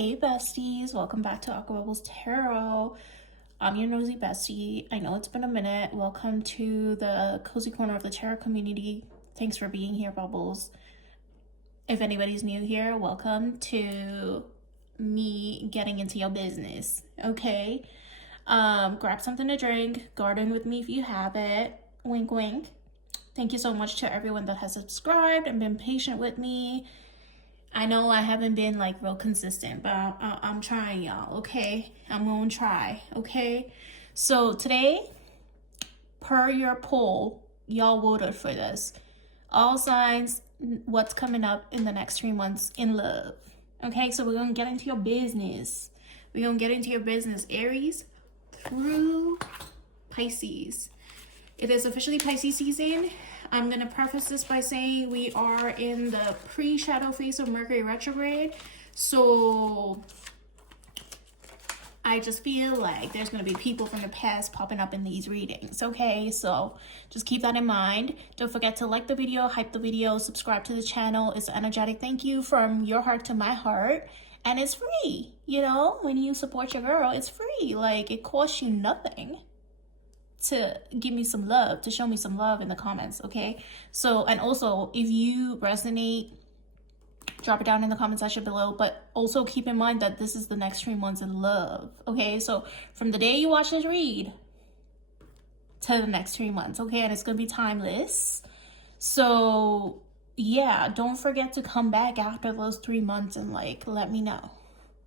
Hey besties, welcome back to Aqua Bubbles Tarot. I'm your nosy bestie. I know it's been a minute. Welcome to the cozy corner of the tarot community. Thanks for being here, Bubbles. If anybody's new here, welcome to me getting into your business, okay? Grab something to drink, garden with me if you have it. Wink, wink. Thank you so much to everyone that has subscribed and been patient with me. I know I haven't been like real consistent, but I'm trying, y'all, okay? I'm gonna try, okay? So today, per your poll, y'all voted for this. All signs, what's coming up in the next 3 months in love. Okay, so we're gonna get into your business. We're gonna get into your business, Aries through Pisces. It is officially Pisces season. I'm going to preface this by saying we are in the pre-shadow phase of Mercury retrograde. So I just feel like there's going to be people from the past popping up in these readings. Okay, so just keep that in mind. Don't forget to like the video, hype the video, subscribe to the channel. It's an energetic thank you from your heart to my heart. And it's free. You know, when you support your girl, it's free. Like, it costs you nothing to give me some love, to show me some love in the comments, okay? So, and also, if you resonate, drop it down in the comment section below, but also keep in mind that this is the next 3 months in love, okay? So, from the day you watch this read to the next 3 months, okay? And it's gonna be timeless. So, yeah, don't forget to come back after those 3 months and, like, let me know,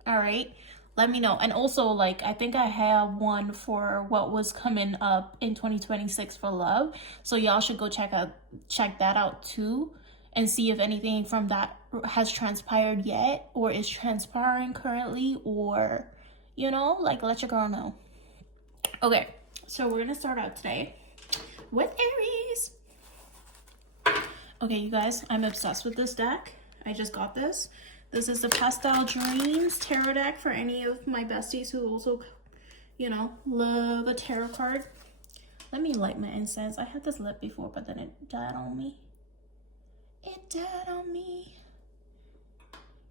all right? Let me know. And also, like, I think I have one for what was coming up in 2026 for love. So y'all should go check that out too and see if anything from that has transpired yet or is transpiring currently, or, you know, like, let your girl know. Okay, so we're gonna start out today with Aries. Okay, you guys, I'm obsessed with this deck. I just got this. This is the Pastel Dreams Tarot deck for any of my besties who also, you know, love a tarot card. Let me light my incense. I had this lit before, but then it died on me. It died on me.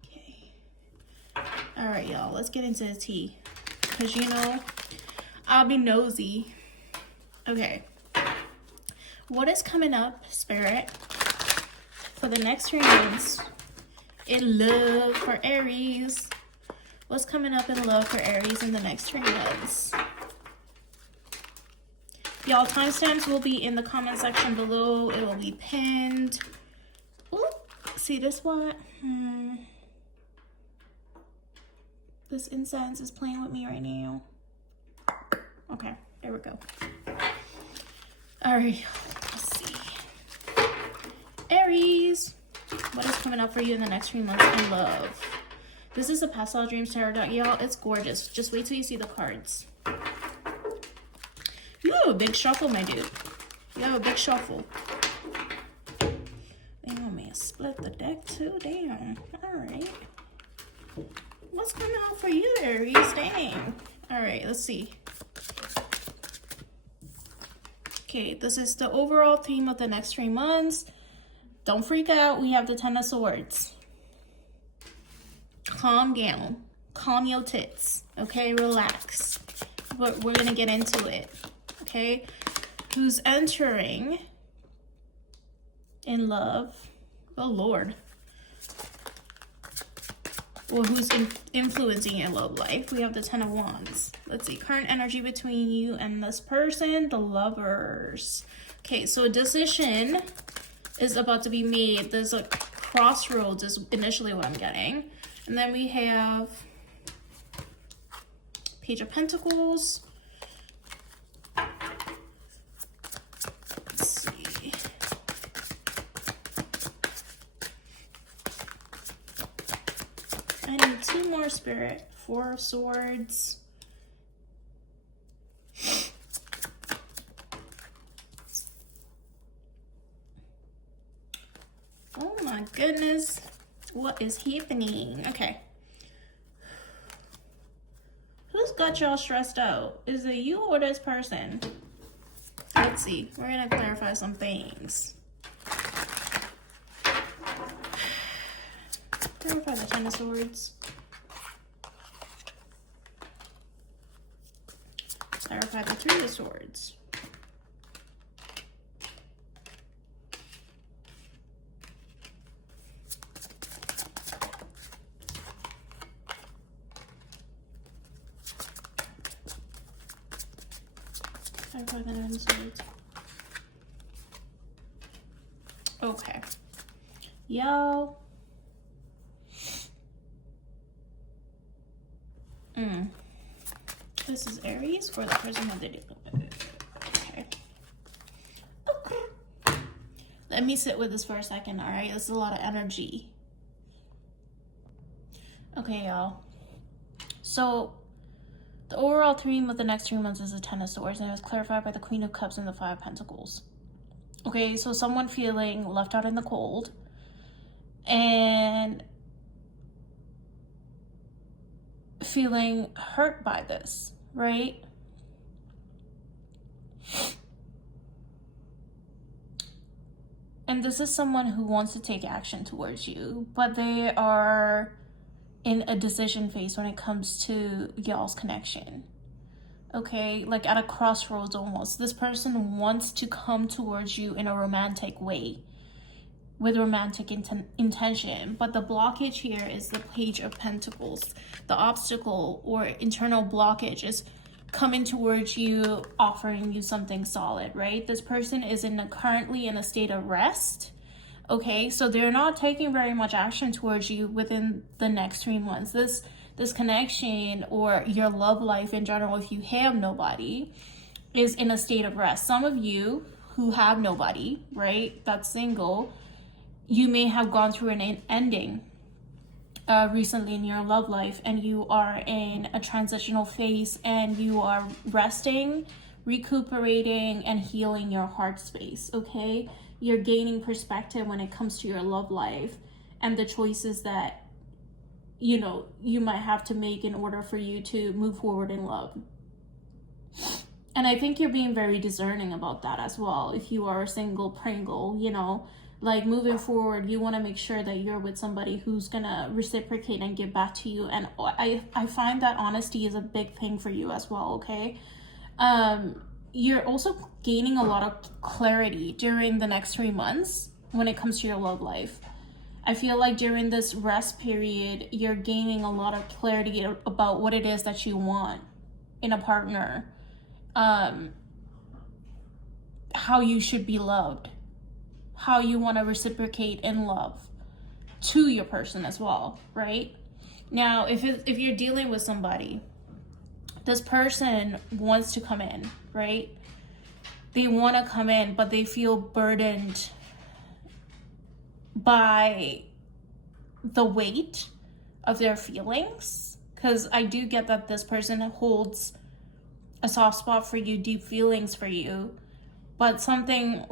Okay. All right, y'all. Let's get into the tea. Because, you know, I'll be nosy. Okay. What is coming up, Spirit, for the next 3 months in love for Aries? What's coming up in love for Aries in the next 3 months? Y'all, timestamps will be in the comment section below. It will be pinned. Ooh, see this one? This incense is playing with me right now. Okay, there we go. All right, let's see. Aries, what is coming up for you in the next 3 months in love? This is a Pastel Dreams Tarot deck, y'all. It's gorgeous. Just wait till you see the cards. You have a big shuffle, my dude. You have a big shuffle. They want me to split the deck too? Damn. All right. What's coming up for you, Aries? Dang. All right, let's see. Okay, this is the overall theme of the next 3 months. Don't freak out. We have the Ten of Swords. Calm down. Calm your tits. Okay, relax. But we're going to get into it. Okay? Who's entering in love? Oh, Lord. Or who's influencing your love life? We have the Ten of Wands. Let's see. Current energy between you and this person. The Lovers. Okay, so a decision is about to be made. There's a crossroads is initially what I'm getting. And then we have Page of Pentacles. Let's see. I need 2 more, Spirit. 4 of Swords. Oh my goodness. What is happening? Okay. Who's got y'all stressed out? Is it you or this person? Let's see. We're going to clarify some things. Clarify the Ten of Swords. clarify the Three of Swords. Clarify the Nine of Swords. Okay. Yo. This is Aries for the person that they're dealing with. Okay. Okay. Let me sit with this for a second, alright? This is a lot of energy. Okay, y'all. So, the overall theme of the next 3 months is the Ten of Swords, and it was clarified by the Queen of Cups and the Five of Pentacles. Okay, so someone feeling left out in the cold, and feeling hurt by this, right? And this is someone who wants to take action towards you, but they are in a decision phase when it comes to y'all's connection. Okay, like at a crossroads almost. This person wants to come towards you in a romantic way, with romantic intention, but the blockage here is the Page of Pentacles. The obstacle or internal blockage is coming towards you, offering you something solid, right? This person is currently in a state of rest. Okay, so they're not taking very much action towards you within the next 3 months. This connection or your love life in general, if you have nobody, is in a state of rest. Some of you who have nobody, right, that's single, you may have gone through an ending recently in your love life, and you are in a transitional phase, and you are resting, recuperating, and healing your heart space, okay? You're gaining perspective when it comes to your love life and the choices that, you know, you might have to make in order for you to move forward in love. And I think you're being very discerning about that as well. If you are a single Pringle, you know, like moving forward, you want to make sure that you're with somebody who's gonna reciprocate and give back to you. And I find that honesty is a big thing for you as well, okay? You're also gaining a lot of clarity during the next 3 months when it comes to your love life. I feel like during this rest period, you're gaining a lot of clarity about what it is that you want in a partner, how you should be loved, how you want to reciprocate in love to your person as well, right? Now, if you're dealing with somebody, this person wants to come in, right? They want to come in, but they feel burdened by the weight of their feelings, because I do get that this person holds a soft spot for you, deep feelings for you, but something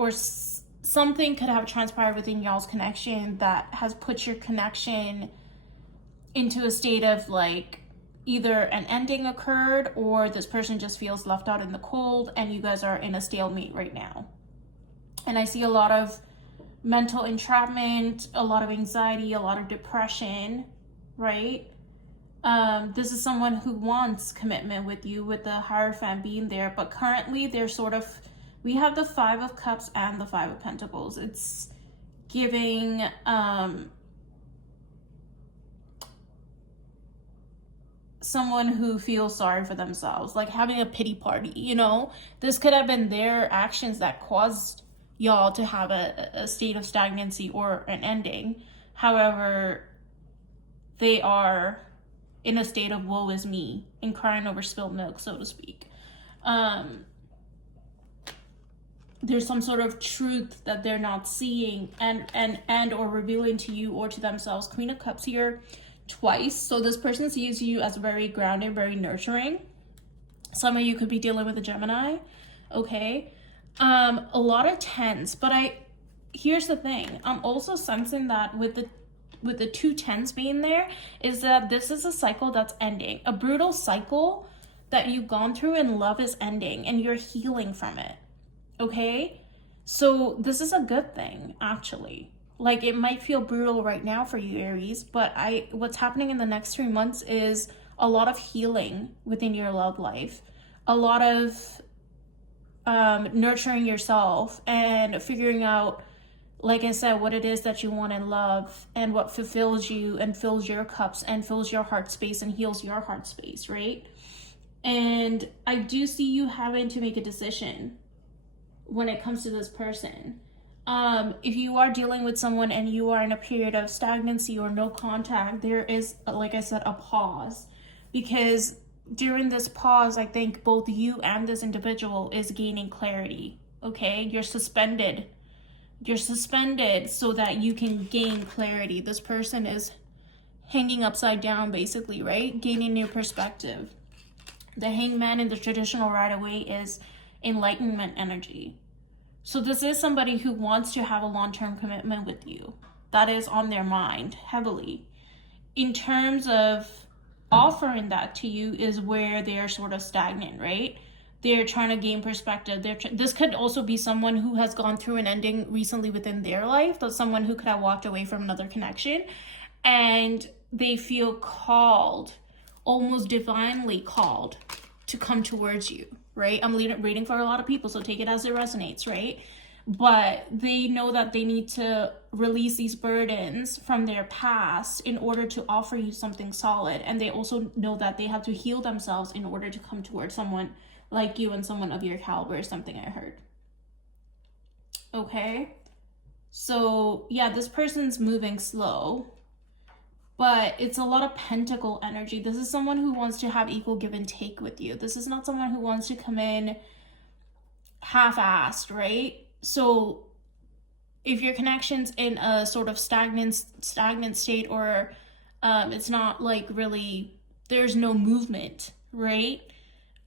could have transpired within y'all's connection that has put your connection into a state of like either an ending occurred or this person just feels left out in the cold and you guys are in a stalemate right now. And I see a lot of mental entrapment, a lot of anxiety, a lot of depression, right? This is someone who wants commitment with you, with the Hierophant being there, but currently they're sort of, we have the Five of Cups and the Five of Pentacles. It's giving someone who feels sorry for themselves, like having a pity party, you know? This could have been their actions that caused y'all to have a state of stagnancy or an ending. However, they are in a state of woe is me and crying over spilled milk, so to speak. There's some sort of truth that they're not seeing and or revealing to you or to themselves. Queen of Cups here twice. So this person sees you as very grounded, very nurturing. Some of you could be dealing with a Gemini, okay? A lot of tens, but here's the thing. I'm also sensing that with the two tens being there, is that this is a cycle that's ending. A brutal cycle that you've gone through in love is ending and you're healing from it. Okay? So this is a good thing, actually. Like, it might feel brutal right now for you, Aries, but what's happening in the next 3 months is a lot of healing within your love life. a lot of nurturing yourself and figuring out, like I said, what it is that you want in love and what fulfills you and fills your cups and fills your heart space and heals your heart space, right? And I do see you having to make a decision when it comes to this person. If you are dealing with someone and you are in a period of stagnancy or no contact, there is, like I said, a pause. Because during this pause, I think both you and this individual is gaining clarity, okay? You're suspended so that you can gain clarity. This person is hanging upside down, basically, right? Gaining new perspective. The Hangman in the traditional Rider-Waite is enlightenment energy. So this is somebody who wants to have a long-term commitment with you. That is on their mind heavily. In terms of offering that to you is where they are sort of stagnant, right? They're trying to gain perspective. This could also be someone who has gone through an ending recently within their life. That's someone who could have walked away from another connection. And they feel called, almost divinely called, to come towards you, right? I'm reading for a lot of people, so take it as it resonates, right? But they know that they need to release these burdens from their past in order to offer you something solid. And they also know that they have to heal themselves in order to come towards someone like you and someone of your caliber, is something I heard. Okay? So, yeah, this person's moving slow, but it's a lot of pentacle energy. This is someone who wants to have equal give and take with you. This is not someone who wants to come in half-assed, right? So if your connection's in a sort of stagnant state, or it's not like really, there's no movement, right?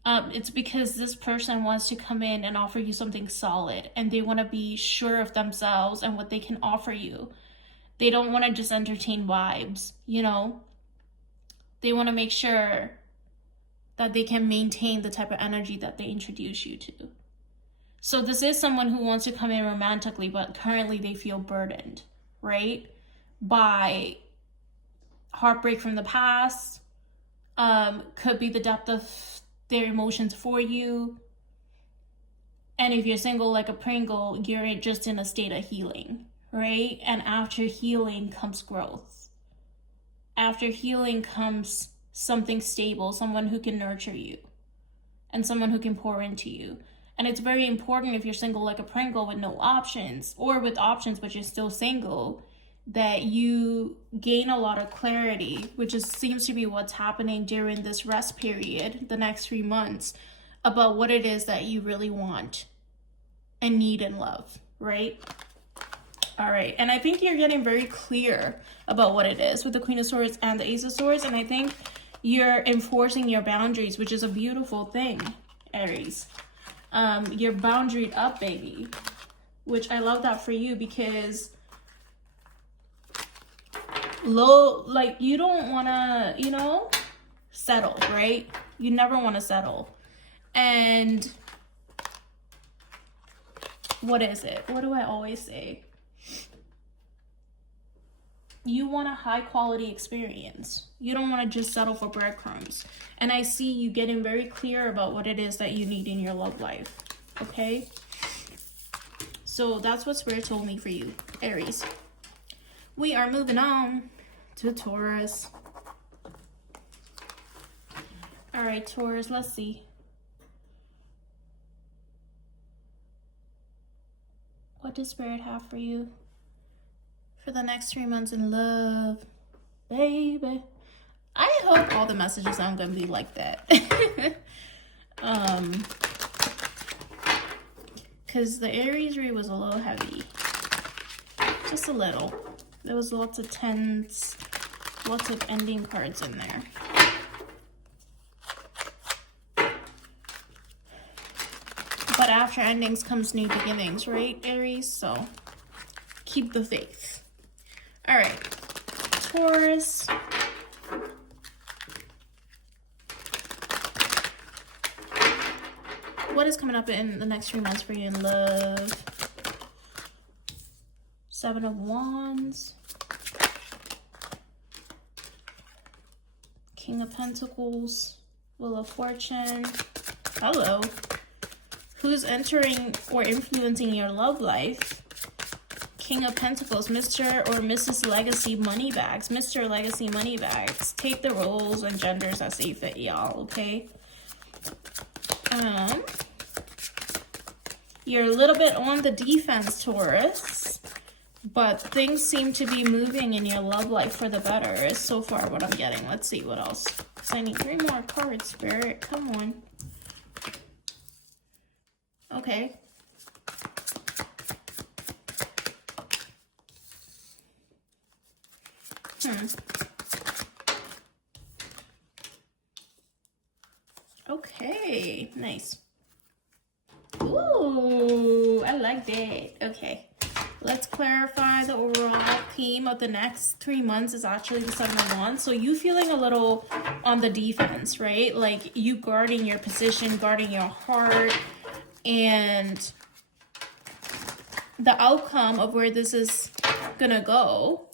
It's because this person wants to come in and offer you something solid, and they want to be sure of themselves and what they can offer you. They don't want to just entertain vibes, you know? They want to make sure that they can maintain the type of energy that they introduce you to. So this is someone who wants to come in romantically, but currently they feel burdened, right? By heartbreak from the past, could be the depth of their emotions for you. And if you're single like a Pringle, you're just in a state of healing, right? And after healing comes growth. After healing comes something stable, someone who can nurture you, and someone who can pour into you. And it's very important, if you're single like a Pringle with no options, or with options but you're still single, that you gain a lot of clarity, which seems to be what's happening during this rest period, the next 3 months, about what it is that you really want and need in love, right? All right, and I think you're getting very clear about what it is with the Queen of Swords and the Ace of Swords, and I think you're enforcing your boundaries, which is a beautiful thing, Aries. You're boundaried up, baby, which I love that for you, because you don't want to, you know, settle, right? You never want to settle. And what is it? What do I always say? You want a high quality experience. You don't want to just settle for breadcrumbs. And I see you getting very clear about what it is that you need in your love life. Okay? So that's what Spirit told me for you, Aries. We are moving on to Taurus. All right, Taurus, let's see. What does Spirit have for you for the next 3 months in love, baby? I hope all the messages aren't gonna be like that. Because the Aries read was a little heavy, just a little. There was lots of tens, lots of ending cards in there. But after endings comes new beginnings, right, Aries? So keep the faith. All right, Taurus. What is coming up in the next 3 months for you in love? 7 of Wands. King of Pentacles. Wheel of Fortune. Hello. Who's entering or influencing your love life? King of Pentacles, Mr. or Mrs. Legacy Moneybags. Mr. Legacy Moneybags. Take the roles and genders as they fit, y'all, okay? You're a little bit on the defense, Taurus, but things seem to be moving in your love life for the better is so far what I'm getting. Let's see what else. Because I need 3 more cards, Spirit. Come on. Okay. Okay, nice. Ooh, I like that. Okay, let's clarify the overall theme of the next 3 months is actually the 7 of Wands. So you feeling a little on the defense, right? Like you guarding your position, guarding your heart, and the outcome of where this is gonna go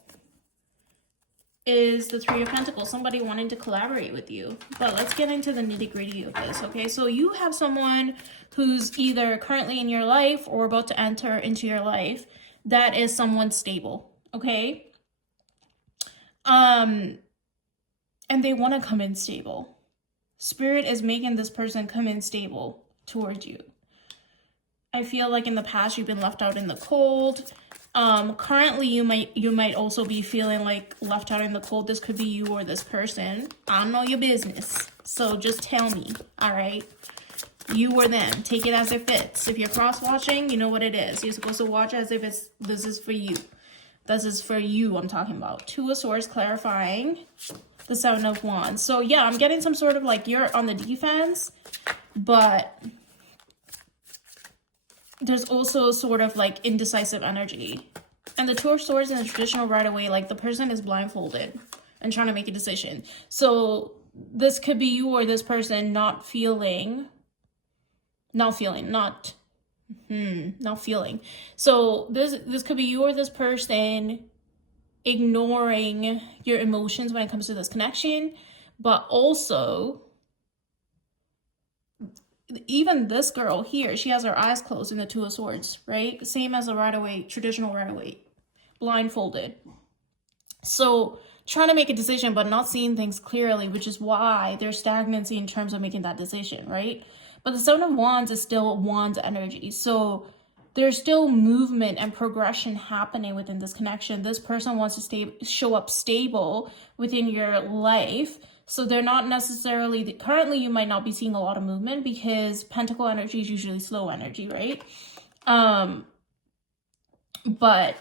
is the 3 of Pentacles, somebody wanting to collaborate with you. But let's get into the nitty-gritty of this, okay? So you have someone who's either currently in your life or about to enter into your life that is someone stable, okay? And they want to come in stable. Spirit is making this person come in stable towards you. I feel like in the past you've been left out in the cold. Currently you might also be feeling like left out in the cold. This could be you or this person. I don't know your business, so just tell me. All right, you or them, take it as it fits. If you're cross watching, you know what it is. You're supposed to watch as if this is for you. This is for you. I'm talking about 2 of Swords, clarifying the 7 of Wands. So yeah, I'm getting some sort of like you're on the defense, but there's also sort of like indecisive energy. And the 2 of Swords in the traditional right away, like the person is blindfolded and trying to make a decision. So this could be you or this person not feeling. So this could be you or this person ignoring your emotions when it comes to this connection, but also even this girl here, she has her eyes closed in the 2 of Swords, right? Same as a right-away, traditional right-away, blindfolded. So trying to make a decision, but not seeing things clearly, which is why there's stagnancy in terms of making that decision, right? But the 7 of Wands is still Wands energy. So there's still movement and progression happening within this connection. This person wants to show up stable within your life. So they're not necessarily, currently you might not be seeing a lot of movement because Pentacle energy is usually slow energy, right? But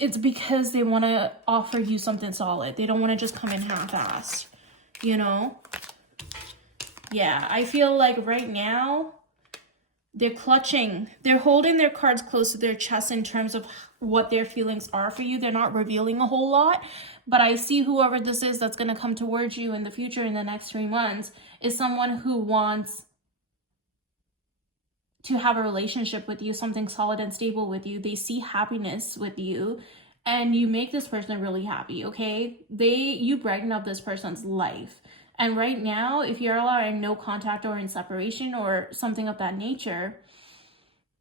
it's because they want to offer you something solid. They don't want to just come in half-assed, you know? Yeah, I feel like right now they're clutching. They're holding their cards close to their chest in terms of what their feelings are for you. They're not revealing a whole lot. But I see whoever this is that's going to come towards you in the future in the next 3 months is someone who wants to have a relationship with you, something solid and stable with you. They see happiness with you and you make this person really happy, okay? You brighten up this person's life. And right now, if you're allowing no contact or in separation or something of that nature,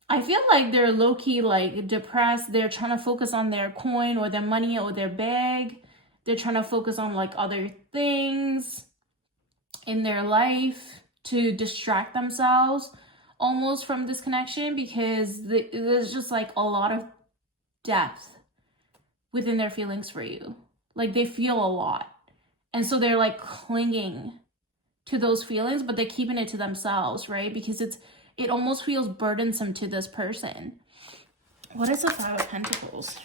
I feel like they're low-key like depressed. They're trying to focus on their coin or their money or their bag. They're trying to focus on like other things in their life to distract themselves almost from this connection because there's just like a lot of depth within their feelings for you. Like they feel a lot. And so they're like clinging to those feelings, but they're keeping it to themselves, right? Because it almost feels burdensome to this person. What is the 5 of Pentacles?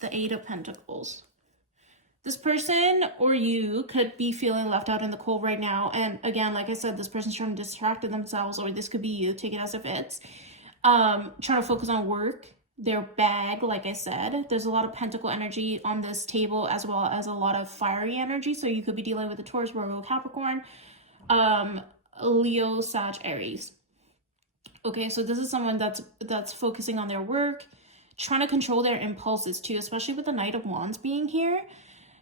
The 8 of Pentacles. This person or you could be feeling left out in the cold right now. And again, like I said, this person's trying to distract themselves, or this could be you, take it as it fits. Trying to focus on work, their bag, like I said. There's a lot of pentacle energy on this table as well as a lot of fiery energy. So you could be dealing with a Taurus, Virgo, Capricorn, Leo, Sag, Aries. Okay, so this is someone that's focusing on their work, trying to control their impulses too, especially with the Knight of Wands being here.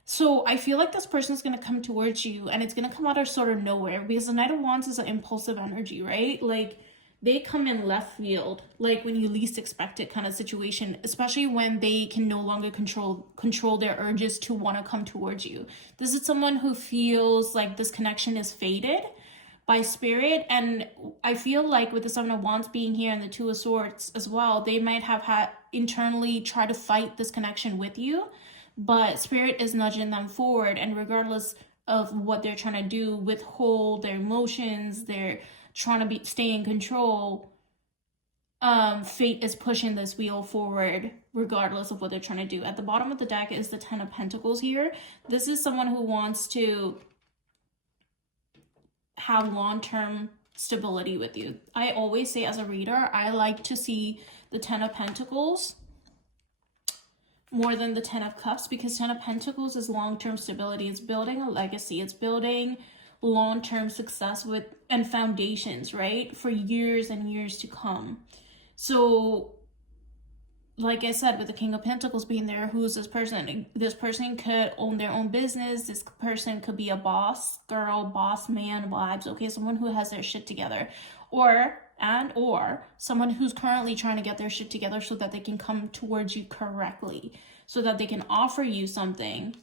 So I feel like this person is going to come towards you, and it's going to come out of sort of nowhere, because the Knight of Wands is an impulsive energy, right? Like, they come in left field, like when you least expect it kind of situation, especially when they can no longer control their urges to want to come towards you. This is someone who feels like this connection is faded by spirit, and I feel like with the Seven of Wands being here and the Two of Swords as well, they might have had internally try to fight this connection with you, but spirit is nudging them forward, and regardless of what they're trying to do, withhold their emotions, they're trying to stay in control, fate is pushing this wheel forward regardless of what they're trying to do. At the bottom of the deck is the Ten of Pentacles here. This is someone who wants to have long-term stability with you. I always say, as a reader, I like to see the Ten of Pentacles more than the Ten of Cups, because Ten of Pentacles is long-term stability. It's building a legacy. It's building long-term success with and foundations, right, for years and years to come. So like I said, with the King of Pentacles being there, who's this person? This person could own their own business. This person could be a boss girl, boss man vibes, okay? Someone who has their shit together. Or someone who's currently trying to get their shit together so that they can come towards you correctly, so that they can offer you something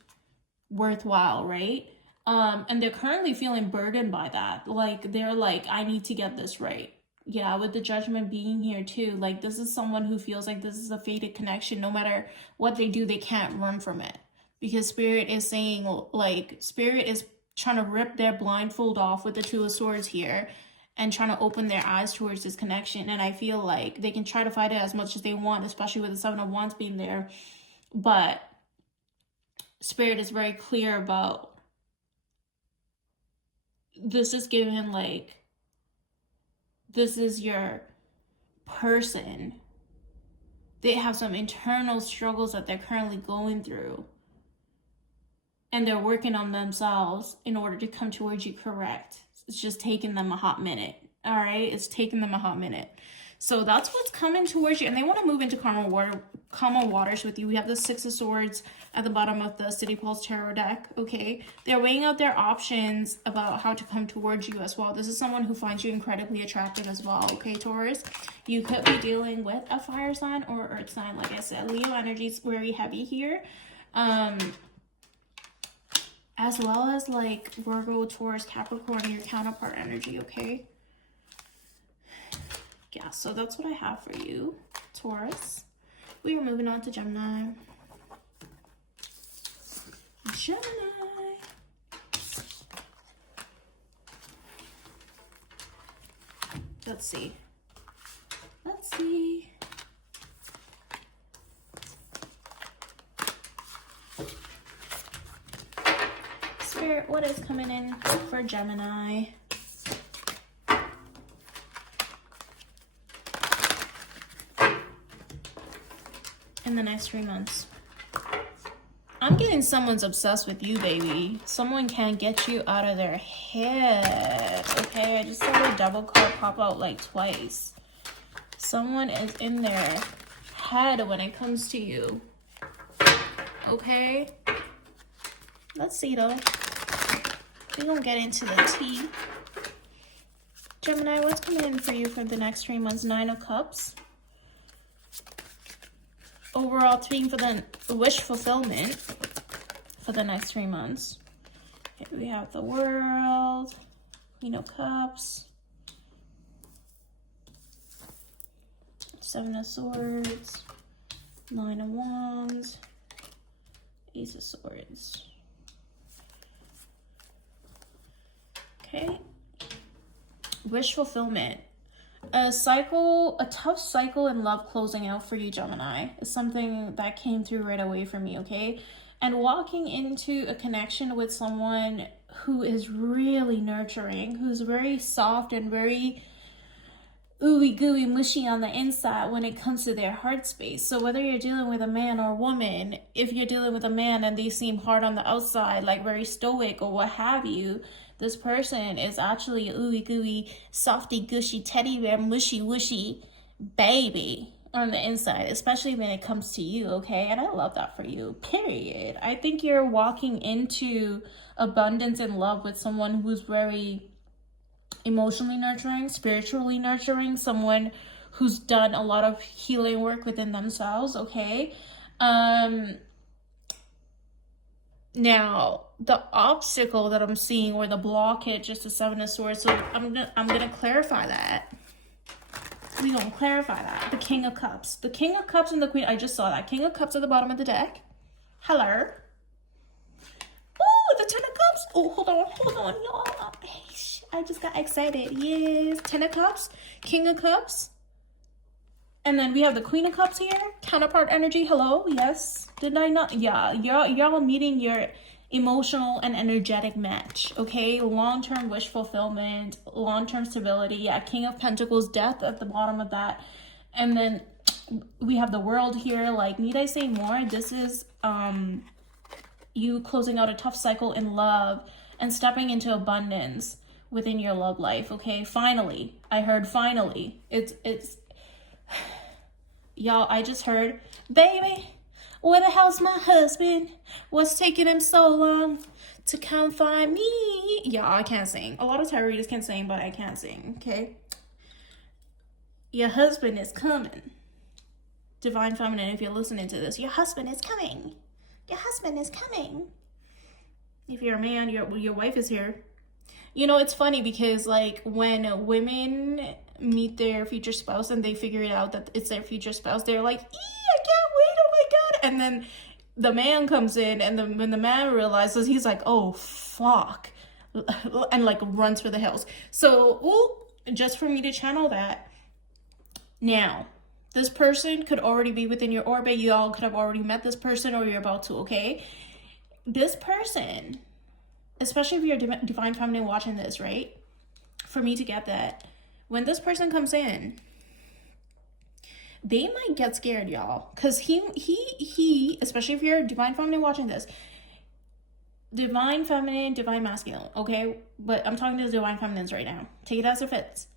worthwhile, right? And they're currently feeling burdened by that. Like, they're like, I need to get this right. Yeah, with the Judgment being here too, like, this is someone who feels like this is a fated connection. No matter what they do, they can't run from it, because spirit is saying, like, spirit is trying to rip their blindfold off with the Two of Swords here and trying to open their eyes towards this connection. And I feel like they can try to fight it as much as they want, especially with the Seven of Wands being there, but spirit is very clear about this. Is given, like, this is your person. They have some internal struggles that they're currently going through, and they're working on themselves in order to come towards you correct. It's just taking them a hot minute. All right, it's taking them a hot minute. So that's what's coming towards you, and they want to move into calmer waters with you. We have the Six of Swords at the bottom of the City Pulse Tarot deck, okay? They're weighing out their options about how to come towards you as well. This is someone who finds you incredibly attractive as well, okay, Taurus? You could be dealing with a fire sign or earth sign. Like I said, Leo energy is very heavy here. As well as, like, Virgo, Taurus, Capricorn, your counterpart energy, okay? Yeah, so that's what I have for you, Taurus. We are moving on to Gemini. Gemini. Let's see. Spirit, what is coming in for Gemini? In the next 3 months. I'm getting someone's obsessed with you, baby. Someone can't get you out of their head. Okay, I just saw the double card pop out like twice. Someone is in their head when it comes to you. Okay? Let's see though. We're gonna get into the tea. Gemini, what's coming in for you for the next 3 months? Nine of Cups. Overall theme for the wish fulfillment for the next 3 months. Okay, we have the World, Queen of Cups, Seven of Swords, Nine of Wands, Ace of Swords. Okay. Wish fulfillment. A tough cycle in love closing out for you, Gemini, is something that came through right away for me, okay? And walking into a connection with someone who is really nurturing, who's very soft and very ooey gooey mushy on the inside when it comes to their heart space. So whether you're dealing with a man or a woman, if you're dealing with a man and they seem hard on the outside, like very stoic or what have you, this person is actually a ooey gooey, softy, gushy, teddy bear, mushy, wushy baby, on the inside, especially when it comes to you, okay? And I love that for you, period. I think you're walking into abundance and love with someone who's very emotionally nurturing, spiritually nurturing, someone who's done a lot of healing work within themselves, okay? Now, the obstacle that I'm seeing, or the blockage, is the Seven of Swords. So I'm gonna clarify that. We're gonna clarify that. The King of Cups. The King of Cups and the Queen. I just saw that. King of Cups at the bottom of the deck. Hello. Oh, the Ten of Cups. Oh, hold on, y'all. I just got excited. Yes. Ten of Cups. King of Cups. And then we have the Queen of Cups here. Counterpart energy. Hello. Yes. Did I not? Yeah. Y'all meeting your emotional and energetic match. Okay. Long-term wish fulfillment. Long-term stability. Yeah. King of Pentacles. Death at the bottom of that. And then we have the World here. Like, need I say more? This is you closing out a tough cycle in love and stepping into abundance within your love life. Okay. Finally. I heard finally. It's y'all, I just heard, baby, where the hell's my husband? What's taking him so long to come find me? Y'all, I can't sing. A lot of tarot readers can sing, but I can't sing, okay? Your husband is coming. Divine Feminine, if you're listening to this, your husband is coming. Your husband is coming. If you're a man, your wife is here. You know, it's funny because, like, when women meet their future spouse and they figure it out that it's their future spouse, they're like, I can't wait, oh my God. And then the man comes in, and when the man realizes, he's like, oh, fuck. And, like, runs for the hills. So, just for me to channel that. Now, this person could already be within your orbit. You all could have already met this person, or you're about to, okay? This person, especially if you're Divine Feminine watching this, right? For me to get that, when this person comes in, they might get scared, y'all. Because he, especially if you're Divine Feminine watching this, Divine Feminine, Divine Masculine, okay? But I'm talking to the Divine Feminines right now. Take it as it fits.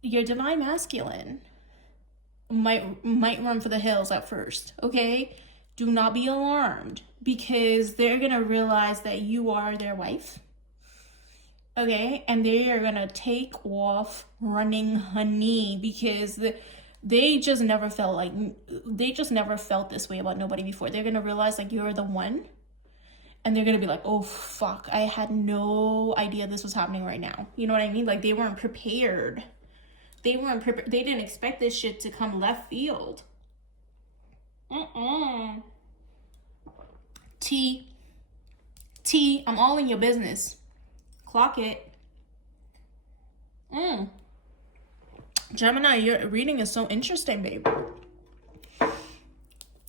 Your Divine Masculine might run for the hills at first, okay? Do not be alarmed, because they're going to realize that you are their wife. Okay? And they are going to take off running, honey, because they just never felt this way about nobody before. They're going to realize, like, you're the one. And they're going to be like, oh, fuck, I had no idea this was happening right now. You know what I mean? Like, they weren't prepared. They didn't expect this shit to come left field. T, I'm all in your business. Clock it. Gemini, your reading is so interesting, babe.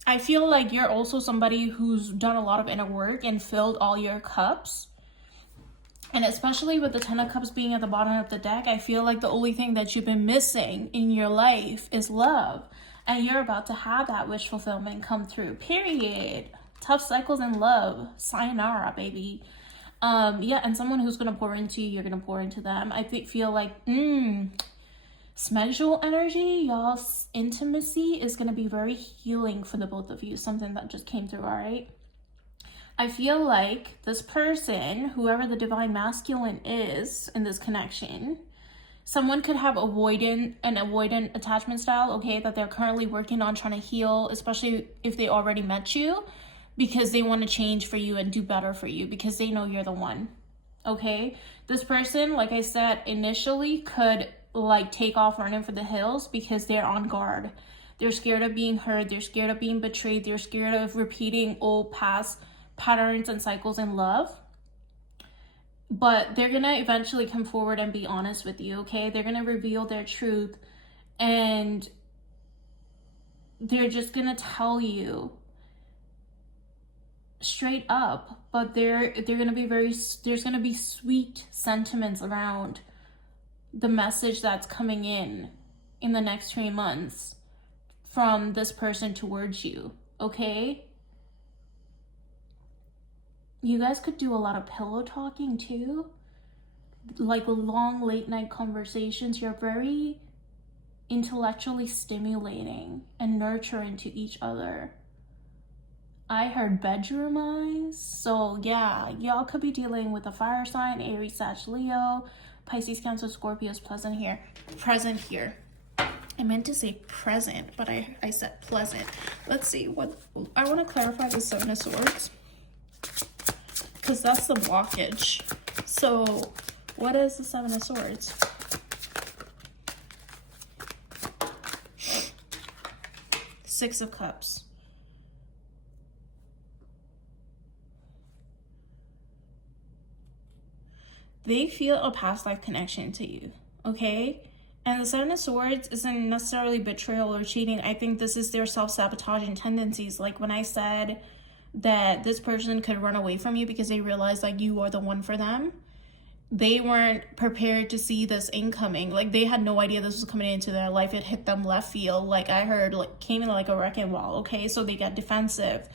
I feel like you're also somebody who's done a lot of inner work and filled all your cups. And especially with the Ten of Cups being at the bottom of the deck, I feel like the only thing that you've been missing in your life is love. And you're about to have that wish fulfillment come through, period. Tough cycles in love. Sayonara, baby. Yeah, and someone who's going to pour into you, you're going to pour into them. I feel like, sexual energy, y'all's intimacy is going to be very healing for the both of you. Something that just came through, all right? I feel like this person, whoever the Divine Masculine is in this connection, someone could have an avoidant attachment style, okay, that they're currently working on trying to heal, especially if they already met you, because they want to change for you and do better for you because they know you're the one, okay? This person, like I said, initially could, like, take off running for the hills because they're on guard. They're scared of being hurt. They're scared of being betrayed. They're scared of repeating old past patterns and cycles in love. But they're gonna eventually come forward and be honest with you, okay? They're gonna reveal their truth, and they're just gonna tell you straight up. But they're gonna be there's gonna be sweet sentiments around the message that's coming in the next 3 months from this person towards you, okay? You guys could do a lot of pillow talking too, like long late night conversations. You're very intellectually stimulating and nurturing to each other. I heard bedroom eyes. So yeah, y'all could be dealing with a fire sign, Aries, Sag, Leo, Pisces, Cancer, Scorpio is present here. I meant to say present, but I said pleasant. Let's see what I want to clarify the Seven of Swords, because that's the blockage. So what is the Seven of Swords? Six of Cups. They feel a past life connection to you, okay? And the Seven of Swords isn't necessarily betrayal or cheating. I think this is their self-sabotaging tendencies. Like when I said that this person could run away from you because they realized like you are the one for them, they weren't prepared to see this incoming. Like they had no idea this was coming into their life. It hit them left field. Like I heard, like came in like a wrecking ball, okay? So they got defensive.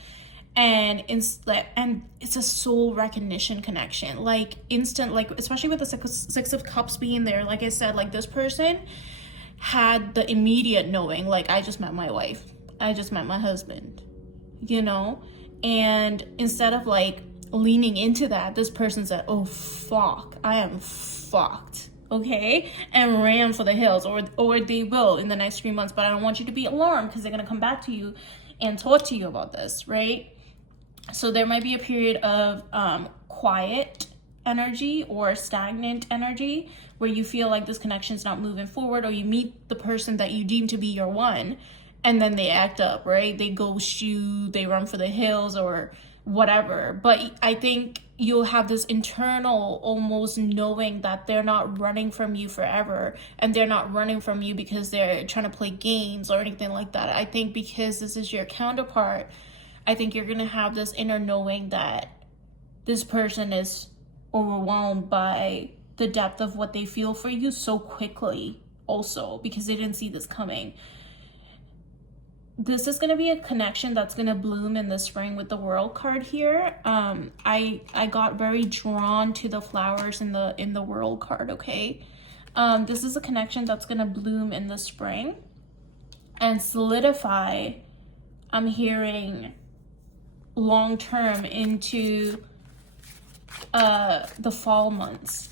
And it's a soul recognition connection, like instant, like especially with the six of Cups being there. Like I said, like this person had the immediate knowing, like I just met my wife, I just met my husband, you know. And instead of like leaning into that, this person said, oh fuck, I am fucked, okay, and ran for the hills, or they will in the next 3 months. But I don't want you to be alarmed, because they're gonna come back to you and talk to you about this, right? So there might be a period of quiet energy or stagnant energy where you feel like this connection's not moving forward, or you meet the person that you deem to be your one, and then they act up, right? They ghost you, they run for the hills or whatever. But I think you'll have this internal almost knowing that they're not running from you forever, and they're not running from you because they're trying to play games or anything like that. I think because this is your counterpart, I think you're going to have this inner knowing that this person is overwhelmed by the depth of what they feel for you so quickly, also because they didn't see this coming. This is going to be a connection that's going to bloom in the spring with the World card here. I got very drawn to the flowers in the World card, okay? This is a connection that's going to bloom in the spring and solidify, I'm hearing, long term into the fall months.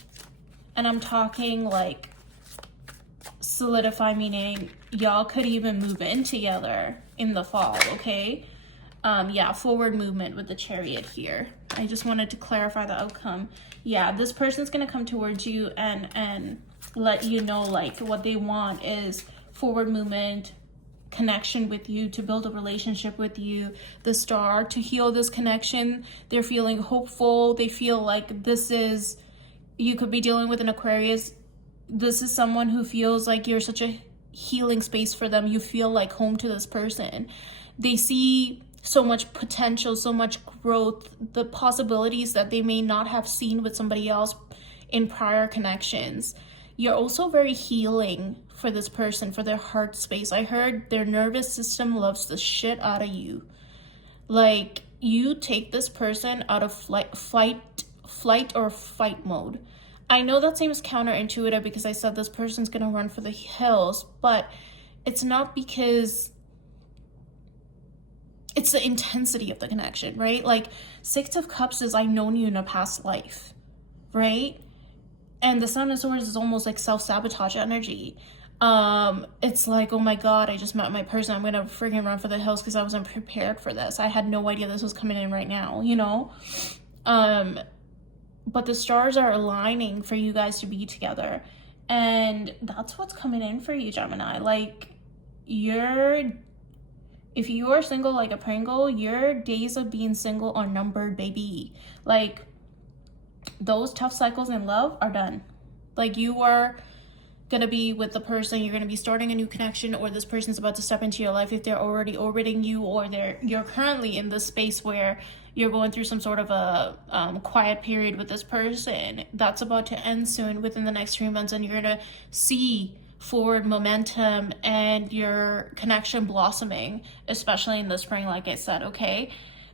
And I'm talking like solidify, meaning y'all could even move in together in the fall, okay? Yeah, forward movement with the Chariot here. I just wanted to clarify the outcome. Yeah, this person's gonna come towards you and let you know like what they want is forward movement, connection with you, to build a relationship with you, the Star, to heal this connection. They're feeling hopeful. They feel like this is, you could be dealing with an Aquarius. This is someone who feels like you're such a healing space for them. You feel like home to this person. They see so much potential, so much growth, the possibilities that they may not have seen with somebody else in prior connections. You're also very healing for this person, for their heart space. I heard their nervous system loves the shit out of you. Like, you take this person out of flight or fight mode. I know that seems counterintuitive because I said this person's gonna run for the hills, but it's not, because it's the intensity of the connection, right? Like, Six of Cups is, I've known you in a past life, right? And the Seven of Swords is almost like self-sabotage energy. It's like, oh my God, I just met my person. I'm gonna freaking run for the hills because I wasn't prepared for this. I had no idea this was coming in right now, you know? But the stars are aligning for you guys to be together. And that's what's coming in for you, Gemini. Like, if you are single like a Pringle, your days of being single are numbered, baby. Like, those tough cycles in love are done. Like, you are gonna be with the person, you're gonna be starting a new connection, or this person's about to step into your life if they're already orbiting you, or you're currently in this space where you're going through some sort of a quiet period with this person. That's about to end soon, within the next 3 months, and you're gonna see forward momentum and your connection blossoming, especially in the spring, like I said, okay?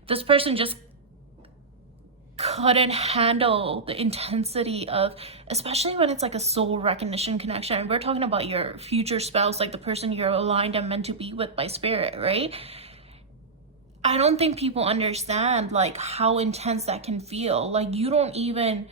This person just couldn't handle the intensity of, especially when it's like a soul recognition connection. And we're talking about your future spouse, like the person you're aligned and meant to be with by spirit, right? I don't think people understand like how intense that can feel. Like you don't even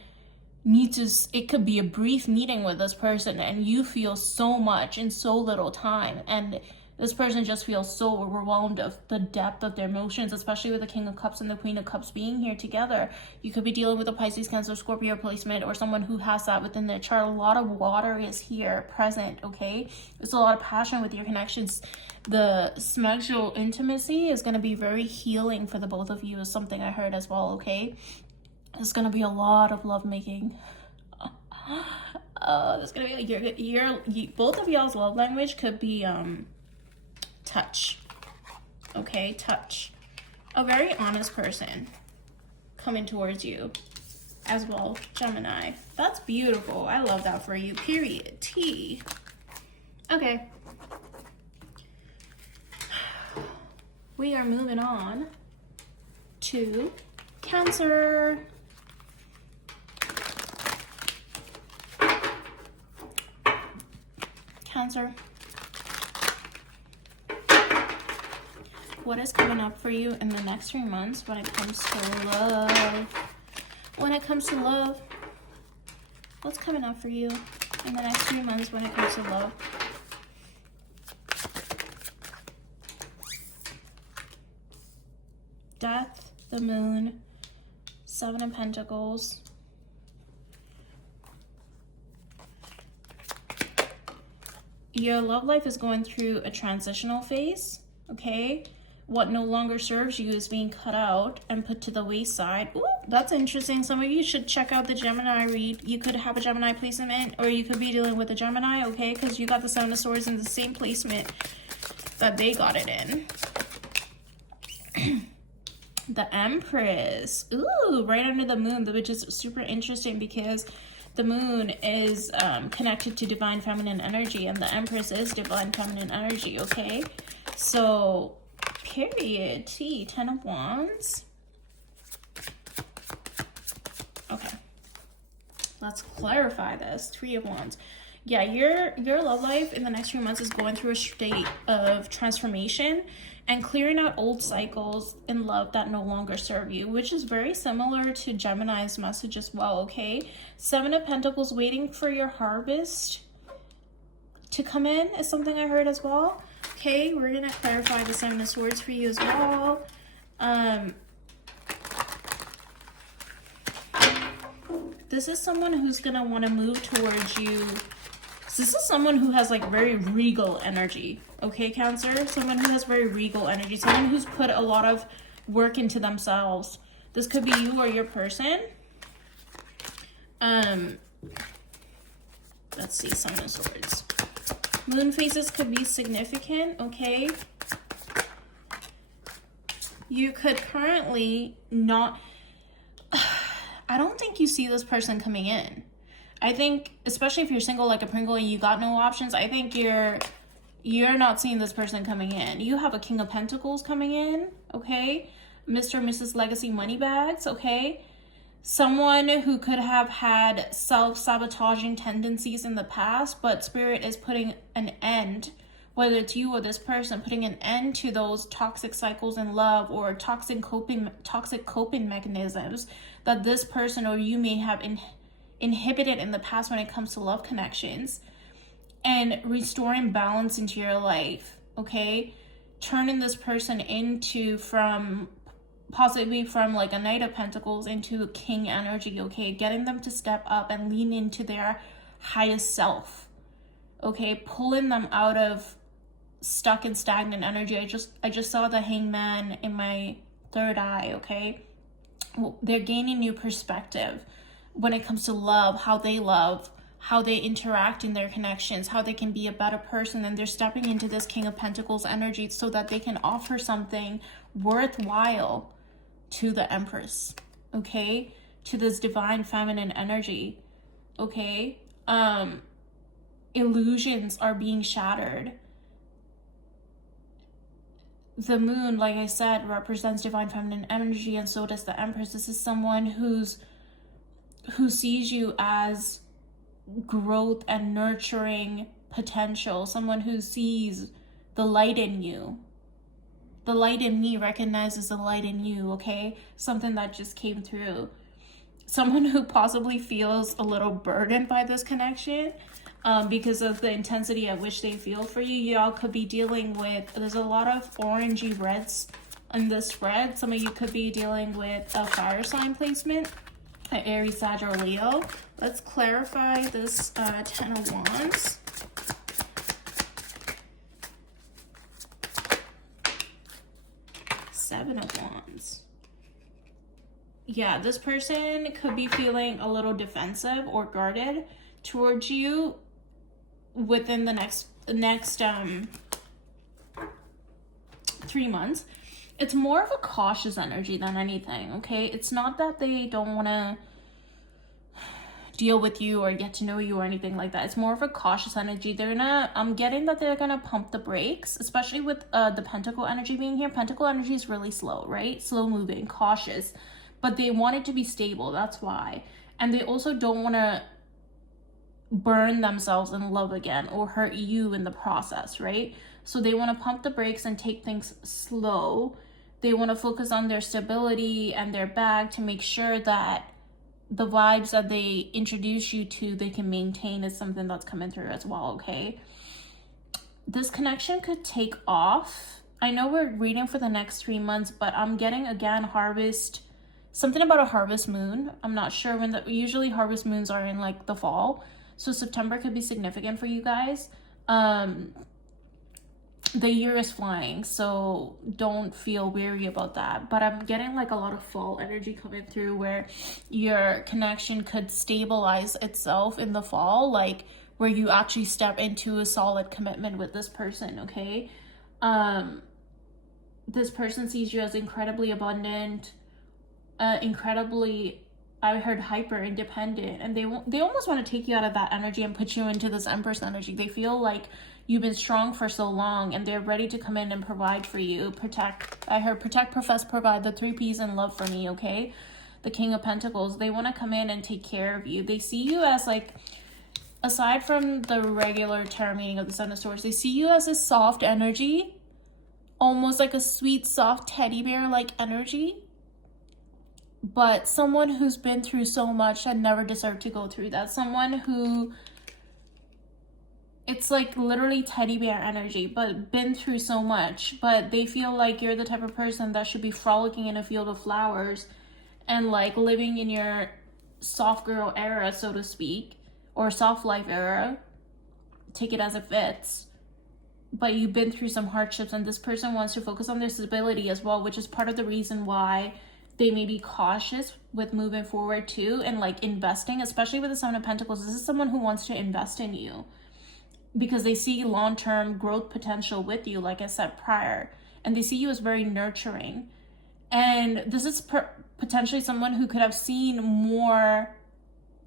need to, it could be a brief meeting with this person and you feel so much in so little time, and this person just feels so overwhelmed of the depth of their emotions, especially with the King of Cups and the Queen of Cups being here together. You could be dealing with a Pisces, Cancer, Scorpio placement, or someone who has that within their chart. A lot of water is here present, okay? There's a lot of passion with your connections. The sexual intimacy is going to be very healing for the both of you, is something I heard as well, okay? There's going to be a lot of lovemaking. There's going to be both of y'all's love language could be touch. Okay, touch. A very honest person coming towards you as well, Gemini. That's beautiful. I love that for you. Period. T. Okay. We are moving on to Cancer. Cancer. What is coming up for you in the next 3 months when it comes to love? When it comes to love, what's coming up for you in the next 3 months when it comes to love? Death, the Moon, Seven of Pentacles. Your love life is going through a transitional phase, okay? What no longer serves you is being cut out and put to the wayside. Ooh, that's interesting. Some of you should check out the Gemini read. You could have a Gemini placement, or you could be dealing with a Gemini, okay? Because you got the Seven of Swords in the same placement that they got it in. The Empress. Ooh, right under the moon, which is super interesting because the moon is connected to divine feminine energy, and the Empress is divine feminine energy, okay? So, period. T, 10 of Wands. Okay. Let's clarify this. 3 of Wands. Yeah, your love life in the next few months is going through a state of transformation and clearing out old cycles in love that no longer serve you, which is very similar to Gemini's message as well, okay? 7 of Pentacles, waiting for your harvest to come in is something I heard as well. Okay, we're going to clarify the 7 of Swords for you as well. This is someone who's going to want to move towards you. So this is someone who has like very regal energy. Okay, Cancer? Someone who has very regal energy. Someone who's put a lot of work into themselves. This could be you or your person. Let's see, 7 of Swords. Moon phases could be significant, okay? You could currently not... I don't think you see this person coming in. I think, especially if you're single like a Pringle and you got no options, I think you're not seeing this person coming in. You have a King of Pentacles coming in, okay? Mr. and Mrs. Legacy Moneybags, okay? Someone who could have had self-sabotaging tendencies in the past, but Spirit is putting an end, whether it's you or this person, putting an end to those toxic cycles in love or toxic coping mechanisms that this person or you may have inhibited in the past when it comes to love connections, and restoring balance into your life, okay? Turning this person into possibly from like a Knight of Pentacles into King energy, okay? Getting them to step up and lean into their highest self, okay? Pulling them out of stuck and stagnant energy. I just saw the Hangman in my third eye, okay? They're gaining new perspective when it comes to love, how they interact in their connections, how they can be a better person, and they're stepping into this King of Pentacles energy so that they can offer something worthwhile to the Empress, okay? To this divine feminine energy, okay? Illusions are being shattered. the moon, like I said, represents divine feminine energy, and so does the Empress. This is someone who sees you as growth and nurturing potential, someone who sees the light in you. The light in me recognizes the light in you, okay? Something that just came through. Someone who possibly feels a little burdened by this connection because of the intensity at which they feel for you. Y'all could be dealing with, there's a lot of orangey reds in this spread. Some of you could be dealing with a fire sign placement, an Aries, Sag, or Leo. Let's clarify this 10 of Wands. Seven of Wands. Yeah, this person could be feeling a little defensive or guarded towards you within the next 3 months. It's more of a cautious energy than anything, okay? It's not that they don't want to deal with you or get to know you or anything like that. It's more of a cautious energy. I'm getting that they're gonna pump the brakes, especially with the Pentacle energy being here. Pentacle energy is really slow, right? Slow moving, cautious, but they want it to be stable. That's why. And they also don't want to burn themselves in love again or hurt you in the process, right? So they want to pump the brakes and take things slow. They want to focus on their stability and their bag to make sure that the vibes that they introduce you to, they can maintain, is something that's coming through as well, okay? This connection could take off. I know we're reading for the next 3 months, but I'm getting, again, harvest, something about a harvest moon. I'm not sure when usually harvest moons are in like the fall. So September could be significant for you guys. The year is flying, so don't feel weary about that. But I'm getting like a lot of fall energy coming through where your connection could stabilize itself in the fall, like where you actually step into a solid commitment with this person, okay? This person sees you as incredibly abundant, incredibly, I heard, hyper independent, and they almost want to take you out of that energy and put you into this Empress energy. They feel like you've been strong for so long and they're ready to come in and provide for you. Protect, profess, provide, the 3 P's in love for me, okay? The King of Pentacles, they want to come in and take care of you. They see you as like, aside from the regular tarot meaning of the Seven of Swords, they see you as a soft energy, almost like a sweet, soft teddy bear like energy. But someone who's been through so much and never deserved to go through that. Someone who, it's like literally teddy bear energy, but been through so much. But they feel like you're the type of person that should be frolicking in a field of flowers and like living in your soft girl era, so to speak, or soft life era. Take it as it fits. But you've been through some hardships, and this person wants to focus on their stability as well, which is part of the reason why they may be cautious with moving forward too, and like investing, especially with the Seven of Pentacles. This is someone who wants to invest in you because they see long-term growth potential with you, like I said prior, and they see you as very nurturing. And this is potentially someone who could have seen more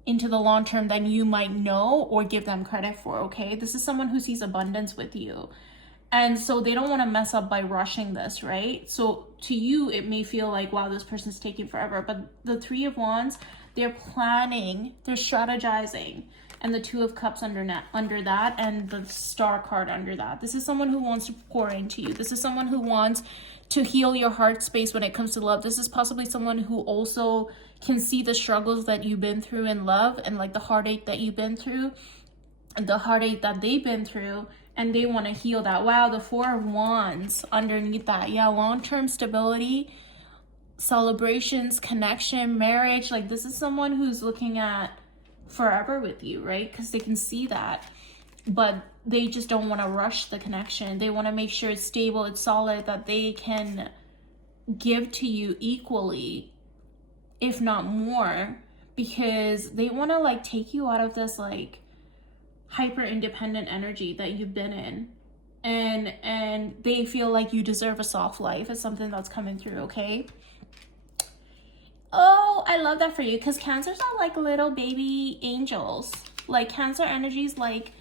into the long term than you might know or give them credit for, okay? This is someone who sees abundance with you. And so they don't want to mess up by rushing this, right? So to you, it may feel like, wow, this person's taking forever. But the 3 of Wands, they're planning, they're strategizing. And the 2 of Cups under that, and the Star card under that. This is someone who wants to pour into you. This is someone who wants to heal your heart space when it comes to love. This is possibly someone who also can see the struggles that you've been through in love, and like the heartache that you've been through, and the heartache that they've been through, and they want to heal that. Wow, the 4 of Wands underneath that. Yeah, long-term stability, celebrations, connection, marriage. Like this is someone who's looking at forever with you, right? Because they can see that, but they just don't want to rush the connection. They want to make sure it's stable, it's solid, that they can give to you equally, if not more, because they want to like take you out of this like hyper independent energy that you've been in, and they feel like you deserve a soft life. Is something that's coming through, okay? Oh, I love that for you, because Cancers are like little baby angels. Like Cancer energies, like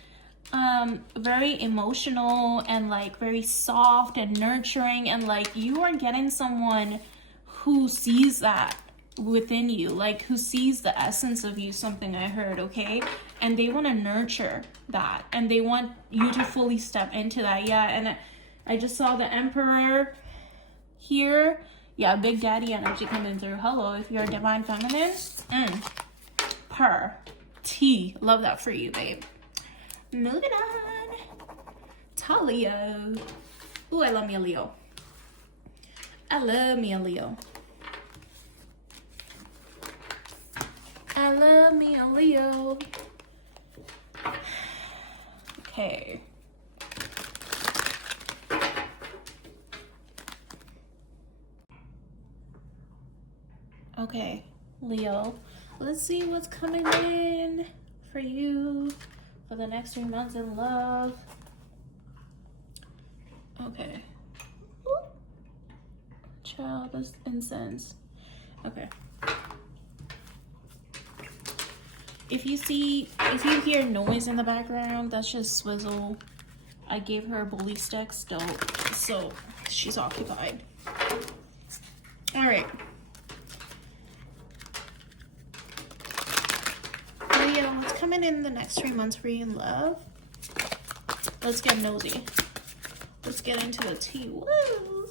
very emotional and like very soft and nurturing, and like you are getting someone who sees that within you, like who sees the essence of you, something I heard, okay? And they want to nurture that, and they want you to fully step into that. Yeah, and I just saw the Emperor here. Yeah, Big Daddy energy coming through. Hello, if you're a divine feminine. Per. T. Love that for you, babe. Moving on. Talia. Ooh, I love me a Leo. I love me a Leo. I love me a Leo. Okay. Okay, Leo. Let's see what's coming in for you for the next 3 months in love. Okay. Child, this incense. Okay. If you hear noise in the background, that's just Swizzle. I gave her a bully stick still, so she's occupied. All right. Leo, what's coming in the next 3 months for you in love? Let's get nosy. Let's get into the tea. Woo!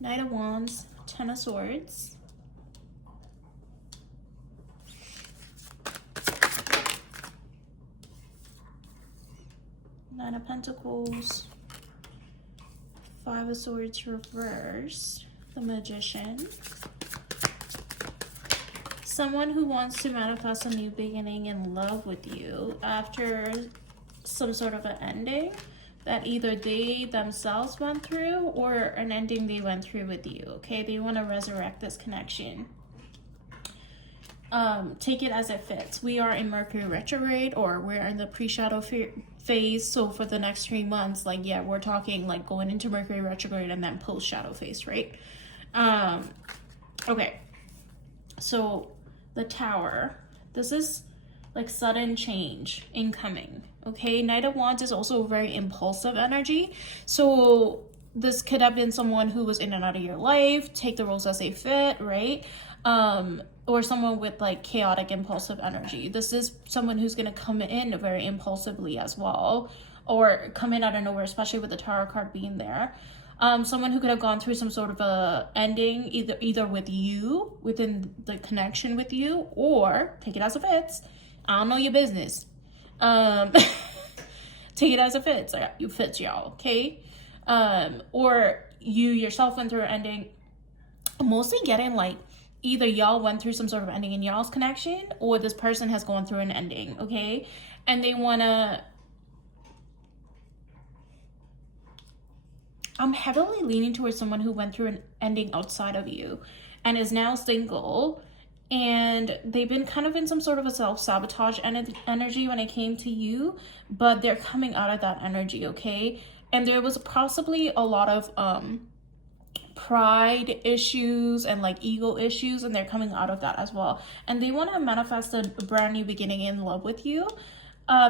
Knight of Wands, Ten of Swords. Nine of Pentacles, Five of Swords reversed, the Magician. Someone who wants to manifest a new beginning in love with you after some sort of an ending that either they themselves went through or an ending they went through with you, okay? They want to resurrect this connection. Take it as it fits. We are in Mercury retrograde, or we're in the pre-shadow phase. So for the next 3 months, like, yeah, we're talking like going into Mercury retrograde and then post-shadow phase, right? Okay. So the Tower, this is like sudden change incoming, okay? Knight of Wands is also very impulsive energy. So this could have been someone who was in and out of your life, take the roles as they fit, right? Or someone with like chaotic impulsive energy. This is someone who's going to come in very impulsively as well, or come in out of nowhere, especially with the Tower card being there. Someone who could have gone through some sort of a ending, either with you, within the connection with you, or take it as it fits. I don't know your business. Take it as it fits. You fits, y'all, okay? Or you yourself went through an ending. I'm mostly getting like either y'all went through some sort of ending in y'all's connection, or this person has gone through an ending, okay? And they want to... I'm heavily leaning towards someone who went through an ending outside of you and is now single, and they've been kind of in some sort of a self-sabotage energy when it came to you, but they're coming out of that energy, okay? And there was possibly a lot of pride issues and like ego issues, and they're coming out of that as well, and they want to manifest a brand new beginning in love with you.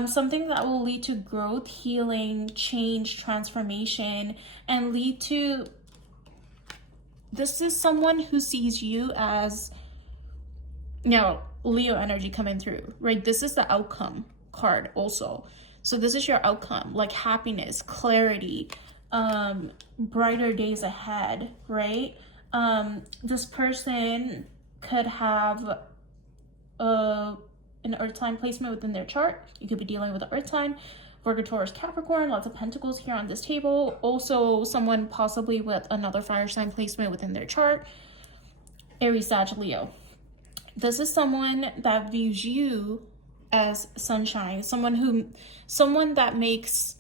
Something that will lead to growth, healing, change, transformation, and lead to... This is someone who sees you as... Now, Leo energy coming through, right? This is the outcome card also. So this is your outcome, like happiness, clarity, brighter days ahead, right? This person could have an earth sign placement within their chart. You could be dealing with an earth sign, Virgo, Taurus, Capricorn, lots of pentacles here on this table. Also someone possibly with another fire sign placement within their chart. Aries, Sag, Leo. This is someone that views you as sunshine, someone that makes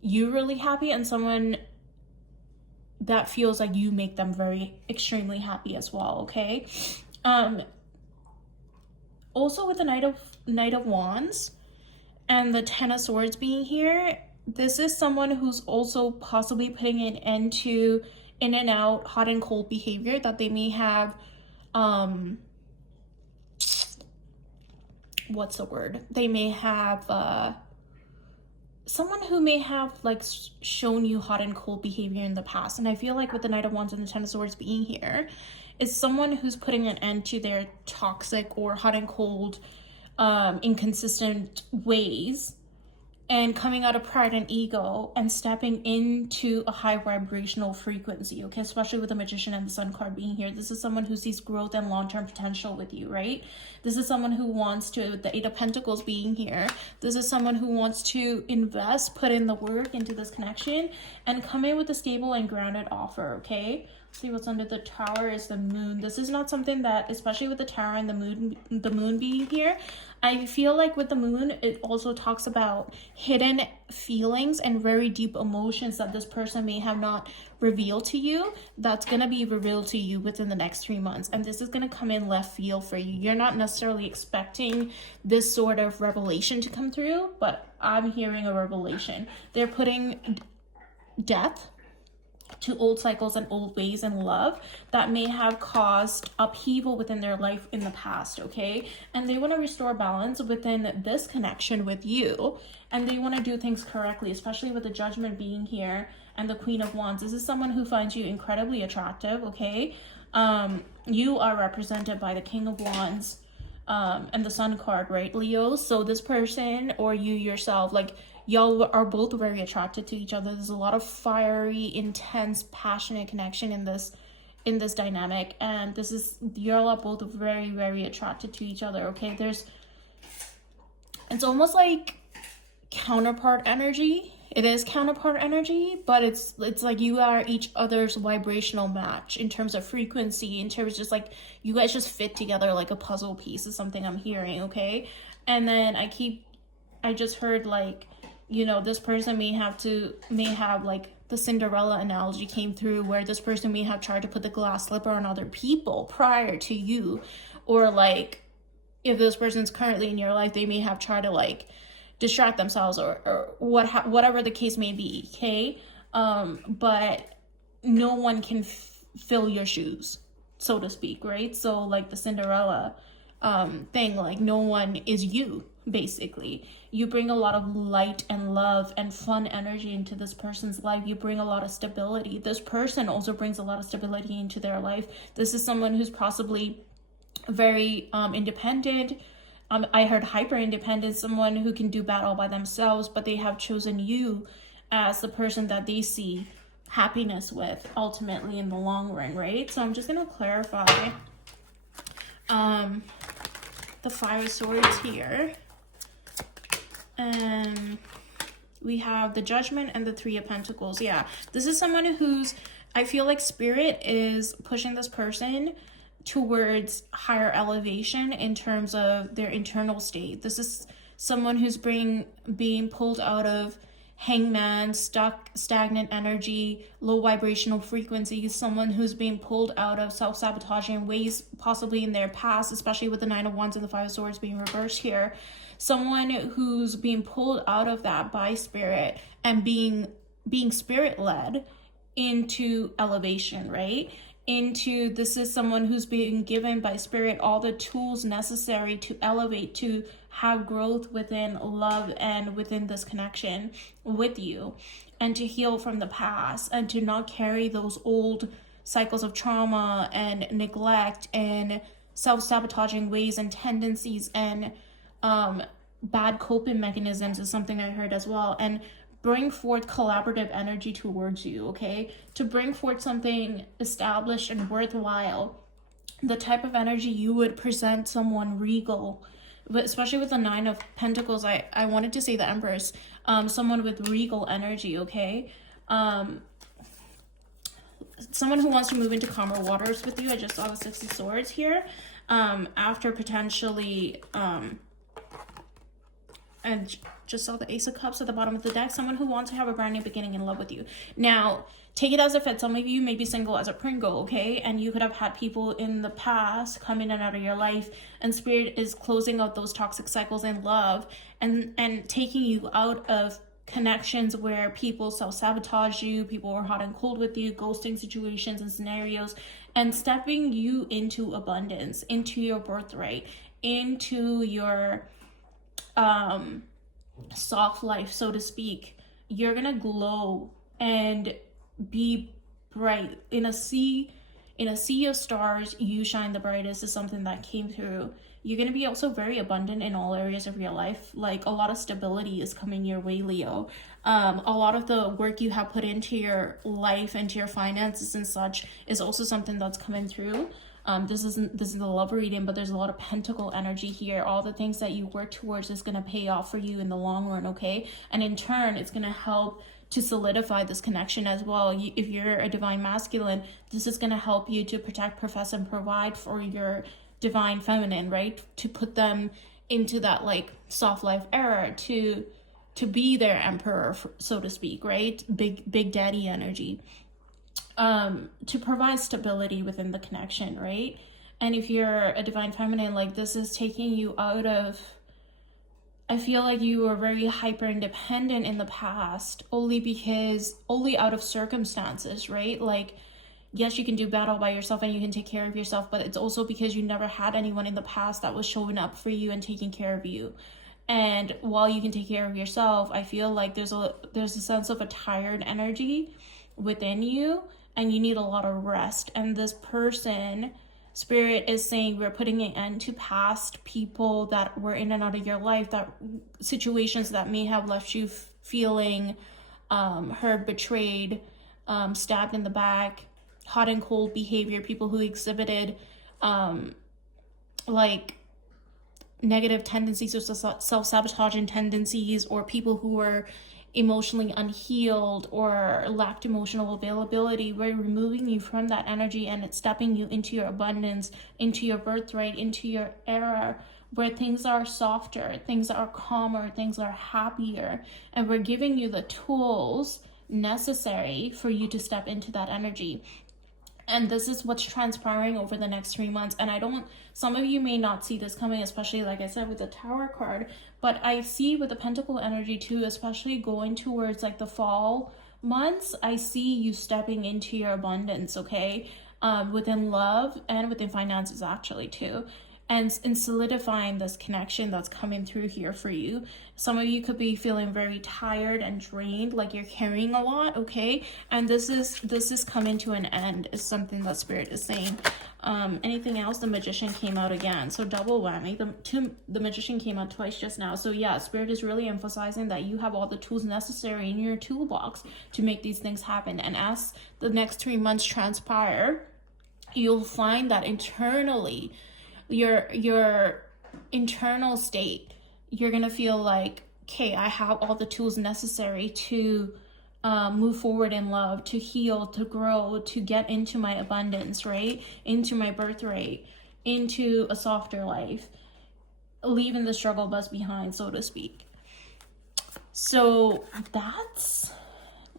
you really happy, and someone that feels like you make them very extremely happy as well, okay? Also with the Knight of Wands and the Ten of Swords being here, this is someone who's also possibly putting an end to in and out, hot and cold behavior that they may have what's the word? They may have someone who may have like shown you hot and cold behavior in the past. And I feel like with the Knight of Wands and the Ten of Swords being here, is someone who's putting an end to their toxic or hot and cold, inconsistent ways, and coming out of pride and ego and stepping into a high vibrational frequency, okay? Especially with the Magician and the Sun card being here. This is someone who sees growth and long-term potential with you, right? This is someone who wants to, with the Eight of Pentacles being here, this is someone who wants to invest, put in the work into this connection, and come in with a stable and grounded offer, okay? See what's under the Tower is the Moon. This is not something that, especially with the Tower and the moon being here, I feel like with the Moon, it also talks about hidden feelings and very deep emotions that this person may have not revealed to you. That's going to be revealed to you within the next 3 months. And this is going to come in left field for you. You're not necessarily expecting this sort of revelation to come through, but I'm hearing a revelation. They're putting death to old cycles and old ways in love that may have caused upheaval within their life in the past, okay? And they want to restore balance within this connection with you, and they want to do things correctly, especially with the Judgment being here and the Queen of Wands. This is someone who finds you incredibly attractive, okay? You are represented by the King of Wands and the Sun card, right, Leo? So this person or you yourself, like, y'all are both very attracted to each other. There's a lot of fiery, intense, passionate connection in this dynamic, and y'all are both very, very attracted to each other, okay? It's almost like counterpart energy. It is counterpart energy, but it's like you are each other's vibrational match in terms of frequency, in terms of just like you guys just fit together like a puzzle piece is something I'm hearing, okay? And then I just heard like, you know, this person may have like the Cinderella analogy came through, where this person may have tried to put the glass slipper on other people prior to you, or like if this person's currently in your life, they may have tried to like distract themselves or whatever the case may be, okay? But no one can fill your shoes, so to speak, right? So like the Cinderella thing, like no one is you. Basically, you bring a lot of light and love and fun energy into this person's life. You bring a lot of stability. This person also brings a lot of stability into their life. This is someone who's possibly very independent. I heard hyper independent, someone who can do battle by themselves, but they have chosen you as the person that they see happiness with ultimately in the long run, right? So I'm just going to clarify the Five Swords here. And we have the Judgment and the Three of Pentacles. Yeah, this is someone who's, I feel like Spirit is pushing this person towards higher elevation in terms of their internal state. This is someone who's being pulled out of Hangman, stagnant energy, low vibrational frequencies, someone who's being pulled out of self-sabotaging ways, possibly in their past, especially with the Nine of Wands and the Five of Swords being reversed here. Someone who's being pulled out of that by Spirit and being Spirit-led into elevation, right? This is someone who's being given by Spirit all the tools necessary to elevate, to have growth within love and within this connection with you, and to heal from the past and to not carry those old cycles of trauma and neglect and self-sabotaging ways and tendencies and bad coping mechanisms is something I heard as well. And bring forth collaborative energy towards you, okay? To bring forth something established and worthwhile, the type of energy you would present someone regal, but especially with the Nine of Pentacles, I wanted to say the Empress, someone with regal energy, okay? Someone who wants to move into calmer waters with you. I just saw the Six of Swords here. After potentially, and just saw the Ace of Cups at the bottom of the deck. Someone who wants to have a brand new beginning in love with you. Now, take it as a fit. Some of you may be single as a Pringle, okay? And you could have had people in the past come in and out of your life, and Spirit is closing out those toxic cycles in love and taking you out of connections where people self-sabotage you, people are hot and cold with you, ghosting situations and scenarios, and stepping you into abundance, into your birthright, into your soft life, so to speak, you're gonna glow and be bright. In a sea of stars, you shine the brightest is something that came through. You're going to be also very abundant in all areas of your life. Like, a lot of stability is coming your way, Leo. A lot of the work you have put into your life, into your finances and such, is also something that's coming through. This is a love reading, but there's a lot of pentacle energy here. All the things that you work towards is going to pay off for you in the long run, okay? And in turn, it's going to help to solidify this connection as well. If you're a divine masculine, this is going to help you to protect, profess, and provide for your divine feminine, right? To put them into that like soft life era, to be their emperor, so to speak, right? Big daddy energy. To provide stability within the connection, right? And if you're a divine feminine, like, this is taking you out of, I feel like you were very hyper independent in the past, only out of circumstances, right? Like, yes, you can do battle by yourself and you can take care of yourself, but it's also because you never had anyone in the past that was showing up for you and taking care of you. And while you can take care of yourself, I feel like there's a sense of a tired energy within you, and you need a lot of rest. And this person, Spirit is saying, we're putting an end to past people that were in and out of your life, that situations that may have left you feeling hurt, betrayed, stabbed in the back, hot and cold behavior, people who exhibited like negative tendencies or self-sabotaging tendencies, or people who were emotionally unhealed or lacked emotional availability. We're removing you from that energy, and it's stepping you into your abundance, into your birthright, into your era where things are softer, things are calmer, things are happier, and we're giving you the tools necessary for you to step into that energy. And this is what's transpiring over the next 3 months. And some of you may not see this coming, especially, like I said, with the Tower card, but I see with the Pentacle energy too, especially going towards like the fall months, I see you stepping into your abundance, okay? Within love and within finances actually too. And solidifying this connection that's coming through here for you. Some of you could be feeling very tired and drained, like you're carrying a lot, okay? And this is coming to an end, is something that Spirit is saying. Anything else? The Magician came out again, so double whammy. The Magician came out twice just now. So yeah, Spirit is really emphasizing that you have all the tools necessary in your toolbox to make these things happen. And as the next 3 months transpire, you'll find that internally, your internal state, you're gonna feel like, okay, I have all the tools necessary to move forward in love, to heal, to grow, to get into my abundance, right? Into my birthright, into a softer life, leaving the struggle bus behind, so to speak. So that's,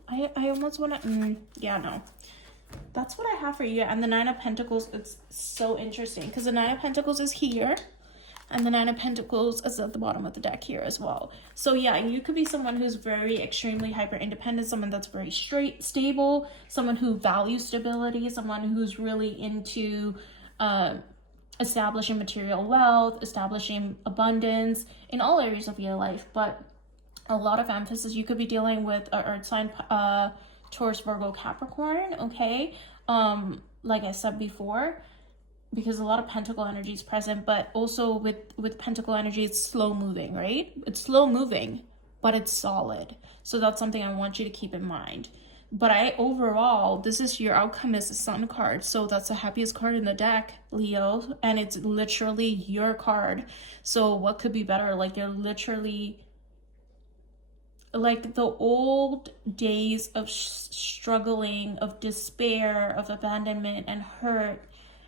I almost want to, no. That's what I have for you. And the Nine of Pentacles, it's so interesting because the Nine of Pentacles is here and the Nine of Pentacles is at the bottom of the deck here as well. So yeah, you could be someone who's very extremely hyper independent, someone that's very stable, someone who values stability, someone who's really into establishing material wealth, establishing abundance in all areas of your life. But a lot of emphasis, you could be dealing with an earth sign, Taurus, Virgo, Capricorn, okay? Like I said before, because a lot of Pentacle energy is present, but also with Pentacle energy, it's slow moving, right? It's slow moving, but it's solid. So that's something I want you to keep in mind. But overall, this is your outcome is the Sun card. So that's the happiest card in the deck, Leo. And it's literally your card. So what could be better? Like, you're literally, like, the old days of struggling, of despair, of abandonment and hurt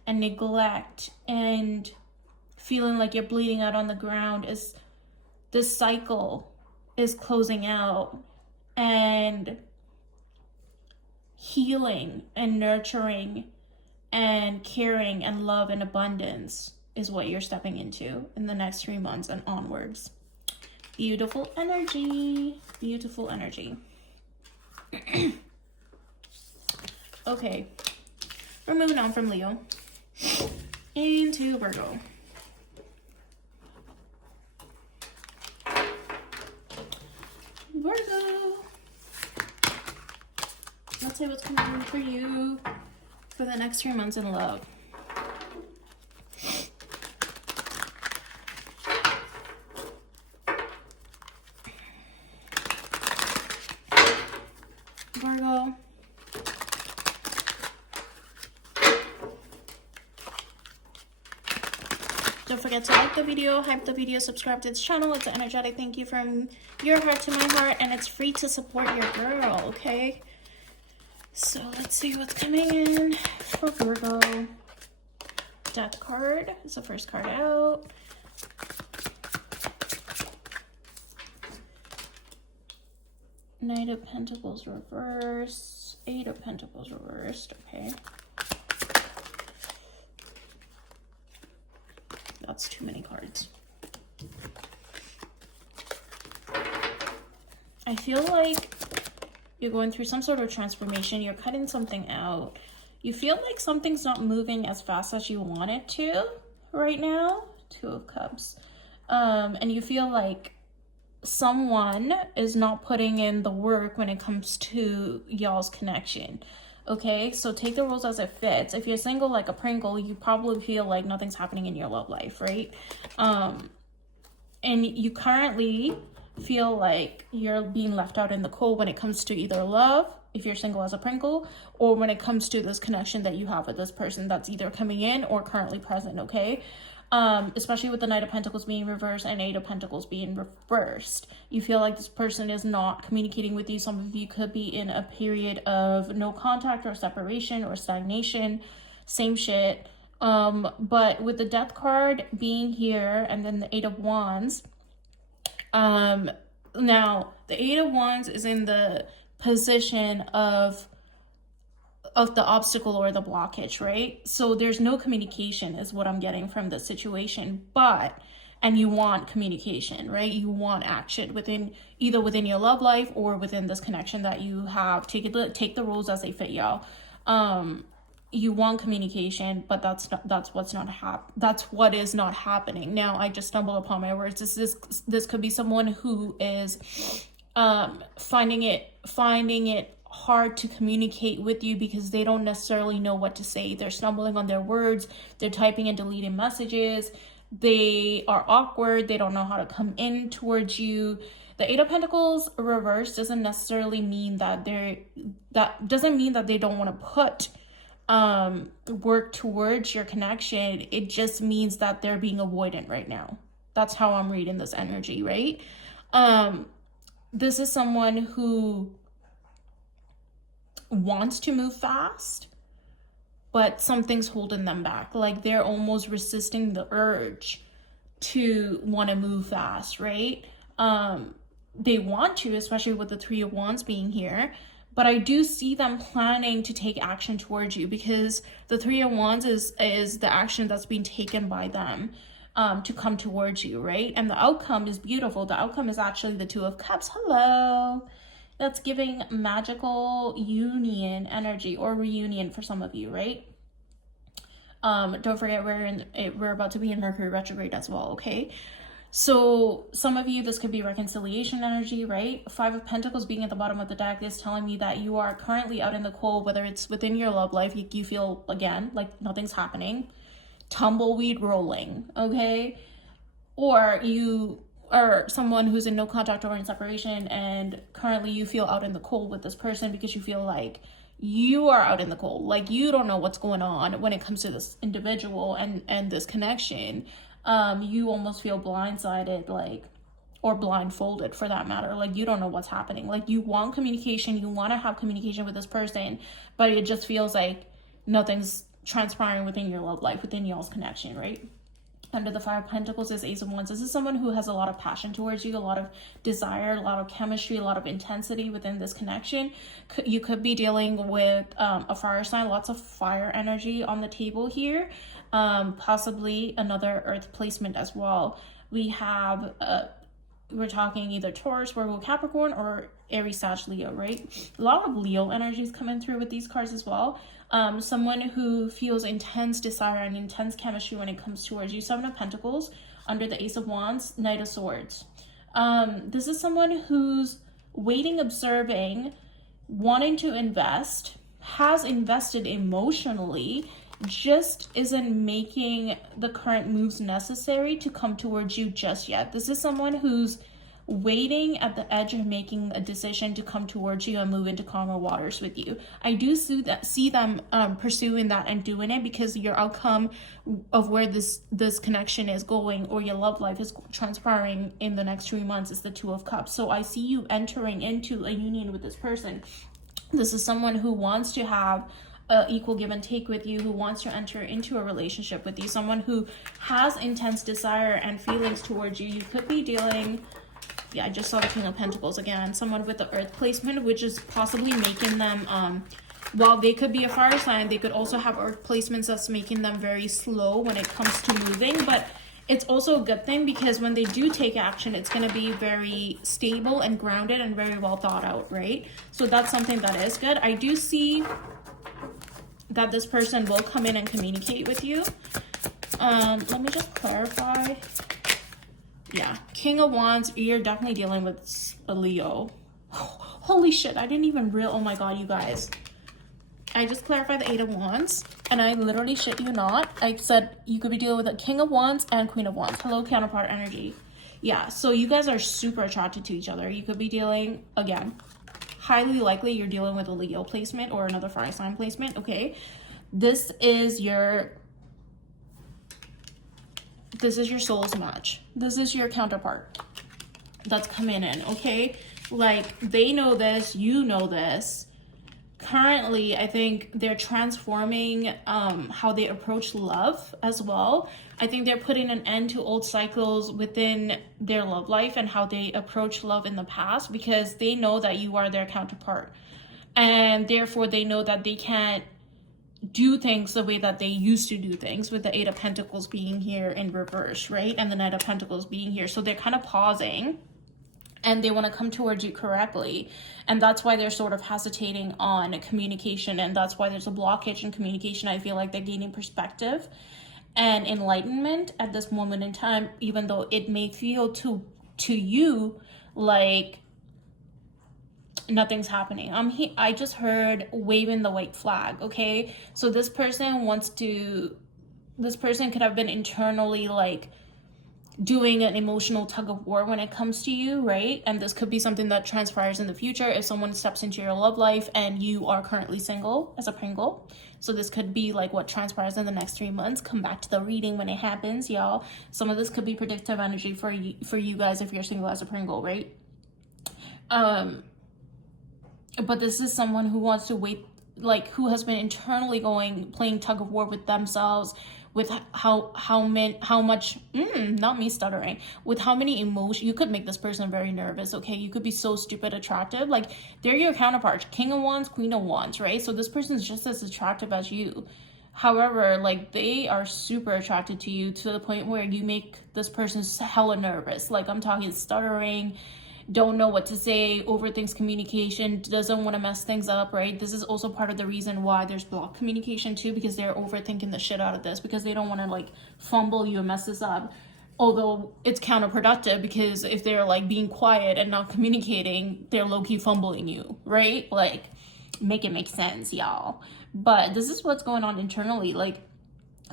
and neglect and feeling like you're bleeding out on the ground, is this cycle is closing out, and healing and nurturing and caring and love and abundance is what you're stepping into in the next 3 months and onwards. Beautiful energy. Beautiful energy. Okay. We're moving on from Leo into Virgo. say what's coming in for you for the next 3 months in love. Virgo. Don't forget to like the video, hype the video, subscribe to this channel. It's an energetic thank you from your heart to my heart, and it's free to support your girl, okay? So let's see what's coming in for Virgo. Death card is the first card out. Knight of Pentacles reversed. Eight of Pentacles reversed, okay. That's too many cards. I feel like you're going through some sort of transformation. You're cutting something out. You feel like something's not moving as fast as you want it to right now. Two of Cups. And you feel like someone is not putting in the work when it comes to y'all's connection. Okay, so take the rules as it fits. If you're single like a Pringle, you probably feel like nothing's happening in your love life, right? And you currently feel like you're being left out in the cold when it comes to either love, if you're single as a Pringle, or when it comes to this connection that you have with this person that's either coming in or currently present, okay? Especially with the Knight of Pentacles being reversed and Eight of Pentacles being reversed. You feel like this person is not communicating with you. Some of you could be in a period of no contact or separation or stagnation. Same shit. But with the Death card being here and then the Eight of Wands, now the Eight of Wands is in the position of the obstacle or the blockage, right? So there's no communication is what I'm getting from this situation, and you want communication, right? You want action either within your love life or within this connection that you have. Take the rules as they fit, y'all. You want communication, but that's what is not happening. Now I just stumbled upon my words. This could be someone who is finding it hard to communicate with you because they don't necessarily know what to say. They're stumbling on their words. They're typing and deleting messages. They are awkward. They don't know how to come in towards you. The Eight of Pentacles reversed doesn't necessarily mean that they don't want to put work towards your connection. It just means that they're being avoidant right now. That's how I'm reading this energy, right? This is someone who wants to move fast, but something's holding them back. Like they're almost resisting the urge to want to move fast, right? They want to, especially with the Three of Wands being here, but I do see them planning to take action towards you because the Three of Wands is the action that's being taken by them to come towards you, right? And the outcome is beautiful. The outcome is actually the Two of Cups. Hello. That's giving magical union energy or reunion for some of you, right? Don't forget we're about to be in Mercury retrograde as well, okay? So some of you, this could be reconciliation energy, right? Five of Pentacles being at the bottom of the deck is telling me that you are currently out in the cold, whether it's within your love life, you feel, again, like nothing's happening. Tumbleweed rolling, okay? Or you are someone who's in no contact or in separation and currently you feel out in the cold with this person because you feel like you are out in the cold. Like you don't know what's going on when it comes to this individual and this connection. You almost feel blindsided, like, or blindfolded for that matter. Like you don't know what's happening. Like you want communication, you want to have communication with this person, but it just feels like nothing's transpiring within your love life, within y'all's connection, right? Under the Five of Pentacles is Ace of Wands. This is someone who has a lot of passion towards you, a lot of desire, a lot of chemistry, a lot of intensity within this connection. You could be dealing with a fire sign, lots of fire energy on the table here. Possibly another earth placement as well. We're talking either Taurus, Virgo, Capricorn, or Aries, Sag, Leo, right? A lot of Leo energies coming through with these cards as well. Someone who feels intense desire and intense chemistry when it comes towards you. Seven of Pentacles under the Ace of Wands, Knight of Swords. This is someone who's waiting, observing, wanting to invest, has invested emotionally, just isn't making the current moves necessary to come towards you just yet. This is someone who's waiting at the edge of making a decision to come towards you and move into calmer waters with you. I do see them pursuing that and doing it, because your outcome of where this connection is going, or your love life is transpiring in the next 3 months, is the Two of Cups. So I see you entering into a union with this person. This is someone who wants to have equal give and take with you, who wants to enter into a relationship with you, someone who has intense desire and feelings towards you. You could be dealing, yeah, I just saw the King of Pentacles again, someone with the Earth placement, which is possibly making them, while they could be a fire sign, they could also have Earth placements that's making them very slow when it comes to moving. But it's also a good thing, because when they do take action, it's going to be very stable and grounded and very well thought out, right? So that's something that is good. I do see that this person will come in and communicate with you. Let me just clarify. Yeah, King of Wands, you're definitely dealing with a Leo. Holy shit, I didn't even realize. Oh my god, you guys. I just clarified the Eight of Wands, and I literally shit you not. I said you could be dealing with a King of Wands and Queen of Wands. Hello, counterpart energy. Yeah, so you guys are super attracted to each other. You could be dealing, again, highly likely you're dealing with a Leo placement or another fire sign placement, okay? This is your soul's match. This is your counterpart that's coming in, okay? Like, they know this, you know this. Currently, I think they're transforming how they approach love as well. I think they're putting an end to old cycles within their love life and how they approach love in the past, because they know that you are their counterpart. And therefore, they know that they can't do things the way that they used to do things, with the Eight of Pentacles being here in reverse, right? And the Knight of Pentacles being here. So they're kind of pausing, and they want to come towards you correctly. And that's why they're sort of hesitating on communication. And that's why there's a blockage in communication. I feel like they're gaining perspective and enlightenment at this moment in time, even though it may feel to you like nothing's happening. I just heard waving the white flag, okay? So this person could have been internally like doing an emotional tug of war when it comes to you, right? And this could be something that transpires in the future if someone steps into your love life and you are currently single as a Pringle. So this could be like what transpires in the next 3 months. Come back to the reading when it happens, y'all. Some of this could be predictive energy for you guys if you're single as a Pringle, right? But this is someone who wants to wait, like who has been internally playing tug of war with themselves, with how much not me stuttering, with how many emotions. You could make this person very nervous, okay? You could be so stupid attractive. Like, they're your counterparts, King of Wands, Queen of Wands, right? So this person's just as attractive as you. However, like, they are super attracted to you to the point where you make this person hella nervous. Like, I'm talking stuttering, don't know what to say, overthinks communication, doesn't want to mess things up, right? This is also part of the reason why there's blocked communication too, because they're overthinking the shit out of this, because they don't want to like fumble you and mess this up. Although it's counterproductive, because if they're like being quiet and not communicating, they're low-key fumbling you, right? Like, make it make sense, y'all. But this is what's going on internally. Like,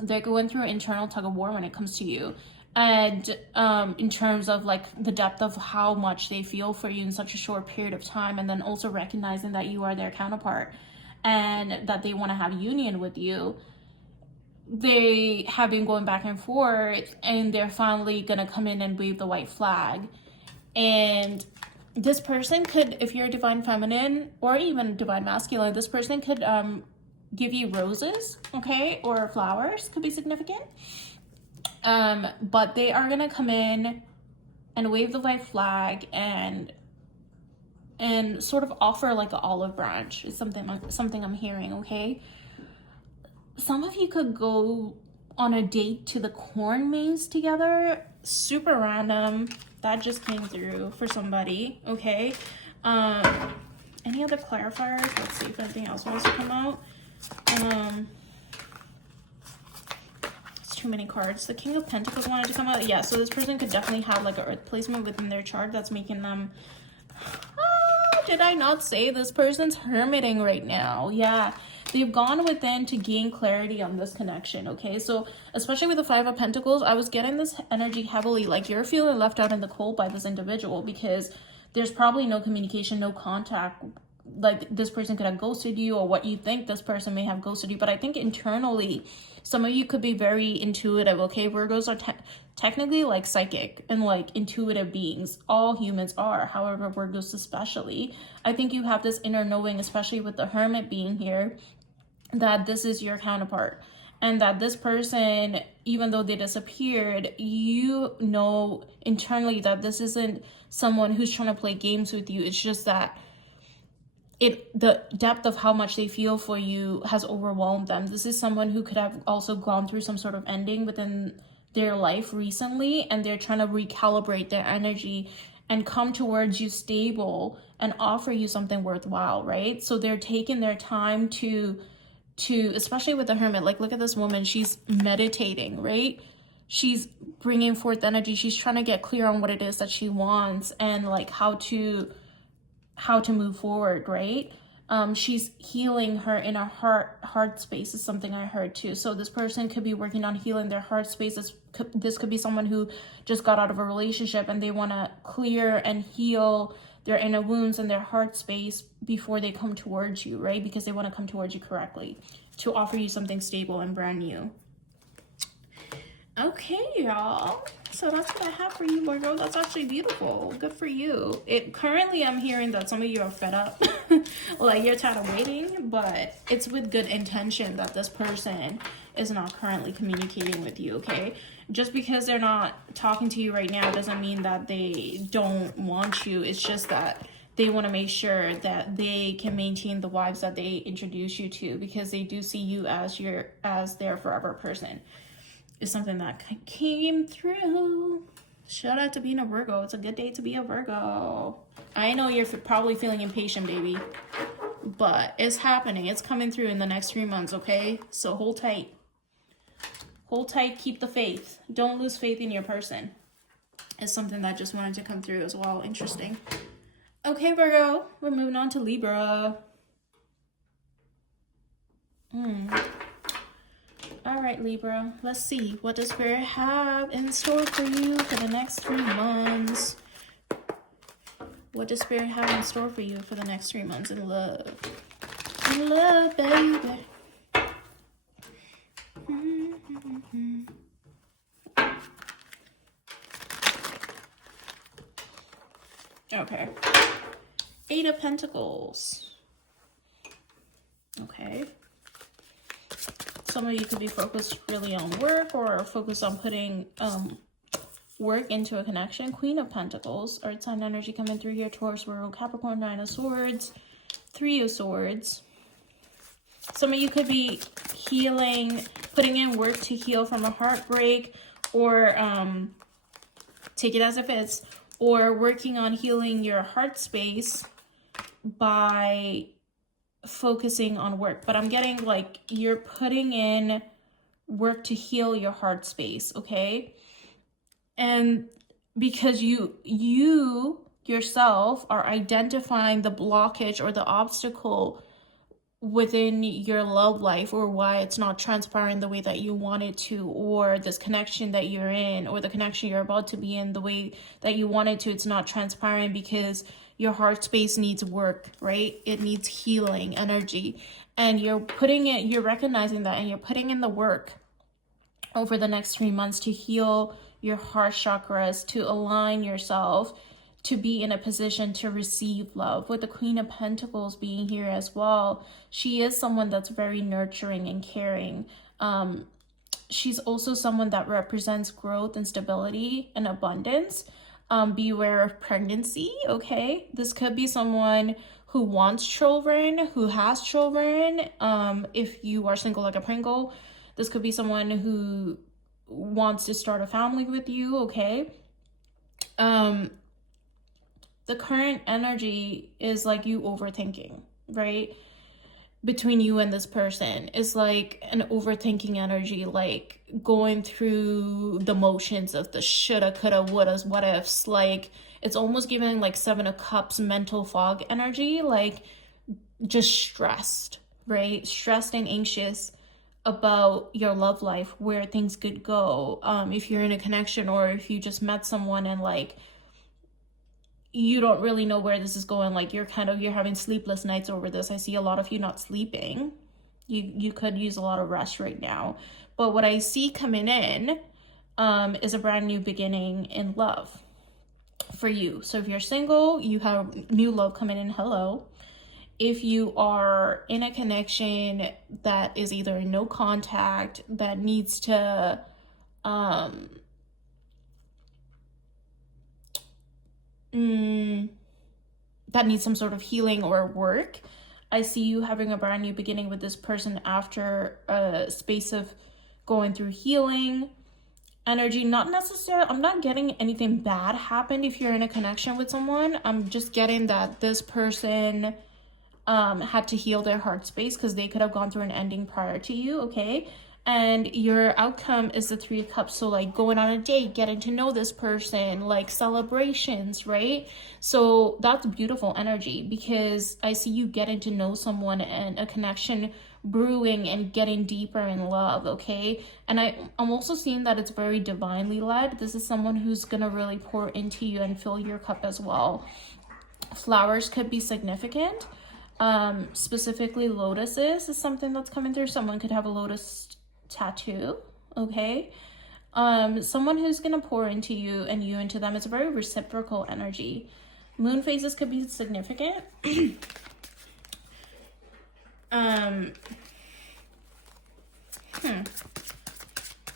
they're going through an internal tug of war when it comes to you. And in terms of like the depth of how much they feel for you in such a short period of time, and then also recognizing that you are their counterpart and that they want to have union with you, they have been going back and forth, and they're finally gonna come in and wave the white flag. And this person could, if you're divine feminine or even divine masculine, this person could give you roses, okay, or flowers, could be significant. But they are gonna come in and wave the white flag and sort of offer like an olive branch is something I'm hearing, okay? Some of you could go on a date to the corn maze together. Super random. That just came through for somebody, okay? Any other clarifiers? Let's see if anything else wants to come out. Too many cards. The King of Pentacles wanted to come out. Yeah, so this person could definitely have like an earth placement within their chart that's making them did I not say this person's hermiting right now? Yeah, they've gone within to gain clarity on this connection, okay? So especially with the Five of Pentacles, I was getting this energy heavily, like you're feeling left out in the cold by this individual because there's probably no communication, no contact. Like this person could have ghosted you, or what you think this person may have ghosted you. But I think internally, some of you could be very intuitive, okay? Virgos are technically like psychic and like intuitive beings. All humans are, however, Virgos especially. I think you have this inner knowing, especially with the Hermit being here, that this is your counterpart. And that this person, even though they disappeared, you know internally that this isn't someone who's trying to play games with you. It's just that the depth of how much they feel for you has overwhelmed them. This is someone who could have also gone through some sort of ending within their life recently, and they're trying to recalibrate their energy and come towards you stable and offer you something worthwhile, right? So they're taking their time to especially with the Hermit, like look at this woman, she's meditating, right? She's bringing forth energy. She's trying to get clear on what it is that she wants and like how to move forward, right? She's healing her inner heart space is something I heard too. So this person could be working on healing their heart space. This could be someone who just got out of a relationship and they want to clear and heal their inner wounds and their heart space before they come towards you, right? Because they want to come towards you correctly to offer you something stable and brand new. Okay, y'all. So that's what I have for you, Virgo. That's actually beautiful. Good for you. Currently, I'm hearing that some of you are fed up. Like, you're tired of waiting. But it's with good intention that this person is not currently communicating with you, okay? Just because they're not talking to you right now doesn't mean that they don't want you. It's just that they want to make sure that they can maintain the vibes that they introduce you to, because they do see you as their forever person. Is something that came through. Shout out to being a Virgo. It's a good day to be a Virgo. I know you're probably feeling impatient, baby, but it's happening. It's coming through in the next 3 months, okay? So hold tight. Hold tight. Keep the faith. Don't lose faith in your person. It's something that just wanted to come through as well. Interesting. Okay, Virgo. We're moving on to Libra. All right, Libra, let's see. What does Spirit have in store for you for the next 3 months? What does Spirit have in store for you for the next 3 months in love? In love, baby. Okay. 8 of Pentacles. Okay. Some of you could be focused really on work or focused on putting work into a connection. Queen of Pentacles, Earth sign energy coming through here. Taurus, Virgo, Capricorn, 9 of Swords, 3 of Swords. Some of you could be healing, putting in work to heal from a heartbreak, or take it as it fits, or working on healing your heart space by focusing on work. But I'm getting like you're putting in work to heal your heart space, okay? And because you yourself are identifying the blockage or the obstacle within your love life, or why it's not transpiring the way that you want it to, or this connection that you're in, or the connection you're about to be in, the way that you want it to, it's not transpiring because your heart space needs work, right? It needs healing energy, and you're recognizing that, and you're putting in the work over the next 3 months to heal your heart chakras, to align yourself to be in a position to receive love. With the Queen of Pentacles being here as well, she is someone that's very nurturing and caring. She's also someone that represents growth and stability and abundance. Beware of pregnancy, okay? This could be someone who wants children, who has children. If you are single like a Pringle, this could be someone who wants to start a family with you, okay? The current energy is like you overthinking, right? between you and this person is like an overthinking energy, like going through the motions of the shoulda, coulda, wouldas, what ifs. Like it's almost giving like Seven of Cups mental fog energy, like just stressed, right? Stressed and anxious about your love life, where things could go, if you're in a connection, or if you just met someone and like you don't really know where this is going. Like you're having sleepless nights over this. I see a lot of you not sleeping. You could use a lot of rest right now. But what I see coming in is a brand new beginning in love for you. So if you're single, you have new love coming in. Hello. If you are in a connection that is either no contact, that needs to that needs some sort of healing or work, I see you having a brand new beginning with this person after a space of going through healing energy. Not necessarily, I'm not getting anything bad happened if you're in a connection with someone. I'm just getting that this person had to heal their heart space because they could have gone through an ending prior to you, okay? And your outcome is the Three of Cups. So like going on a date, getting to know this person, like celebrations, right? So that's beautiful energy, because I see you getting to know someone and a connection brewing and getting deeper in love, okay? And I'm also seeing that it's very divinely led. This is someone who's gonna really pour into you and fill your cup as well. Flowers could be significant. Specifically lotuses is something that's coming through. Someone could have a lotus tattoo, okay? Someone who's gonna pour into you and you into them. It's a very reciprocal energy. Moon phases could be significant.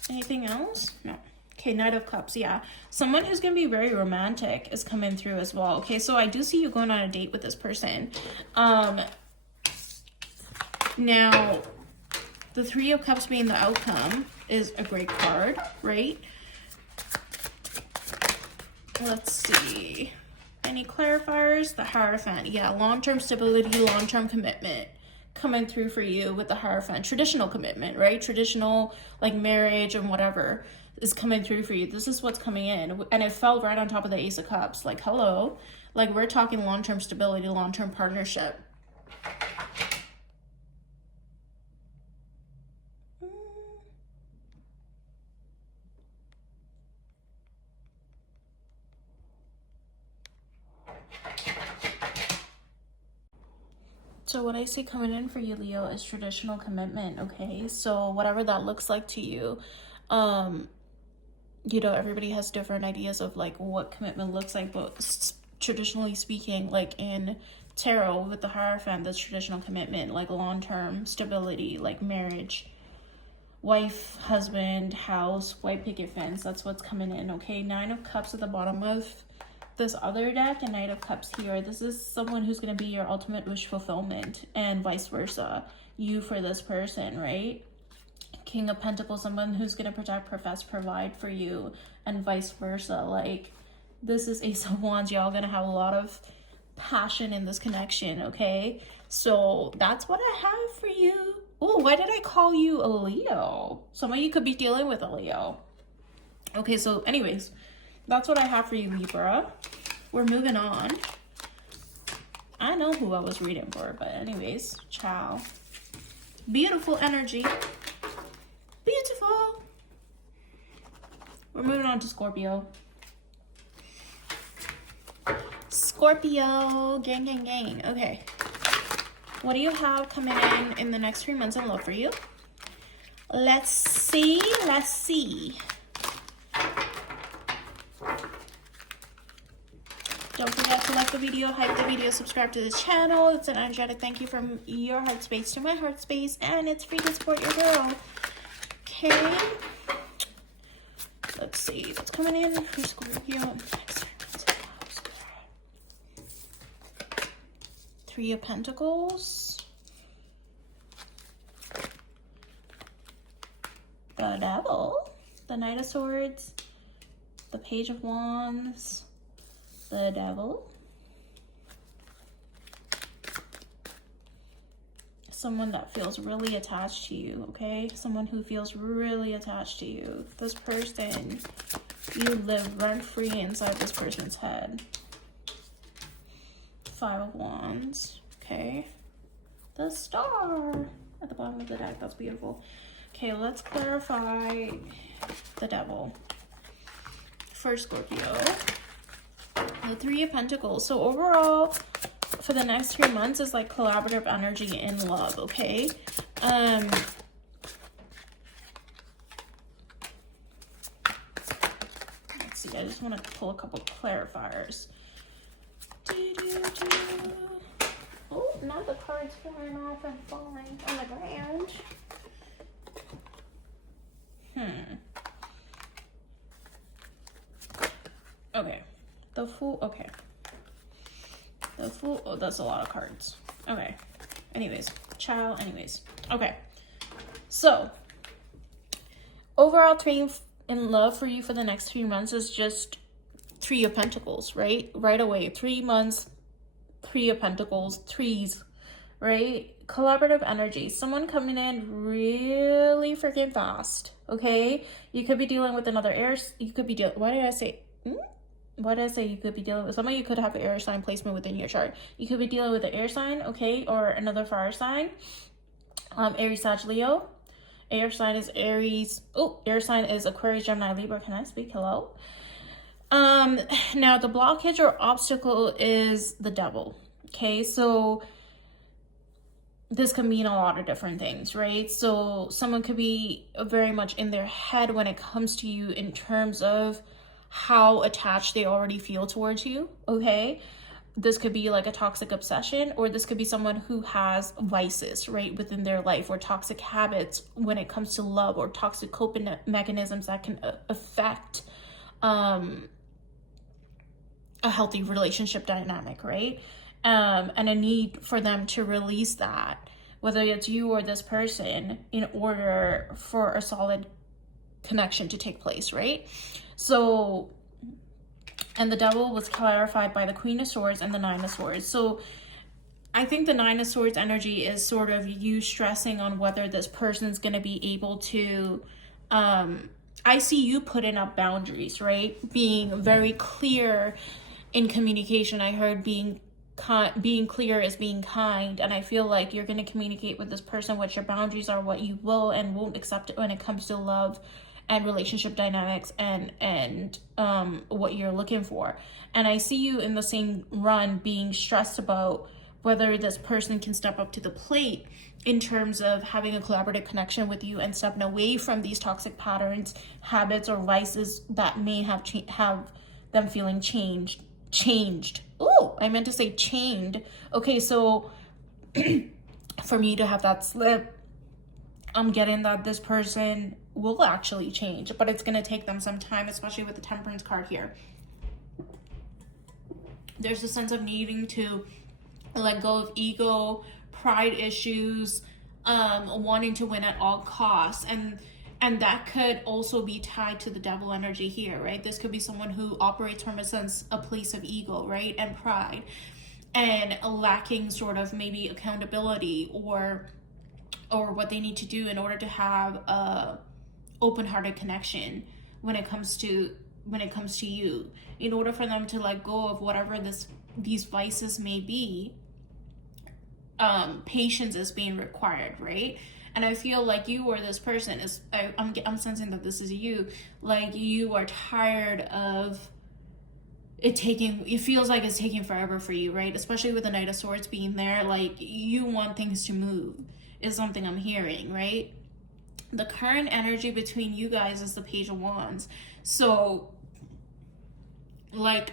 Anything else? No. Okay, Knight of Cups, yeah. Someone who's going to be very romantic is coming through as well. Okay, so I do see you going on a date with this person. Now, the Three of Cups being the outcome is a great card, right? Let's see. Any clarifiers? The Hierophant. Yeah, long-term stability, long-term commitment coming through for you with the Hierophant. Traditional commitment, right? Traditional, like marriage and whatever is coming through for you. This is what's coming in. And it fell right on top of the Ace of Cups. Like, hello. Like, we're talking long-term stability, long-term partnership. So what I see coming in for you, Leo, is traditional commitment, okay? So whatever that looks like to you, you know, everybody has different ideas of like what commitment looks like, but traditionally speaking, like in tarot with the Hierophant, that's traditional commitment, like long-term stability, like marriage, wife, husband, house, white picket fence. That's what's coming in, okay? Nine of Cups at the bottom of this other deck and Knight of Cups here. This is someone who's going to be your ultimate wish fulfillment, and vice versa, you for this person, right? King of Pentacles, someone who's going to protect, profess, provide for you, and vice versa. Like, this is Ace of Wands. Y'all going to have a lot of passion in this connection, okay? So that's what I have for you. Oh, why did I call you a Leo? Some of you could be dealing with a Leo. Okay, so anyways, that's what I have for you, Libra. We're moving on. I know who I was reading for, but anyways, ciao. Beautiful energy. Beautiful. We're moving on to Scorpio. Scorpio, gang, gang, gang. Okay. What do you have coming in the next 3 months in love for you? Let's see. Let's see. Don't forget to like the video, hype the video, subscribe to the channel. It's an energetic thank you from your heart space to my heart space, and it's free to support your girl. Okay. Let's see what's coming in for Scorpio. Three of Pentacles. The Devil. The Knight of Swords. The Page of Wands. The Devil. someone that feels really attached to you, okay? Someone who feels really attached to you. This person, you live rent-free inside this person's head. 5 of Wands, okay? The Star at the bottom of the deck. That's beautiful. Okay, let's clarify the Devil for Scorpio. The 3 of Pentacles. So overall, for the next 3 months is like collaborative energy in love, okay? Let's see, I just want to pull a couple clarifiers. Oh, now the card's flying off and falling on the ground. Okay. The Fool, okay. The Fool, oh, that's a lot of cards. Okay. Anyways, okay. So, overall theme in love for you for the next 3 months is just 3 of Pentacles, right? Right away. 3 months, 3 of Pentacles, threes, right? Collaborative energy. Someone coming in really freaking fast, okay? You could be dealing with another air, you could be dealing, why did I say you could be dealing with, some of you could have an air sign placement within your chart. You could be dealing with an air sign, okay, or another fire sign. Aries, Sag, Leo. Air sign is Aries. Oh, air sign is Aquarius, Gemini, Libra. Can I speak? Hello? Now the blockage or obstacle is the Devil. Okay, so this can mean a lot of different things, right? So someone could be very much in their head when it comes to you in terms of how attached they already feel towards you, okay? This could be like a toxic obsession, or this could be someone who has vices, right, within their life, or toxic habits when it comes to love, or toxic coping mechanisms that can affect a healthy relationship dynamic, right? And a need for them to release that, whether it's you or this person, in order for a solid connection to take place, right? So, and the Devil was clarified by the Queen of Swords and the 9 of Swords. So I think the 9 of Swords energy is sort of you stressing on whether this person's going to be able to, I see you putting up boundaries, right? Being very clear in communication. I heard being clear is being kind, and I feel like you're going to communicate with this person what your boundaries are, what you will and won't accept when it comes to love and relationship dynamics, and what you're looking for. And I see you in the same run being stressed about whether this person can step up to the plate in terms of having a collaborative connection with you and stepping away from these toxic patterns, habits, or vices that may have them feeling changed. Oh, I meant to say chained. Okay, so for me to have that slip, I'm getting that this person will actually change, but it's going to take them some time, especially with the Temperance card here. There's a sense of needing to let go of ego, pride issues, wanting to win at all costs, and that could also be tied to the Devil energy here, right? This could be someone who operates from a place of ego, right, and pride, and lacking sort of maybe accountability or what they need to do in order to have a open-hearted connection when it comes to you. In order for them to let go of whatever these vices may be, patience is being required, right? And I feel like you or this person is, I'm sensing that this is you, like you are tired of it feels like it's taking forever for you, right? Especially with the Knight of Swords being there, like you want things to move is something I'm hearing, right? The current energy between you guys is the Page of Wands. So, like,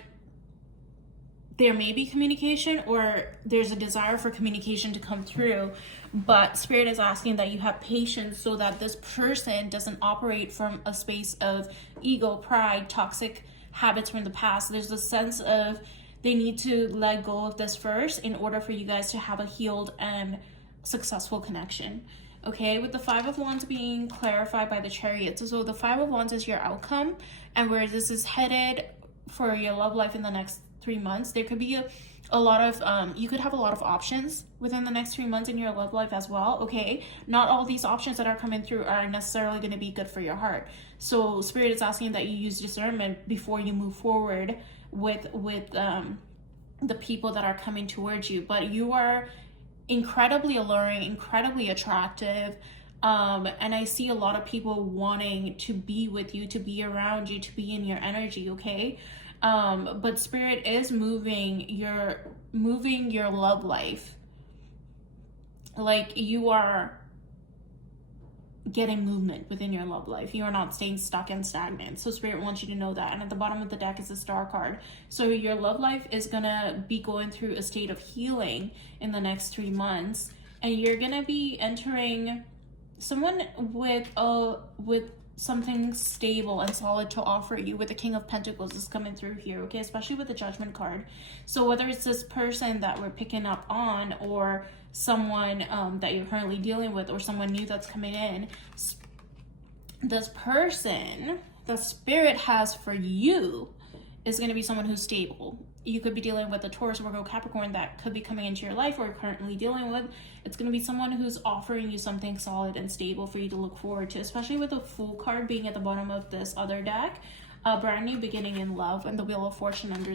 there may be communication, or there's a desire for communication to come through, but Spirit is asking that you have patience so that this person doesn't operate from a space of ego, pride, toxic habits from the past. There's a sense of they need to let go of this first in order for you guys to have a healed and successful connection. Okay, with the 5 of Wands being clarified by the Chariot. So the 5 of Wands is your outcome, and where this is headed for your love life in the next 3 months. There could be a lot of you could have a lot of options within the next 3 months in your love life as well. Okay, not all these options that are coming through are necessarily going to be good for your heart. So spirit is asking that you use discernment before you move forward with the people that are coming towards you. But you are incredibly alluring, incredibly attractive, and I see a lot of people wanting to be with you, to be around you, to be in your energy. Okay, but spirit is moving your love life. Like, you are getting movement within your love life. You are not staying stuck and stagnant. So spirit wants you to know that. And at the bottom of the deck is a star card. So your love life is gonna be going through a state of healing in the next 3 months, and you're gonna be entering someone with something stable and solid to offer you. With the King of Pentacles is coming through here, okay, especially with the Judgment card. So whether it's this person that we're picking up on, or someone that you're currently dealing with, or someone new that's coming in, this person the spirit has for you is going to be someone who's stable. You could be dealing with a Taurus, Virgo, Capricorn that could be coming into your life, or currently dealing with. It's going to be someone who's offering you something solid and stable for you to look forward to, especially with the Fool card being at the bottom of this other deck. A brand new beginning in love, and the Wheel of Fortune under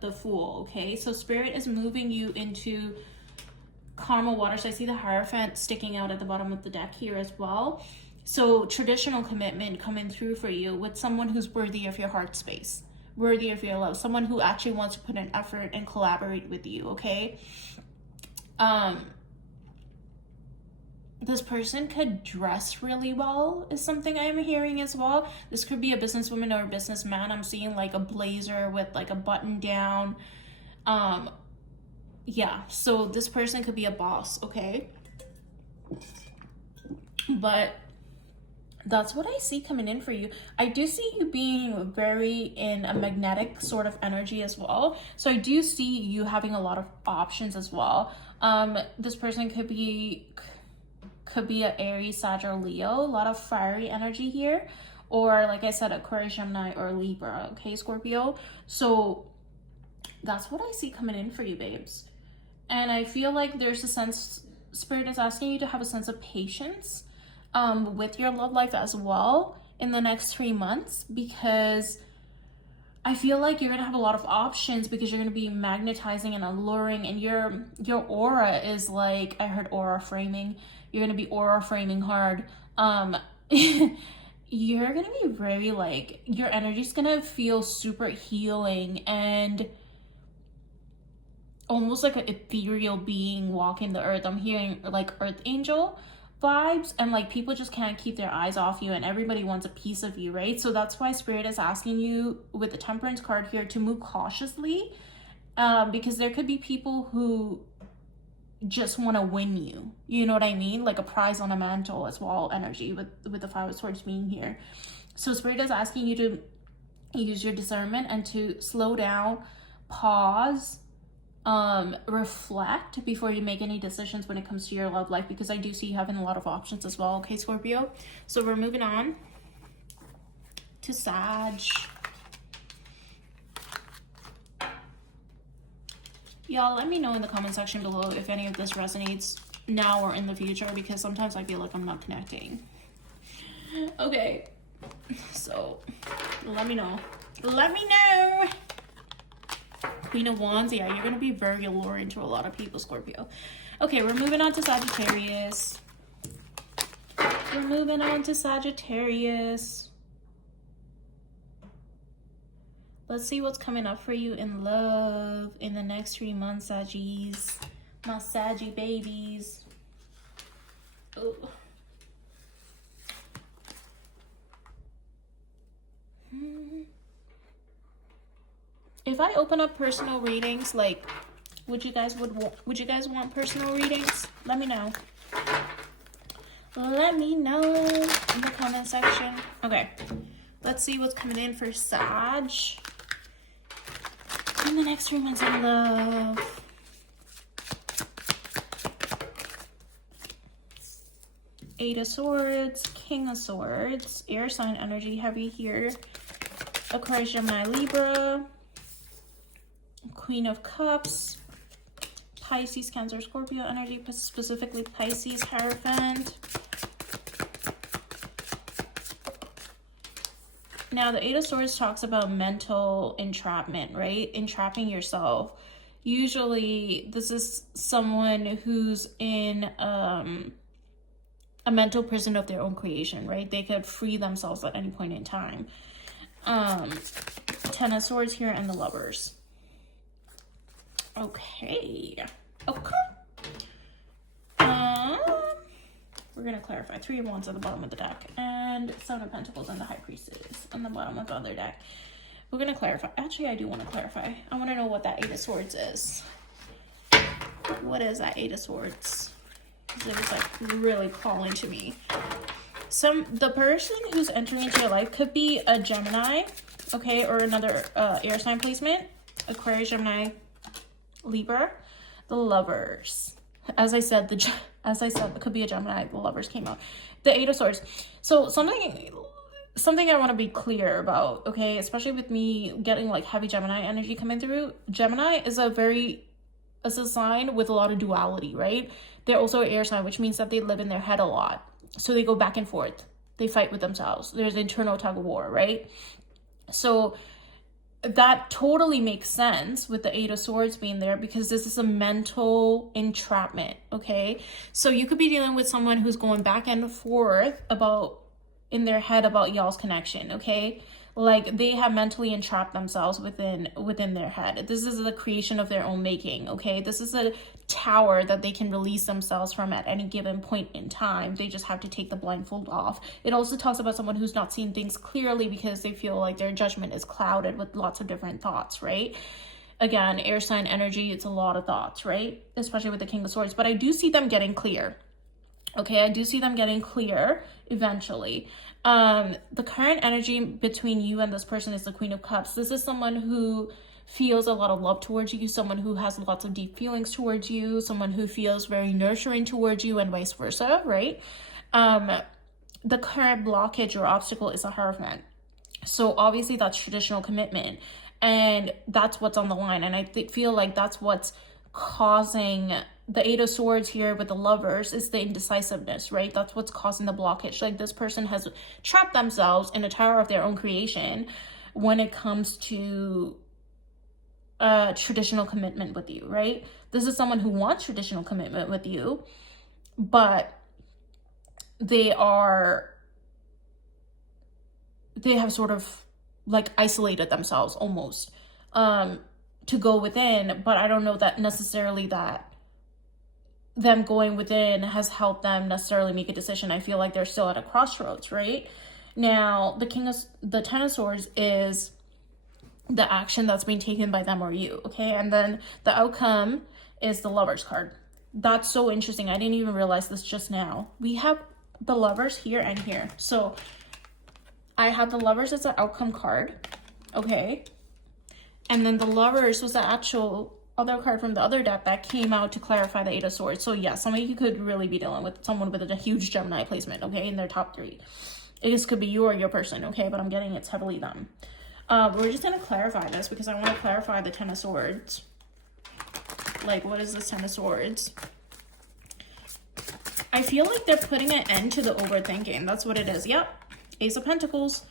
the Fool. Okay, so spirit is moving you into karma waters. I see the Hierophant sticking out at the bottom of the deck here as well. So traditional commitment coming through for you with someone who's worthy of your heart space, worthy of your love, someone who actually wants to put in effort and collaborate with you. Okay, this person could dress really well is something I'm hearing as well. This could be a businesswoman or a businessman. I'm seeing like a blazer with like a button down. Yeah, so this person could be a boss. Okay, but that's what I see coming in for you. I do see you being very in a magnetic sort of energy as well. So I do see you having a lot of options as well. This person could be an Aries, Sag, or Leo. A lot of fiery energy here. Or like I said, Aquarius, Gemini, or Libra. Okay, Scorpio. So that's what I see coming in for you, babes. And I feel like there's a sense, spirit is asking you to have a sense of patience with your love life as well in the next 3 months, because I feel like you're gonna have a lot of options, because you're gonna be magnetizing and alluring, and your aura is like, I heard aura framing. You're gonna be aura framing hard. You're gonna be very like, your energy's gonna feel super healing and almost like an ethereal being walking the earth. I'm hearing like earth angel vibes, and like people just can't keep their eyes off you, and everybody wants a piece of you, right? So that's why spirit is asking you with the Temperance card here to move cautiously, because there could be people who just want to win you, you know what I mean, like a prize on a mantle as well energy with the Five of Swords being here. So spirit is asking you to use your discernment and to slow down, pause, reflect before you make any decisions when it comes to your love life, because I do see you having a lot of options as well. Okay, Scorpio, so we're moving on to Sag. Y'all, let me know in the comment section below if any of this resonates now or in the future, because sometimes I feel like I'm not connecting. Okay, so let me know. Queen of Wands, yeah, you're gonna be very alluring to a lot of people, Scorpio. Okay, we're moving on to Sagittarius. Let's see what's coming up for you in love in the next 3 months, Saggies. My Saggy babies. Oh. If I open up personal readings, like, would you guys want personal readings? Let me know. Let me know in the comment section. Okay, let's see what's coming in for Sag in the next 3 months in love. Eight of Swords, King of Swords, air sign energy heavy here. Aquarius, Gemini, Libra, Queen of Cups, Pisces, Cancer, Scorpio energy, specifically Pisces, Hierophant. Now, the Eight of Swords talks about mental entrapment, right? Entrapping yourself. Usually, this is someone who's in a mental prison of their own creation, right? They could free themselves at any point in time. Ten of Swords here and the Lovers. Okay. We're going to clarify. Three of Wands at the bottom of the deck. And Seven of Pentacles and the High Priestess on the bottom of the other deck. We're going to clarify. Actually, I do want to clarify. I want to know what that Eight of Swords is. What is that Eight of Swords? Because it was like really calling to me. The person who's entering into your life could be a Gemini, okay, or another air sign placement. Aquarius, Gemini, Libra, the Lovers. As I said, it could be a Gemini. The Lovers came out. The Eight of Swords. So something I want to be clear about, okay, especially with me getting like heavy Gemini energy coming through. Gemini is a sign with a lot of duality, right? They're also an air sign, which means that they live in their head a lot. So they go back and forth. They fight with themselves. There's internal tug of war, right? So that totally makes sense with the Eight of Swords being there, because this is a mental entrapment, okay? So you could be dealing with someone who's going back and forth in their head about y'all's connection, okay? Like they have mentally entrapped themselves within their head. This is the creation of their own making, okay? This is a tower that they can release themselves from at any given point in time. They just have to take the blindfold off. It also talks about someone who's not seeing things clearly because they feel like their judgment is clouded with lots of different thoughts, right? Again, air sign energy, it's a lot of thoughts, right? Especially with the King of Swords. But I do see them getting clear. Okay, I do see them getting clear eventually. The current energy between you and this person is the Queen of Cups. This is someone who feels a lot of love towards you, someone who has lots of deep feelings towards you, someone who feels very nurturing towards you, and vice versa, right? The current blockage or obstacle is a Hierophant. So obviously that's traditional commitment, and that's what's on the line. And I feel like that's what's causing the Eight of Swords here with the Lovers is the indecisiveness, right? That's what's causing the blockage. Like this person has trapped themselves in a tower of their own creation when it comes to traditional commitment with you, right? This is someone who wants traditional commitment with you, but they have sort of like isolated themselves almost to go within. But I don't know that necessarily that them going within has helped them necessarily make a decision. I feel like they're still at a crossroads, right? Now, the Ten of Swords is the action that's being taken by them or you, okay? And then the outcome is the Lovers card. That's so interesting. I didn't even realize this just now. We have the Lovers here and here. So I have the Lovers as an outcome card, okay? And then the Lovers was the actual other card from the other deck that came out to clarify the Eight of Swords. So yeah, some of you could really be dealing with someone with a huge Gemini placement, okay, in their top three. This could be you or your person, okay, but I'm getting it's heavily them. We're just going to clarify this because I want to clarify the Ten of Swords. Like, what is this Ten of Swords? I feel like they're putting an end to the overthinking. That's what it is. Yep. Ace of Pentacles.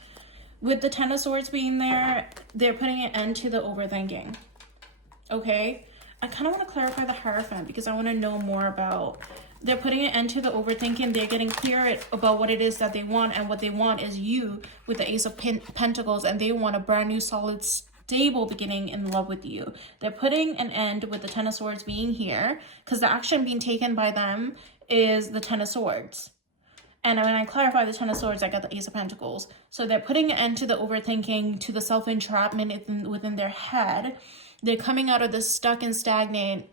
With the Ten of Swords being there, they're putting an end to the overthinking. Okay? I kind of want to clarify the Hierophant because I want to know more about... They're putting an end to the overthinking. They're getting clear about what it is that they want, and what they want is you with the Ace of Pentacles, and they want a brand new, solid, stable beginning in love with you. They're putting an end with the Ten of Swords being here because the action being taken by them is the Ten of Swords. And when I clarify the Ten of Swords, I got the Ace of Pentacles. So they're putting an end to the overthinking, to the self-entrapment within their head. They're coming out of this stuck and stagnant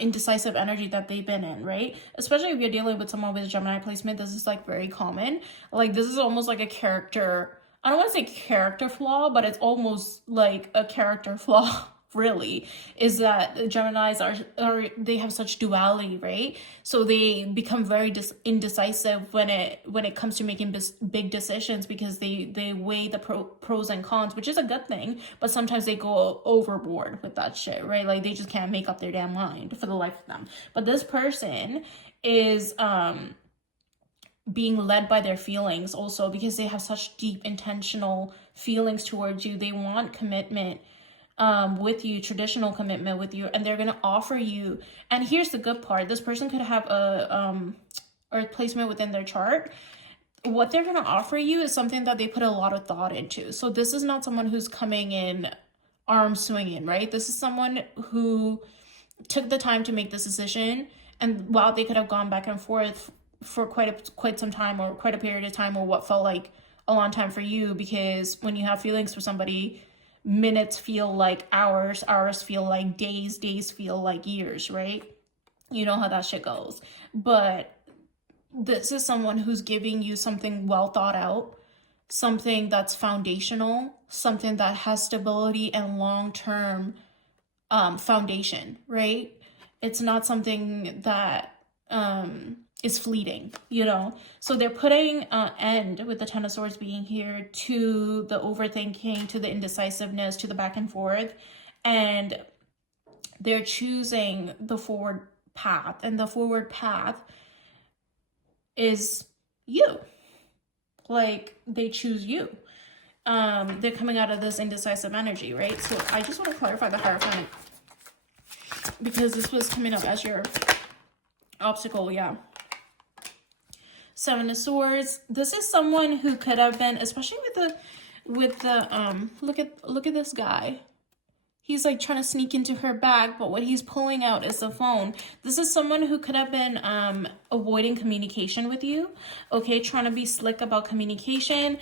indecisive energy that they've been in, right? Especially if you're dealing with someone with a Gemini placement, this is like very common. Like this is almost like a character, I don't want to say character flaw, but it's almost like a character flaw really, is that Geminis are they have such duality, right? So they become very indecisive when it comes to making big decisions, because they weigh the pros and cons, which is a good thing, but sometimes they go overboard with that shit, right? Like they just can't make up their damn mind for the life of them. But this person is being led by their feelings also, because they have such deep intentional feelings towards you. They want commitment with you, traditional commitment with you, and they're going to offer you. And here's the good part: this person could have a earth placement within their chart. What they're going to offer you is something that they put a lot of thought into. So this is not someone who's coming in arm swinging, right? This is someone who took the time to make this decision, and while they could have gone back and forth for quite some time, or quite a period of time, or what felt like a long time for you, because when you have feelings for somebody, minutes feel like hours, hours feel like days, days feel like years, right? You know how that shit goes. But this is someone who's giving you something well thought out, something that's foundational, something that has stability and long-term foundation, right? It's not something that is fleeting, you know? So they're putting an end, with the Ten of Swords being here, to the overthinking, to the indecisiveness, to the back and forth, and they're choosing the forward path, and the forward path is you. Like, they choose you. They're coming out of this indecisive energy, right? So I just want to clarify the Hierophant, because this was coming up as your obstacle. Yeah. Seven of Swords. This is someone who could have been, especially with the look at this guy. He's like trying to sneak into her bag, but what he's pulling out is the phone. This is someone who could have been avoiding communication with you, okay? Trying to be slick about communication.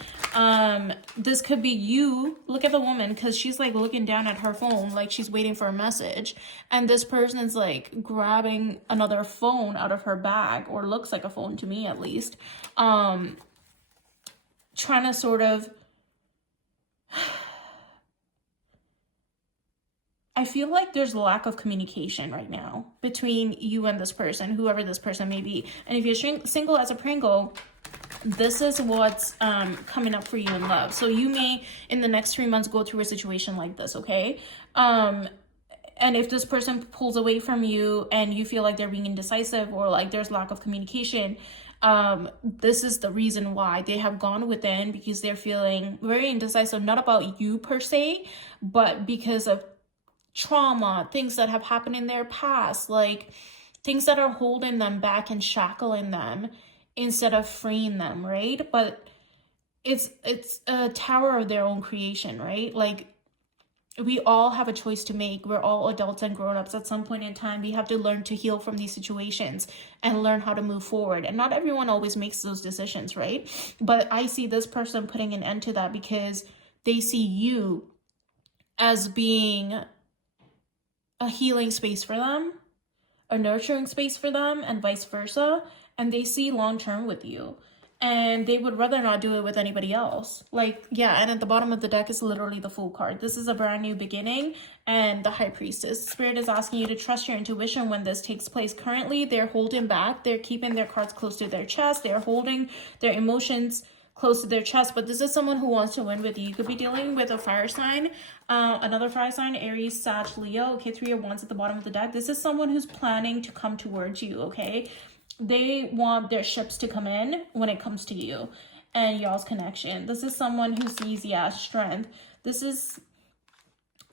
This could be you. Look at the woman, because she's like looking down at her phone like she's waiting for a message. And this person's like grabbing another phone out of her bag, or looks like a phone to me at least. Trying to sort of... I feel like there's a lack of communication right now between you and this person, whoever this person may be. And if you're single as a Pringle, this is what's coming up for you in love. So you may, in the next 3 months, go through a situation like this, okay? And if this person pulls away from you and you feel like they're being indecisive, or like there's lack of communication, this is the reason why. They have gone within, because they're feeling very indecisive, not about you per se, but because of trauma, things that have happened in their past, like things that are holding them back and shackling them instead of freeing them, right? But it's a tower of their own creation, right? Like, we all have a choice to make. We're all adults and grown-ups. At some point in time, we have to learn to heal from these situations and learn how to move forward. And not everyone always makes those decisions, right? But I see this person putting an end to that, because they see you as being a healing space for them, a nurturing space for them, and vice versa. And they see long-term with you, and they would rather not do it with anybody else. Like, yeah. And at the bottom of the deck is literally the Fool card. This is a brand new beginning, and the High Priestess. Spirit is asking you to trust your intuition when this takes place. Currently, they're holding back. They're keeping their cards close to their chest. They're holding their emotions close to their chest. But this is someone who wants to win with you. You could be dealing with a fire sign, another fire sign, Aries, Sag, Leo. Okay, 3 of Wands at the bottom of the deck. This is someone who's planning to come towards you, okay? They want their ships to come in when it comes to you and y'all's connection. This is someone who sees, yeah, strength. This is...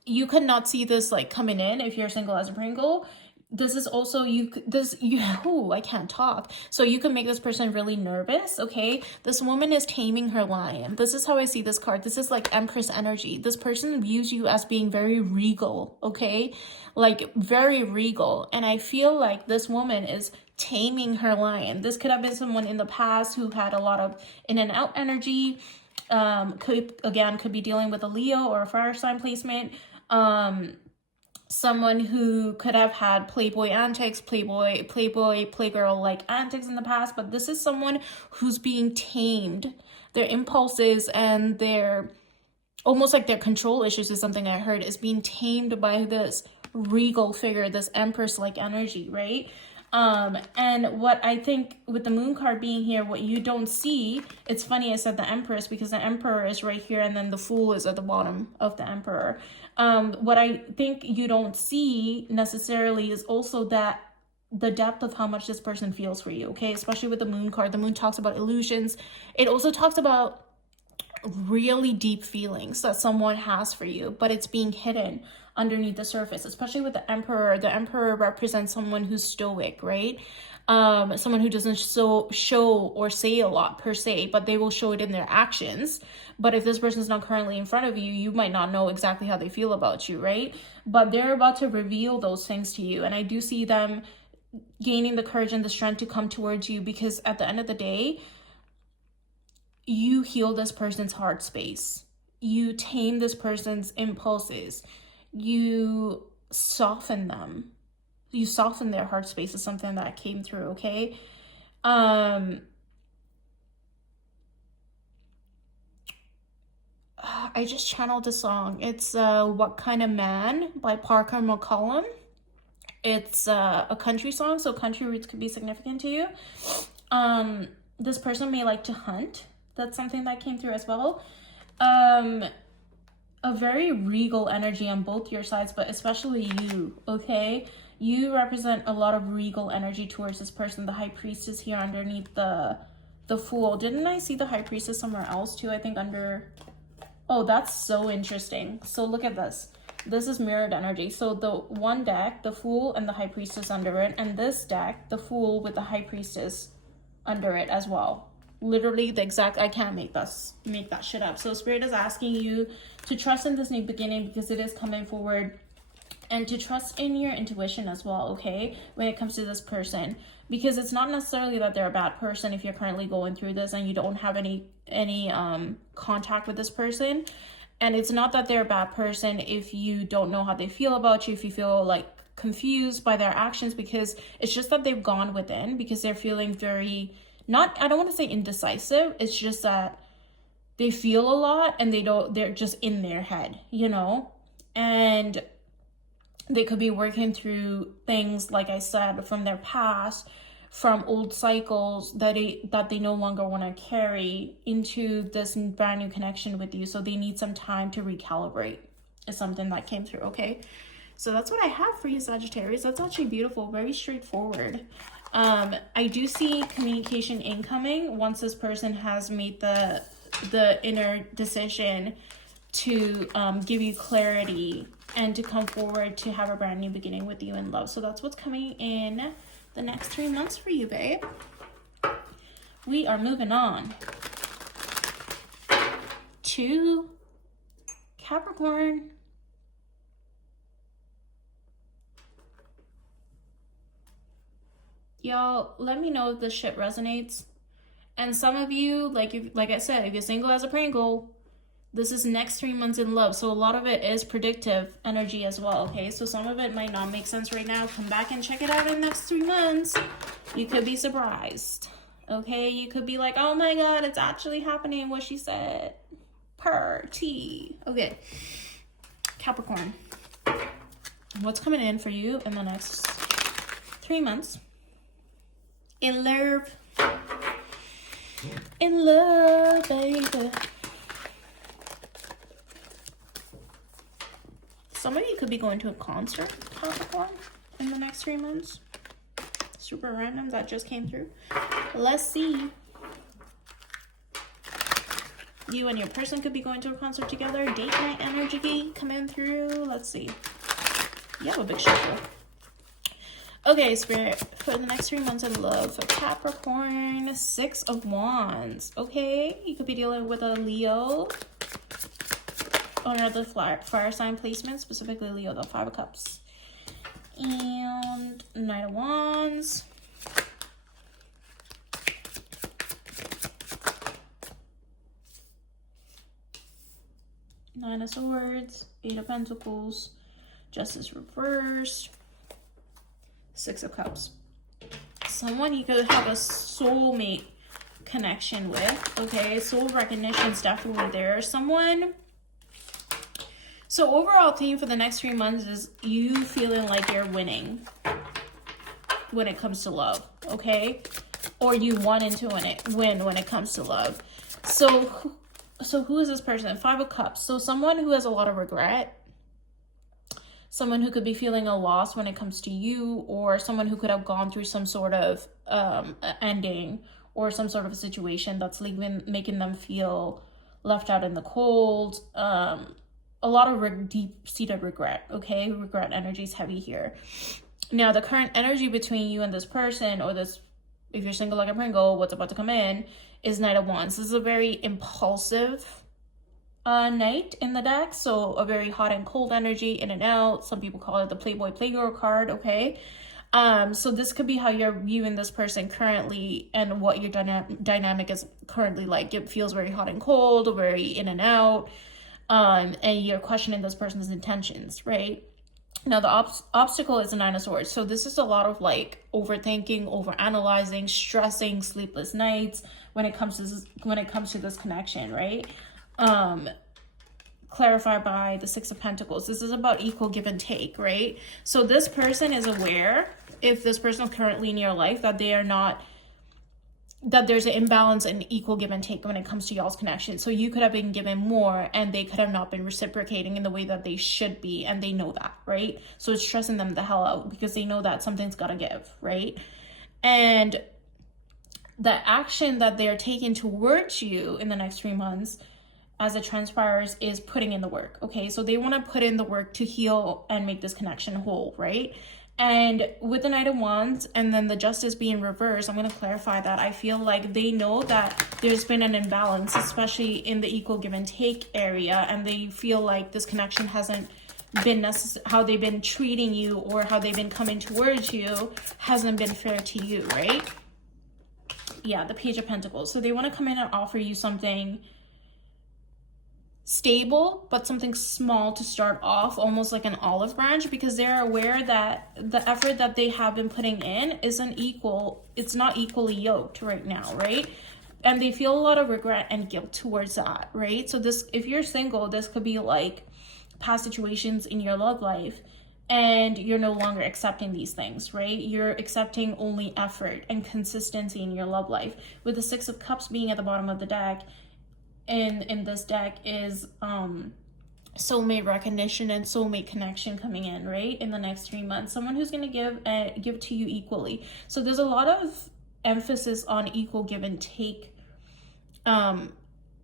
You could not see this like coming in if you're single as a Pringle. This is also I can't talk. So you can make this person really nervous, okay? This woman is taming her lion. This is how I see this card. This is like Empress energy. This person views you as being very regal, okay? Like very regal. And I feel like this woman is taming her lion. This could have been someone in the past who had a lot of in and out energy. Could be dealing with a Leo or a fire sign placement. Someone who could have had playboy antics, playgirl like antics in the past, but this is someone who's being tamed. Their impulses and their almost like their control issues is something I heard, is being tamed by this regal figure, this empress-like energy, right? And what I think with the moon card being here, what you don't see, it's funny I said the empress because the emperor is right here and then the fool is at the bottom of the emperor. What I think you don't see necessarily is also that the depth of how much this person feels for you, okay? Especially with the moon card. The moon talks about illusions. It also talks about really deep feelings that someone has for you, but it's being hidden underneath the surface, especially with the emperor. The emperor represents someone who's stoic, right? Someone who doesn't show or say a lot per se, but they will show it in their actions. But if this person's not currently in front of you, you might not know exactly how they feel about you, right? But they're about to reveal those things to you. And I do see them gaining the courage and the strength to come towards you, because at the end of the day, you heal this person's heart space. You tame this person's impulses. You soften them. You soften their heart space is something that came through, okay? I just channeled the song. It's What Kind of Man by Parker McCollum. It's a country song, so country roots could be significant to you. This person may like to hunt. That's something that came through as well. A very regal energy on both your sides, but especially you, okay? You represent a lot of regal energy towards this person. The High Priestess here underneath the Fool. Didn't I see the High Priestess somewhere else too? I think under... Oh, that's so interesting. So look at this. This is mirrored energy. So the one deck, the Fool and the High Priestess under it, and this deck, the Fool with the High Priestess under it as well. Literally the exact, I can't make that shit up. So Spirit is asking you to trust in this new beginning because it is coming forward, and to trust in your intuition as well, okay, when it comes to this person, because it's not necessarily that they're a bad person if you're currently going through this and you don't have any contact with this person. And it's not that they're a bad person if you don't know how they feel about you, if you feel like confused by their actions, because it's just that they've gone within, because they're feeling very, not, I don't want to say indecisive, it's just that they feel a lot and they're just in their head, you know, and they could be working through things, like I said, from their past, from old cycles that they no longer want to carry into this brand new connection with you. So they need some time to recalibrate, is something that came through, okay? So that's what I have for you, Sagittarius. That's actually beautiful, very straightforward. I do see communication incoming once this person has made the inner decision to give you clarity and to come forward to have a brand new beginning with you in love. So that's what's coming in the next 3 months for you, babe. We are moving on to Capricorn. Y'all, let me know if this shit resonates. And some of you, like I said, if you're single as a Pringle, this is next 3 months in love. So a lot of it is predictive energy as well, okay? So some of it might not make sense right now. Come back and check it out in the next 3 months. You could be surprised, okay? You could be like, oh my God, it's actually happening, what she said. Per T. Okay. Capricorn. What's coming in for you in the next 3 months? In love. In love, baby. Somebody could be going to a concert, Capricorn, in the next 3 months. Super random, that just came through. Let's see. You and your person could be going to a concert together. Date night energy coming through. Let's see. You have a big shuffle. Okay, Spirit, for the next 3 months of love for Capricorn, 6 of Wands. Okay, you could be dealing with a Leo or another fire sign placement, specifically Leo, the 5 of Cups. And Knight of Wands. Nine of Swords, 8 of Pentacles, Justice reversed, 6 of Cups. Someone you could have a soulmate connection with, okay? Soul recognition is definitely there. Someone So overall theme for the next 3 months is you feeling like you're winning when it comes to love, okay? Or you wanting to win when it comes to love. So who is this person? 5 of Cups. So someone who has a lot of regret, someone who could be feeling a loss when it comes to you, or someone who could have gone through some sort of ending or some sort of a situation that's making them feel left out in the cold. A lot of deep-seated regret, okay? Regret energy is heavy here. Now, the current energy between you and this person, or this, if you're single like a Pringle, what's about to come in, is Knight of Wands. This is a very impulsive Knight in the deck, so a very hot and cold energy, in and out. Some people call it the Playboy Playgirl card, okay? So this could be how you're viewing this person currently and what your dynamic is currently like. It feels very hot and cold, very in and out. And you're questioning this person's intentions, right? Now, the obstacle is the 9 of Swords. So this is a lot of like overthinking, overanalyzing, stressing, sleepless nights when it comes to this connection, right? Clarified by the 6 of Pentacles. This is about equal give and take, right? So this person is aware, if this person is currently in your life, that they are not, that there's an imbalance in equal give and take when it comes to y'all's connection. So you could have been given more and they could have not been reciprocating in the way that they should be, and they know that, right? So it's stressing them the hell out because they know that something's got to give, right? And the action that they're taking towards you in the next 3 months, as it transpires, is putting in the work, okay? So they want to put in the work to heal and make this connection whole, right? And with the Knight of Wands and then the Justice being reversed, I'm going to clarify that. I feel like they know that there's been an imbalance, especially in the equal give and take area, and they feel like this connection hasn't been how they've been treating you or how they've been coming towards you hasn't been fair to you, right? Yeah, the Page of Pentacles. So they want to come in and offer you something stable, but something small to start off, almost like an olive branch, because they're aware that the effort that they have been putting in isn't equal. It's not equally yoked right now, right? And they feel a lot of regret and guilt towards that, right? So this, if you're single, this could be like past situations in your love life, and you're no longer accepting these things, right? You're accepting only effort and consistency in your love life. With the 6 of Cups being at the bottom of the deck, in this deck is soulmate recognition and soulmate connection coming in, right? In the next 3 months, someone who's going to give to you equally. So there's a lot of emphasis on equal give and take in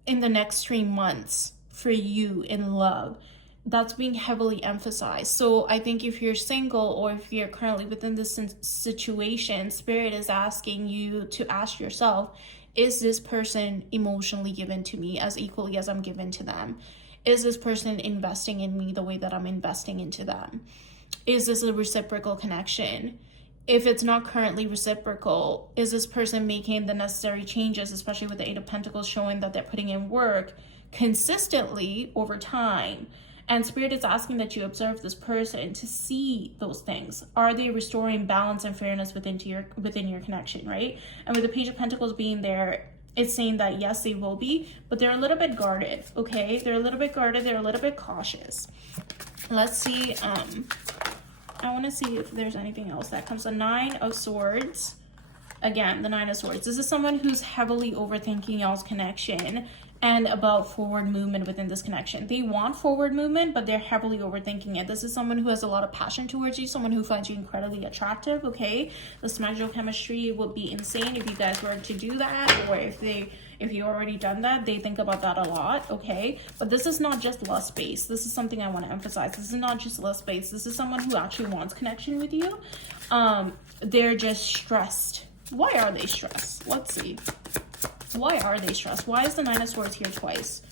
the next 3 months for you in love. That's being heavily emphasized. So I think if you're single or if you're currently within this situation, Spirit is asking you to ask yourself, is this person emotionally given to me as equally as I'm given to them? Is this person investing in me the way that I'm investing into them? Is this a reciprocal connection? If it's not currently reciprocal, is this person making the necessary changes, especially with the 8 of Pentacles showing that they're putting in work consistently over time? And Spirit is asking that you observe this person to see those things. Are they restoring balance and fairness within your connection, right? And with the Page of Pentacles being there, it's saying that yes, they will be, but they're a little bit guarded, okay? They're a little bit guarded. They're a little bit cautious. Let's see. I want to see if there's anything else that comes. The 9 of Swords. Again, the 9 of Swords. This is someone who's heavily overthinking y'all's connection and about forward movement within this connection. They want forward movement, but they're heavily overthinking it. This is someone who has a lot of passion towards you, someone who finds you incredibly attractive, okay? The smagical chemistry would be insane if you guys were to do that, or if you already done that, they think about that a lot, okay? But this is not just lust based. This is something I want to emphasize. This is not just lust based. This is someone who actually wants connection with you. They're just stressed. Why are they stressed? Let's see. Why are they stressed? Why is the 9 of Swords here twice?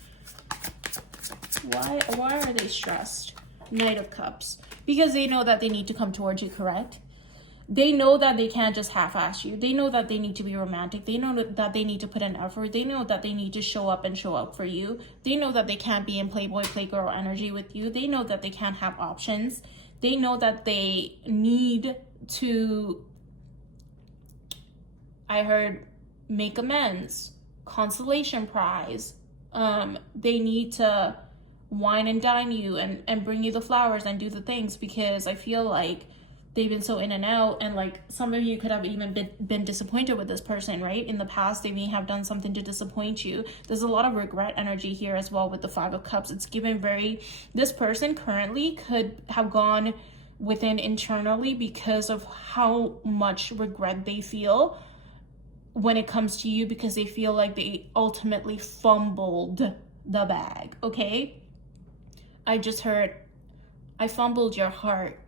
Why are they stressed? Knight of Cups. Because they know that they need to come towards you, correct? They know that they can't just half-ass you. They know that they need to be romantic. They know that they need to put in effort. They know that they need to show up and show up for you. They know that they can't be in Playboy, Playgirl energy with you. They know that they can't have options. They know that they need to, I heard, make amends, consolation prize. They need to wine and dine you and bring you the flowers and do the things, because I feel like they've been so in and out, and like some of you could have even been disappointed with this person, right? In the past, they may have done something to disappoint you. There's a lot of regret energy here as well with the Five of Cups. It's given very, this person currently could have gone within internally because of how much regret they feel when it comes to you, because they feel like they ultimately fumbled the bag, okay? I just heard, I fumbled your heart.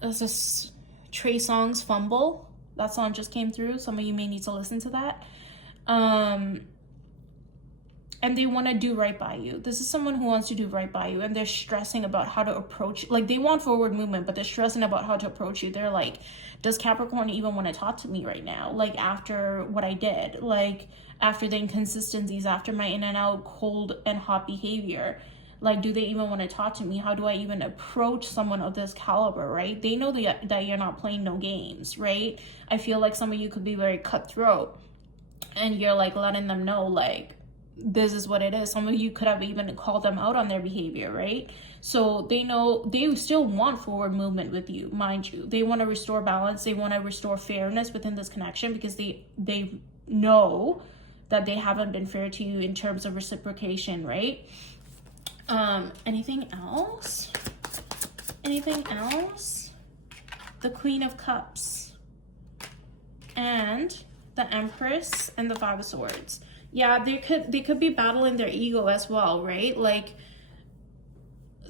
This is Trey Songz Fumble. That song just came through. Some of you may need to listen to that. And they want to do right by you. This is someone who wants to do right by you, and they're stressing about how to approach, like they want forward movement, but they're stressing about how to approach you. They're like, does Capricorn even want to talk to me right now? Like after what I did, like after the inconsistencies, after my in and out cold and hot behavior, like, do they even want to talk to me? How do I even approach someone of this caliber, right? They know that you're not playing no games, right? I feel like some of you could be very cutthroat, and you're like letting them know, like, this is what it is. Some of you could have even called them out on their behavior, right? So they know, they still want forward movement with you, mind you. They want to restore balance. They want to restore fairness within this connection, because they know that they haven't been fair to you in terms of reciprocation, right? Anything else? Anything else? The Queen of Cups and the Empress and the Five of Swords. Yeah, they could be battling their ego as well, right? Like,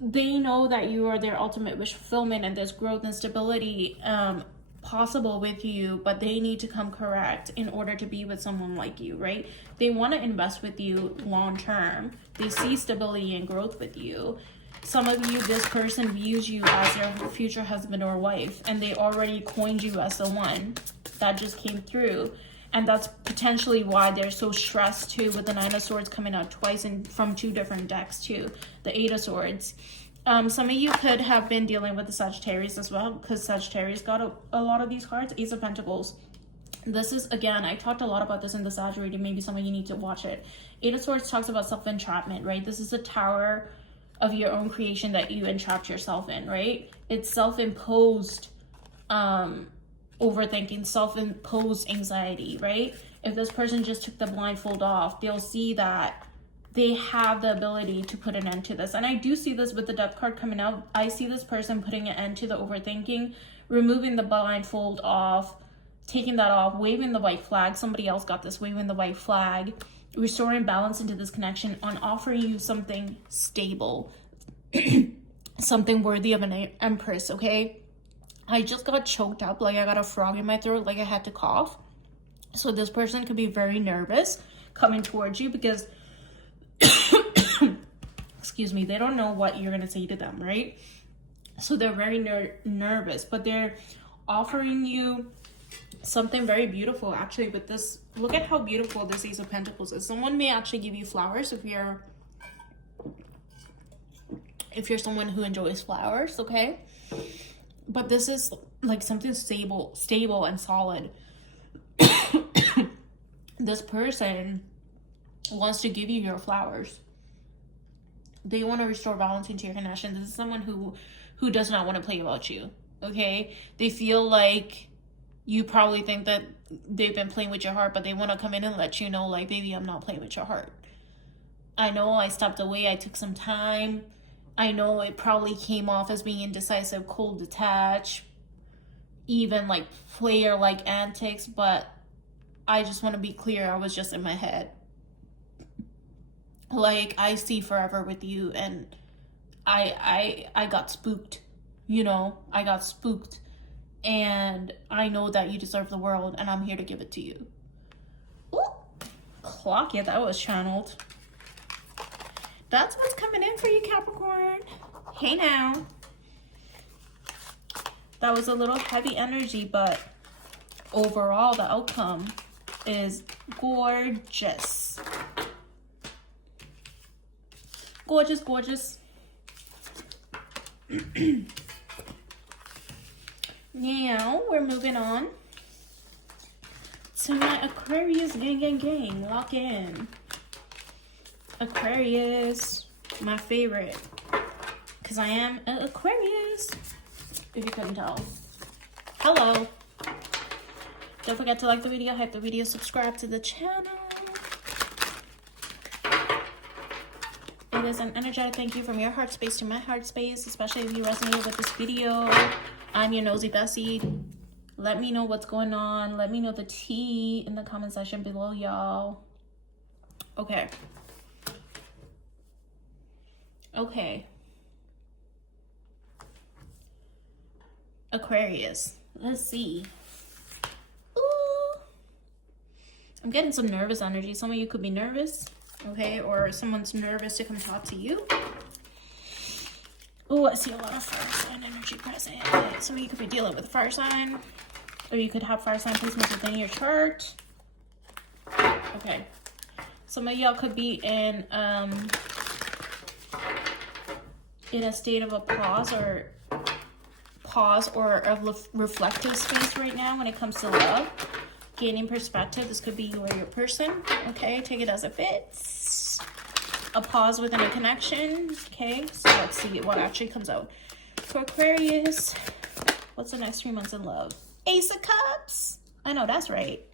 they know that you are their ultimate wish fulfillment, and there's growth and stability possible with you, but they need to come correct in order to be with someone like you, right? They want to invest with you long term. They see stability and growth with you. Some of you, this person views you as their future husband or wife, and they already coined you as the one. That just came through. And that's potentially why they're so stressed too, with the Nine of Swords coming out twice and from two different decks too. The Eight of Swords. Some of you could have been dealing with the Sagittarius as well, because Sagittarius got a lot of these cards. Ace of Pentacles. This is, again, I talked a lot about this in the Sag reading. Maybe some of you need to watch it. Eight of Swords talks about self-entrapment, right? This is a tower of your own creation that you entrapped yourself in, right? It's self-imposed overthinking, self-imposed anxiety, right? If this person just took the blindfold off, they'll see that they have the ability to put an end to this. And I do see this with the Death card coming out. I see this person putting an end to the overthinking, removing the blindfold off, taking that off, waving the white flag. Somebody else got this, waving the white flag, restoring balance into this connection, on offering you something stable, something worthy of an Empress, okay? I just got choked up, like I got a frog in my throat, like I had to cough. So this person could be very nervous coming towards you, because excuse me, they don't know what you're going to say to them, right? So they're very nervous, but they're offering you something very beautiful. Actually, with this, look at how beautiful this Ace of Pentacles is. Someone may actually give you flowers if you're someone who enjoys flowers, okay? But this is like something stable and solid. This person wants to give you your flowers. They want to restore balance into your connection. This is someone who does not want to play about you, okay? They feel like you probably think that they've been playing with your heart, but they want to come in and let you know, like, baby, I'm not playing with your heart. I know I stepped away. I took some time. I know it probably came off as being indecisive, cold, detached, even like player-like antics, but I just want to be clear, I was just in my head. Like, I see forever with you, and I got spooked, you know? I got spooked, and I know that you deserve the world, and I'm here to give it to you. Ooh, clock it, that was channeled. That's what's coming in for you, Capricorn. Hey now. That was a little heavy energy, but overall, the outcome is gorgeous. Gorgeous, gorgeous. Now, we're moving on to my Aquarius gang. Lock in. Aquarius. my favorite, because I am an Aquarius, if you couldn't tell. Hello. Don't forget to like the video, hype the video, subscribe to the channel. It is an energetic thank you from your heart space to my heart space, especially if you resonated with this video. I'm your nosy Bessie. Let me know what's going on. Let me know the tea in the comment section below, y'all. Okay. Okay. Aquarius. Let's see. Ooh. I'm getting some nervous energy. Some of you could be nervous, okay? Or someone's nervous to come talk to you. Oh, I see a lot of fire sign energy present. Some of you could be dealing with a fire sign. Or you could have fire sign placements within your chart. Okay. Some of y'all could be in a state of a pause or a reflective space right now when it comes to love. Gaining perspective. This could be you or your person. Okay, take it as it fits. A pause within a connection. Okay, so let's see what actually comes out. For Aquarius, what's the next 3 months in love? Ace of Cups. I know that's right.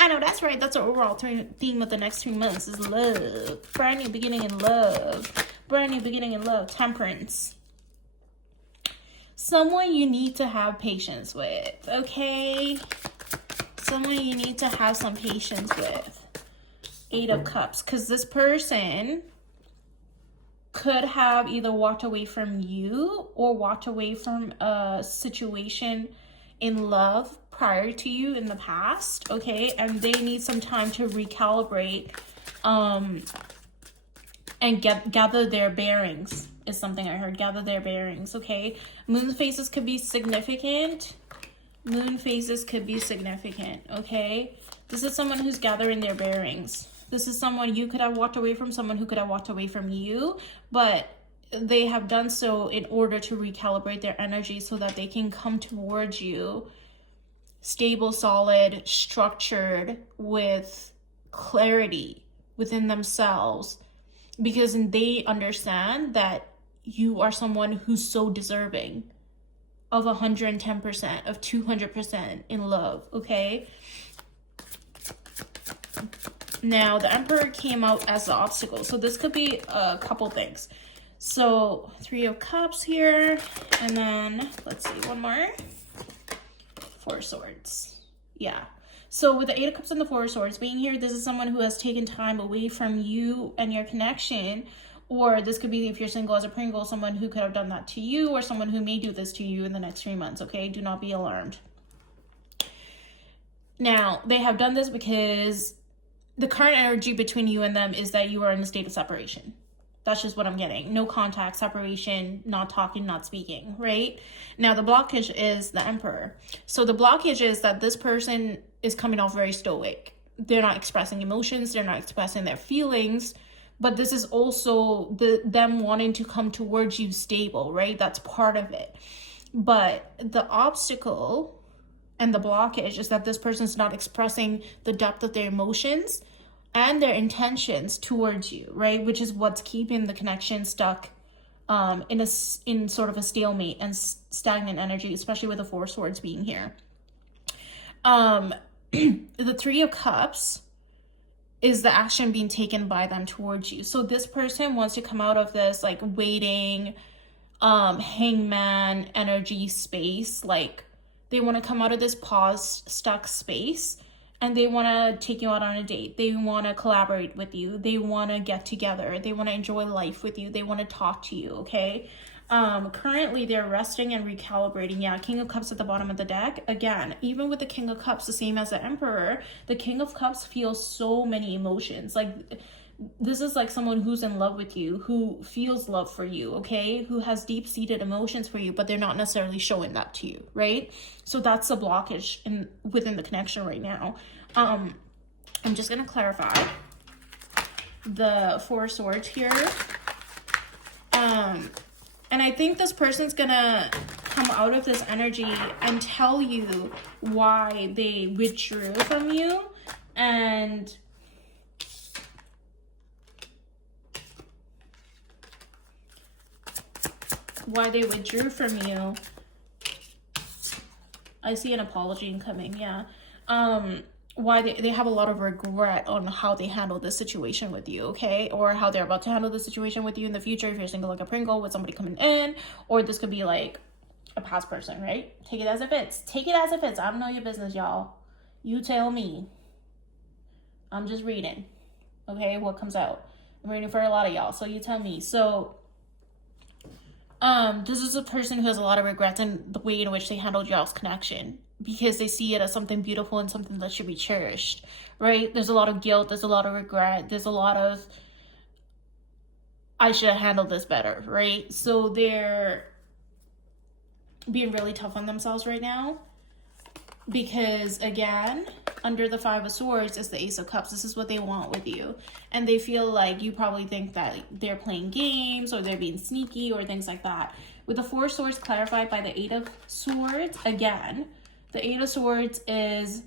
I know that's right. That's our overall theme of the next 3 months is love. Brand new beginning in love. Brand new beginning in love. Temperance. Someone you need to have patience with, okay? Someone you need to have some patience with. 8 of Cups. Because this person could have either walked away from you or walked away from a situation in love prior to you in the past, okay? And they need some time to recalibrate and gather their bearings is something I heard. Gather their bearings, okay? Moon phases could be significant. Moon phases could be significant, okay? This is someone who's gathering their bearings. This is someone you could have walked away from, someone who could have walked away from you, but they have done so in order to recalibrate their energy so that they can come towards you stable, solid, structured, with clarity within themselves, because they understand that you are someone who's so deserving of 110%, of 200% in love, okay? Now, the Emperor came out as the obstacle. So this could be a couple things. So 3 of Cups here. And then, let's see, one more. 4 Swords. Yeah. So with the 8 of Cups and the 4 Swords being here, this is someone who has taken time away from you and your connection. Or this could be, if you're single as a Pringle, someone who could have done that to you, or someone who may do this to you in the next 3 months, okay? Do not be alarmed. Now, they have done this because the current energy between you and them is that you are in a state of separation. That's just what I'm getting. No contact, separation, not talking, not speaking, right? Now, the blockage is the Emperor. So the blockage is that this person is coming off very stoic. They're not expressing emotions. They're not expressing their feelings. But this is also them wanting to come towards you stable, right? That's part of it. But the obstacle and the blockage is that this person's not expressing the depth of their emotions and their intentions towards you, right? Which is what's keeping the connection stuck in sort of a stalemate and stagnant energy, especially with the 4 Swords being here. The 3 of Cups is the action being taken by them towards you. So this person wants to come out of this like waiting, hangman energy space. Like they want to come out of this paused, stuck space, and they want to take you out on a date. They want to collaborate with you. They want to get together. They want to enjoy life with you. They want to talk to you, okay? Currently, they're resting and recalibrating. Yeah, King of Cups at the bottom of the deck. Again, even with the King of Cups, the same as the Emperor, the King of Cups feels so many emotions. Like, this is like someone who's in love with you, who feels love for you, okay? Who has deep-seated emotions for you, but they're not necessarily showing that to you, right? So that's the blockage within the connection right now. I'm just going to clarify the 4 Swords here. And I think this person's gonna come out of this energy and tell you why they withdrew from you. And why they withdrew from you. I see an apology incoming, yeah. Why they have a lot of regret on how they handled this situation with you, okay? Or how they're about to handle the situation with you in the future if you're single like a Pringle with somebody coming in. Or this could be like a past person, right? Take it as it fits. Take it as it fits. I don't know your business, y'all. You tell me. I'm just reading, okay, what comes out. I'm reading for a lot of y'all, so you tell me. So, this is a person who has a lot of regrets in the way in which they handled y'all's connection, because they see it as something beautiful and something that should be cherished, right? There's a lot of guilt, there's a lot of regret, there's a lot of, I should have handled this better, right? So they're being really tough on themselves right now, because again, under the Five of Swords is the Ace of Cups. This is what they want with you. And they feel like you probably think that they're playing games or they're being sneaky or things like that. With the Four of Swords clarified by the Eight of Swords, again, the Eight of Swords is